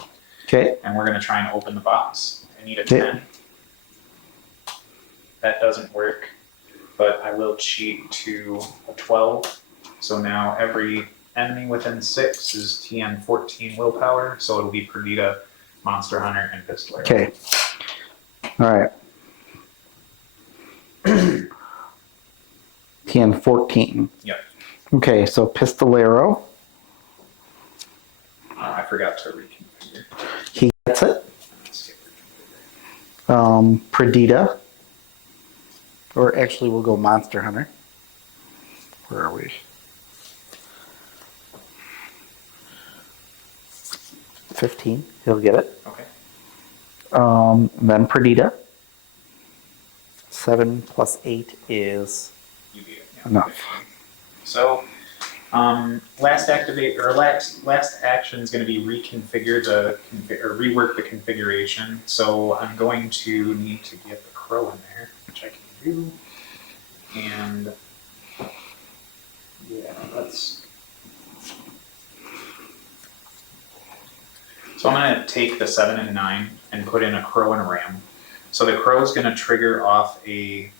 Okay. And we're going to try and open the box. I need a Okay. 10. That doesn't work, but I will cheat to a 12. So now every enemy within 6 is TN 14 willpower, so it'll be Perdita, Monster Hunter, and Pistolero. Okay. All right. TN 14. Yep. Okay, so Pistolero. I forgot to reconfigure. He gets it. Let's skip reconfigure. Perdita. Or actually, we'll go Monster Hunter. Where are we? 15. He'll get it. Okay. Then Perdita. 7 plus 8 is You beat it. Yeah. enough. So, last action is going to be reconfigure or rework the configuration. So I'm going to need to get the crow in there, which I can do. And yeah, let's. So I'm going to take the 7 and 9 and put in a crow and a ram. So the crow is going to trigger off a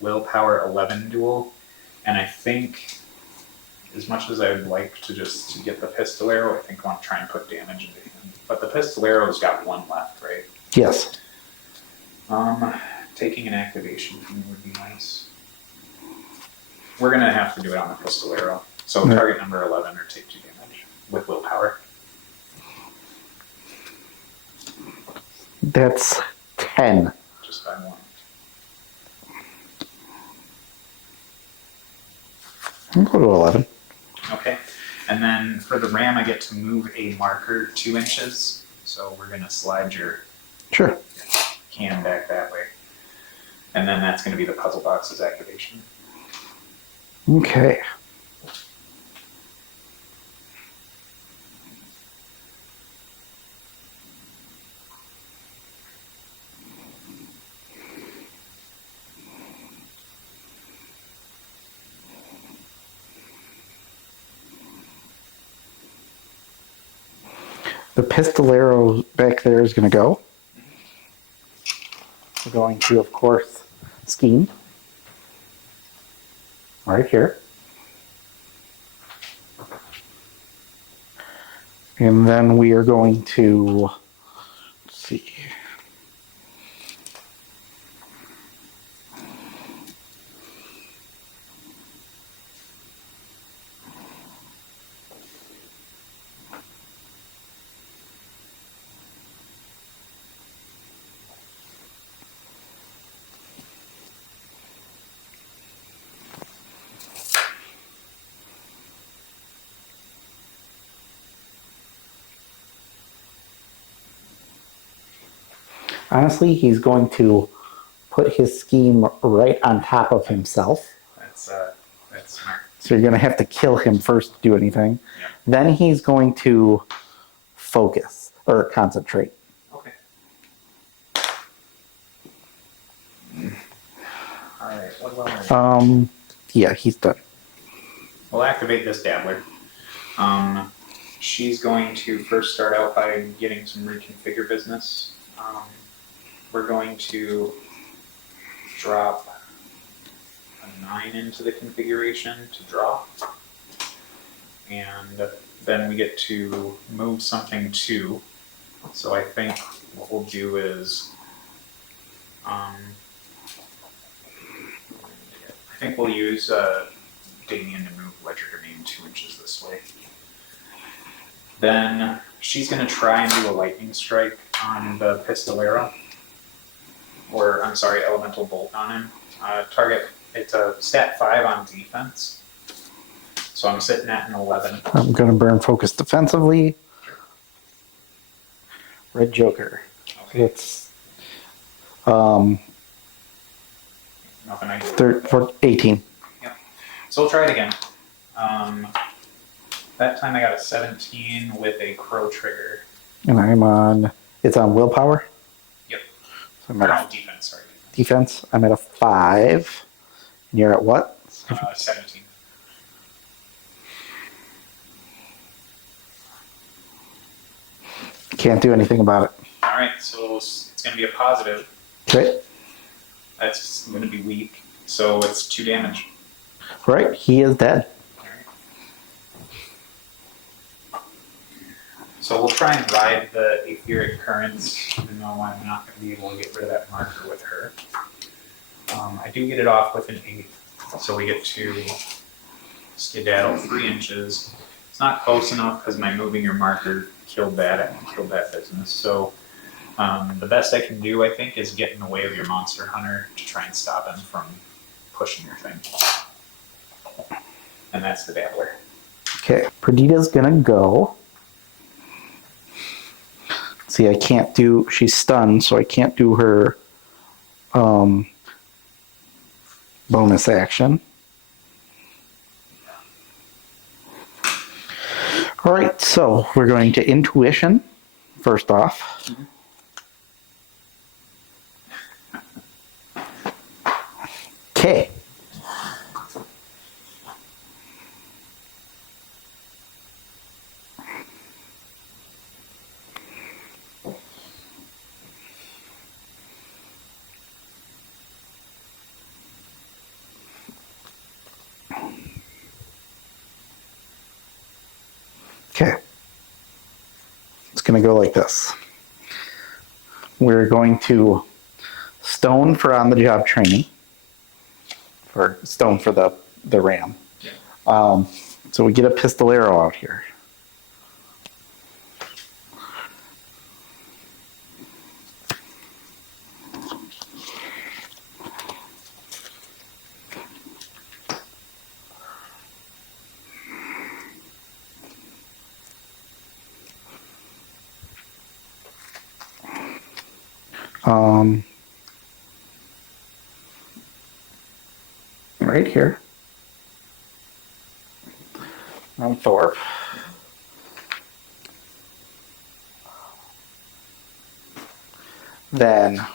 willpower 11 duel, and I think, as much as I would like to just get the pistolero, I think I want to try and put damage into him. But the pistolero's got 1 left, right? Yes. Taking an activation from me would be nice. We're going to have to do it on the pistolero. So target number 11 or take 2 damage with willpower. That's 10. Just by 1. I'll go to 11. Okay. And then for the ram, I get to move a marker 2 inches. So we're going to slide your Sure. can back that way. And then that's going to be the puzzle box's activation. Okay. The pistolero back there is going to go. We're going to, of course, scheme. Right here. And then we are going to, let's see. Honestly, he's going to put his scheme right on top of himself. That's smart. So you're going to have to kill him first to do anything. Yeah. Then he's going to focus or concentrate. Okay. All right. What about Yeah, he's done. We'll activate this dabbler. She's going to first start out by getting some reconfigure business. We're going to drop a 9 into the configuration to draw. And then we get to move something 2. So I think what we'll do is, I think we'll use Damien to move Ledger Domain 2 inches this way. Then she's going to try and do a lightning strike on the pistolero. Or, I'm sorry, elemental bolt on him. Target, it's a stat 5 on defense. So I'm sitting at an 11. I'm going to burn focus defensively. Red Joker. Okay. It's Nothing I do. 18. Yep. So we'll try it again. That time I got a 17 with a crow trigger. And I'm on, it's on willpower. Yep. So I'm at No, a defense, sorry. defense. I'm at a 5. And you're at what? 17. Can't do anything about it. All right, so it's going to be a positive. Okay. That's going to be weak, so it's 2 damage. Right, he is dead. All right. So we'll try and ride the etheric currents, even though I'm not going to be able to get rid of that marker with her. I do get it off with an 8, so we get to skedaddle 3 inches. It's not close enough because my moving your marker killed that business. So the best I can do, I think, is get in the way of your monster hunter to try and stop him from pushing your thing. And that's the dabbler. Okay, Perdita's gonna go. See, I can't do, she's stunned, so I can't do her bonus action. All right, so we're going to intuition first off. Okay. Okay. It's going to go like this. We're going to stone for on-the-job training, or stone for the ram. Yeah. So we get a pistolero out here. Right here. On Thorpe. Then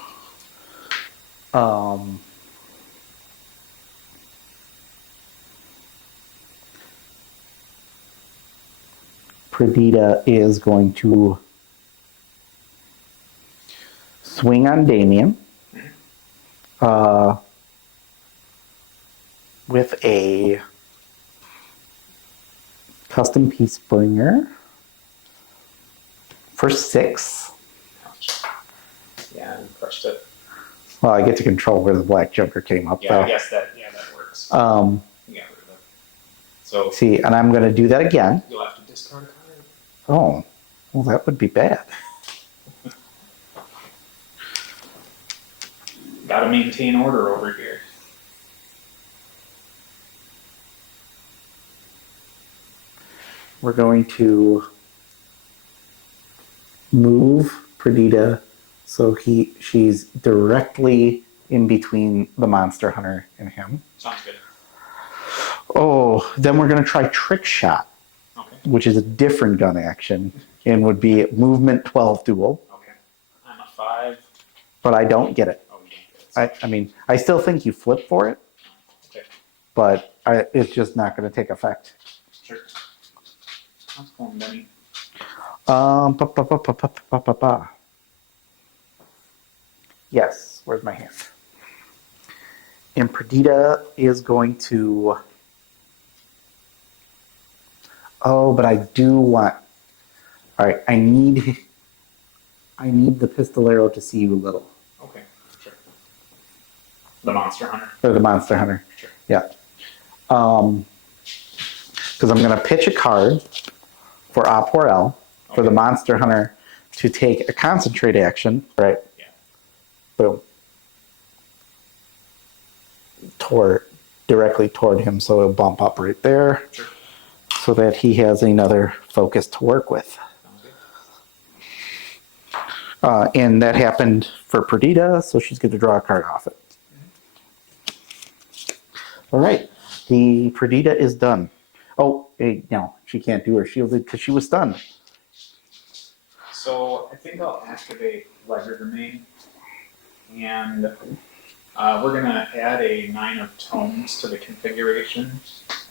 Perdita is going to swing on Damien with a custom piece bringer for 6. Yeah, you crushed it. Well, I get to control where the black joker came up. Yeah, though. I guess that works. You got rid of it. So See, and I'm going to do that again. you'll have to discard a card. Oh, well, that would be bad. Gotta maintain order over here. We're going to move Perdita so she's directly in between the monster hunter and him. Sounds good. Oh, then we're going to try trick shot, Okay. which is a different gun action and would be movement 12 duel. Okay. I'm a 5. But I don't get it. Oh, you don't get it. I mean, I still think you flip for it, Okay. but it's just not going to take effect. Sure. How's it going, Benny? Ba, ba, ba, ba, ba, ba, ba, ba. Yes, where's my hand? And Perdita is going to... Oh, but I do want... All right, I need the pistolero to see you little. Okay, sure. The monster hunter? Or the monster hunter. Sure. Yeah. Because I'm going to pitch a card for Op or L for the monster hunter to take a concentrate action, right? Yeah. Boom. Directly toward him, so it'll bump up right there. Sure. So that he has another focus to work with. Sounds good. And that happened for Perdita, so she's going to draw a card off it. All right. The Perdita is done. Oh, hey, no, she can't do her shielded because she was stunned. So I think I'll activate Ledger Domain, and We're going to add a 9 of tomes to the configuration,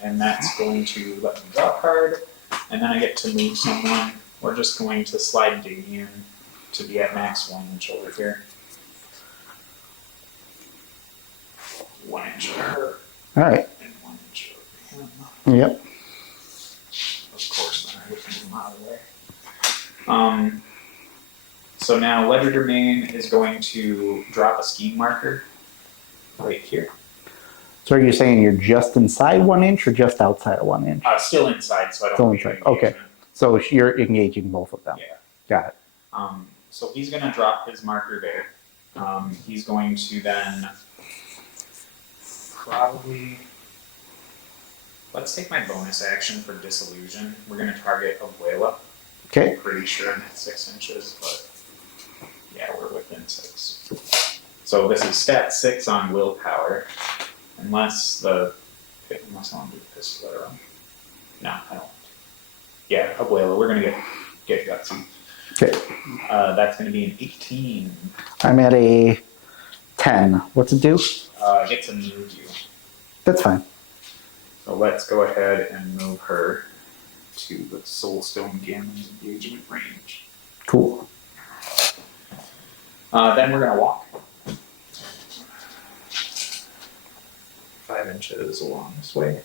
and that's going to let me draw a card, and then I get to move someone. We're just going to slide Damien to be at max 1 inch over here. 1 inch over her. All right. And 1 inch over him. Yep. Of course, then I would move him out of the way. So now Ledger Domain is going to drop a scheme marker right here. So are you saying you're just inside 1 inch or just outside of 1 inch? Still inside, so I don't Still need inside. engagement. Okay. So you're engaging both of them. Yeah. Got it. So he's going to drop his marker there. He's going to then probably, let's take my bonus action for Disillusion. We're going to target Abuela. Okay. I'm pretty sure I'm at 6 inches, but yeah, we're within 6. So this is stat 6 on willpower, unless I want to do the pistol arrow. No, I don't. Yeah, Abuela, we're going to get gutsy. Okay. That's going to be an 18. I'm at a 10. What's it do? Get to move you. That's fine. So let's go ahead and move her to the Soulstone Gammon's engagement range. Cool. Then we're going to walk 5 inches along this way.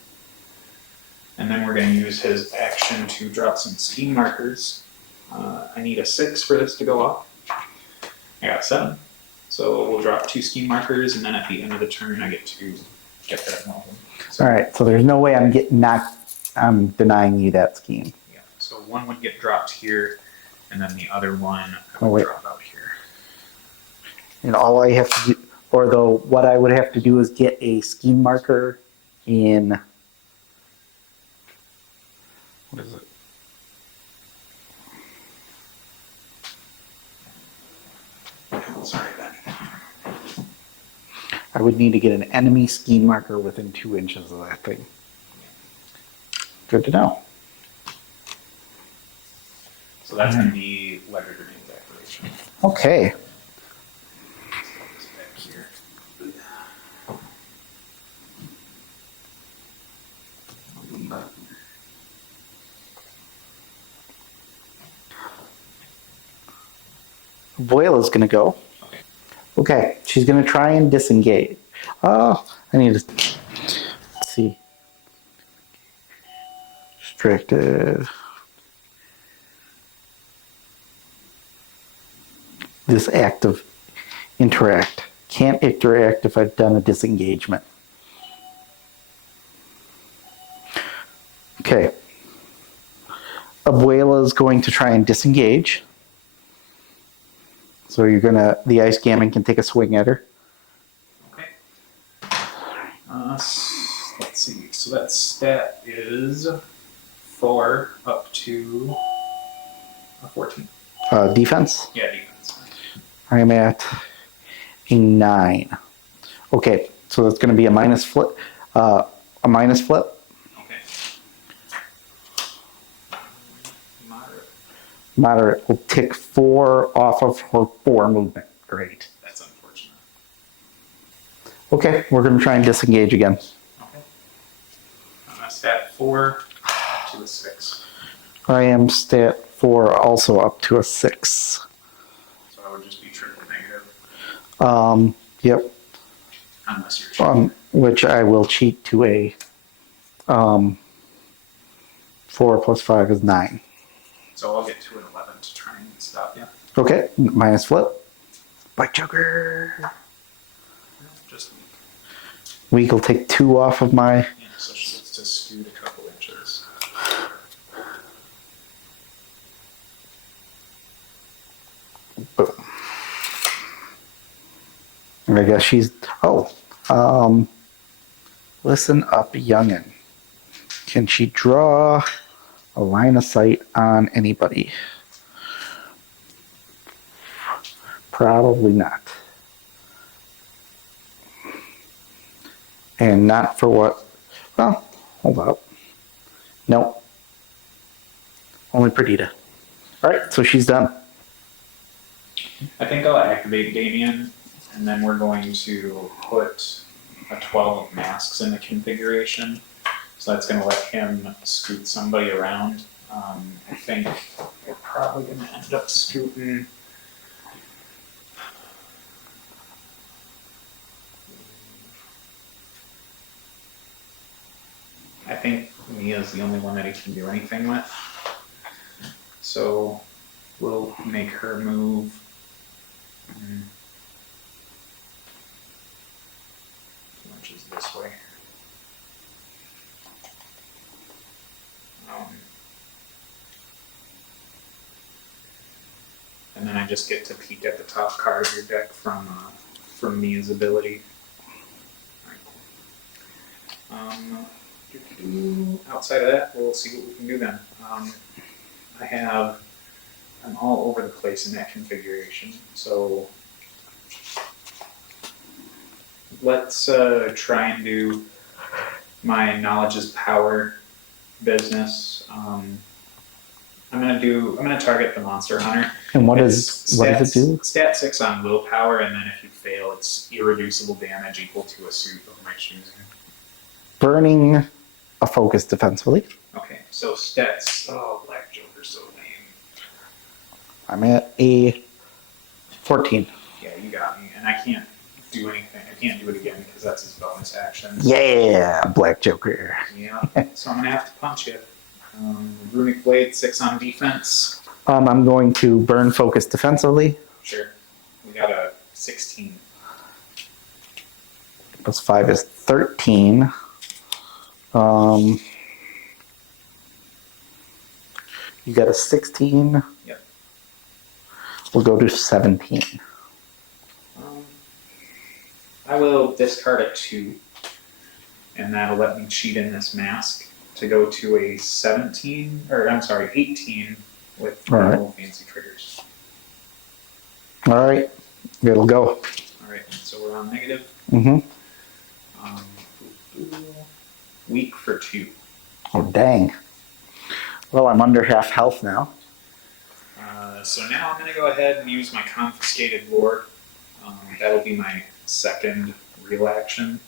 And then we're going to use his action to drop some scheme markers. I need a 6 for this to go off. I got 7. So we'll drop 2 scheme markers, and then at the end of the turn, I get to get rid of one of them. All right. So there's no way I'm denying you that scheme. Yeah. So one would get dropped here, and then the other one Oh, would wait. drop out here. And all I have to do, what I would have to do is get a scheme marker in. What is it? Sorry, Ben. I would need to get an enemy scheme marker within 2 inches of that thing. Good to know. So that's going to be Ledger Domain's activation. Okay. Let's put this back here. Voila's going to go. Okay. Okay, she's going to try and disengage. Oh, I need to. Let's see. Restricted. This active interact. Can't interact if I've done a disengagement. Okay. Abuela is going to try and disengage. So the Ice Gammon can take a swing at her. Okay. Let's see. So that stat is 4 up to 14. Defense. Yeah, defense. I'm at a 9. Okay, so that's going to be a minus flip. A minus flip. Okay. Moderate. Moderate will tick 4 off of her 4 movement. Great. That's unfortunate. Okay, we're going to try and disengage again. Okay. Stat 4 to a 6. I am stat 4, also up to a 6. So I would just be triple negative. Yep. Unless you're cheating. Which I will cheat to a 4 plus 5 is 9. So I'll get to an 11 to try and stop you. Okay, minus flip. Bite Joker. Just Weak will take 2 off of my. yeah, so she gets to scoot a couple inches. Boom. And I guess she's. Oh. Listen up, youngin. Can she draw a line of sight on anybody? Probably not. And not for what? Well, hold up. Nope. Only Perdita. All right, so she's done. I think I'll activate Damien And then we're going to put a 12 of masks in the configuration. So that's going to let him scoot somebody around. I think we're probably going to end up scooting. I think Mia's the only one that he can do anything with. So we'll make her move. Which is this way. And then I just get to peek at the top card of your deck from Mia's ability. Outside of that, we'll see what we can do then. I'm all over the place in that configuration, so let's try and do my knowledge is power business. I'm gonna target the monster hunter. And what does it do? Stat 6 on willpower, and then if you fail, it's irreducible damage equal to a suit of my choosing. Burning a focus defensively. Okay, so stats. Oh, Black Joker's so lame. I'm at a 14. Yeah, you got me, and I can't do anything. I can't do it again because that's his bonus action. Yeah, Black Joker. Yeah, so I'm gonna have to punch it. Runic Blade, 6 on defense. I'm going to burn focus defensively. Sure. We got a 16. Plus 5 is 13. You got a 16. Yep. We'll go to 17. I will discard a 2, and that'll let me cheat in this mask to go to a 18 with no fancy triggers. All right, it'll go. All right, so we're on negative. Mm-hmm. Weak for 2. Oh, dang. Well, I'm under half health now. So now I'm going to go ahead and use my confiscated lore. That'll be my second real action.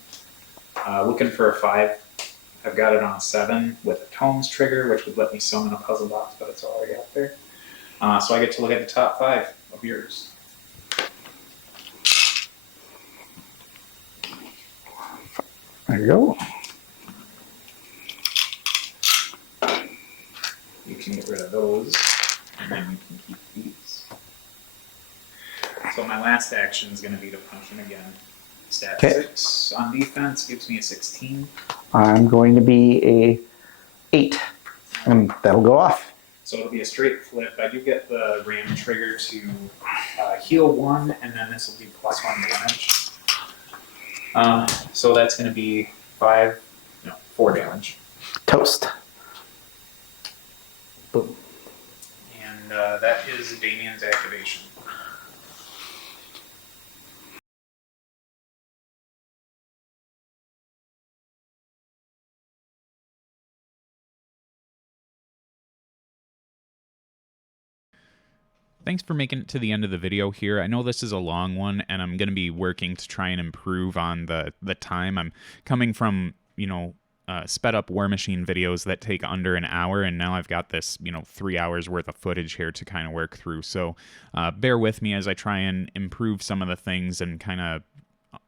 Looking for a 5. I've got it on 7 with a Tomes trigger, which would let me summon a puzzle box, but it's already out there. So I get to look at the top 5 of yours. There you go. You can get rid of those, and then you can keep these. So my last action is going to be to punch him again. Stat 6 on defense gives me a 16. I'm going to be a 8, and that'll go off. So it'll be a straight flip. I do get the ram trigger to heal 1, and then this will be +1 damage. So that's going to be 4 damage. Toast. Boom. And that is Damien's activation. Thanks for making it to the end of the video here. I know this is a long one, and I'm going to be working to try and improve on the time. I'm coming from, sped up War Machine videos that take under an hour, and now I've got this, 3 hours worth of footage here to kind of work through. So bear with me as I try and improve some of the things and kind of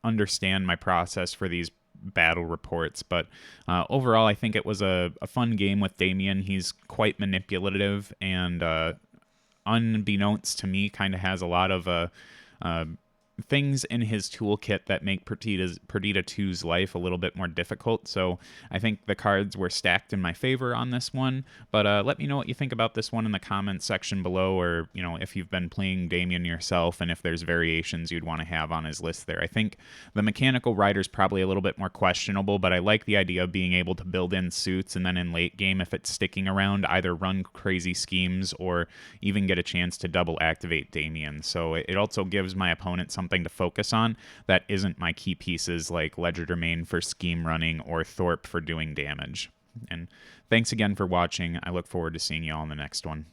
understand my process for these battle reports. But overall, I think it was a fun game with Damien. He's quite manipulative, and unbeknownst to me, kind of has a lot of things in his toolkit that make Perdita 2's life a little bit more difficult. So I think the cards were stacked in my favor on this one. But let me know what you think about this one in the comments section below, or if you've been playing Damien yourself and if there's variations you'd want to have on his list there. I think the mechanical rider's probably a little bit more questionable, but I like the idea of being able to build in suits, and then in late game, if it's sticking around, either run crazy schemes or even get a chance to double activate Damien. So it also gives my opponent something to focus on that isn't my key pieces like Legerdemain for scheme running or Thorpe for doing damage. And thanks again for watching. I look forward to seeing you all in the next one.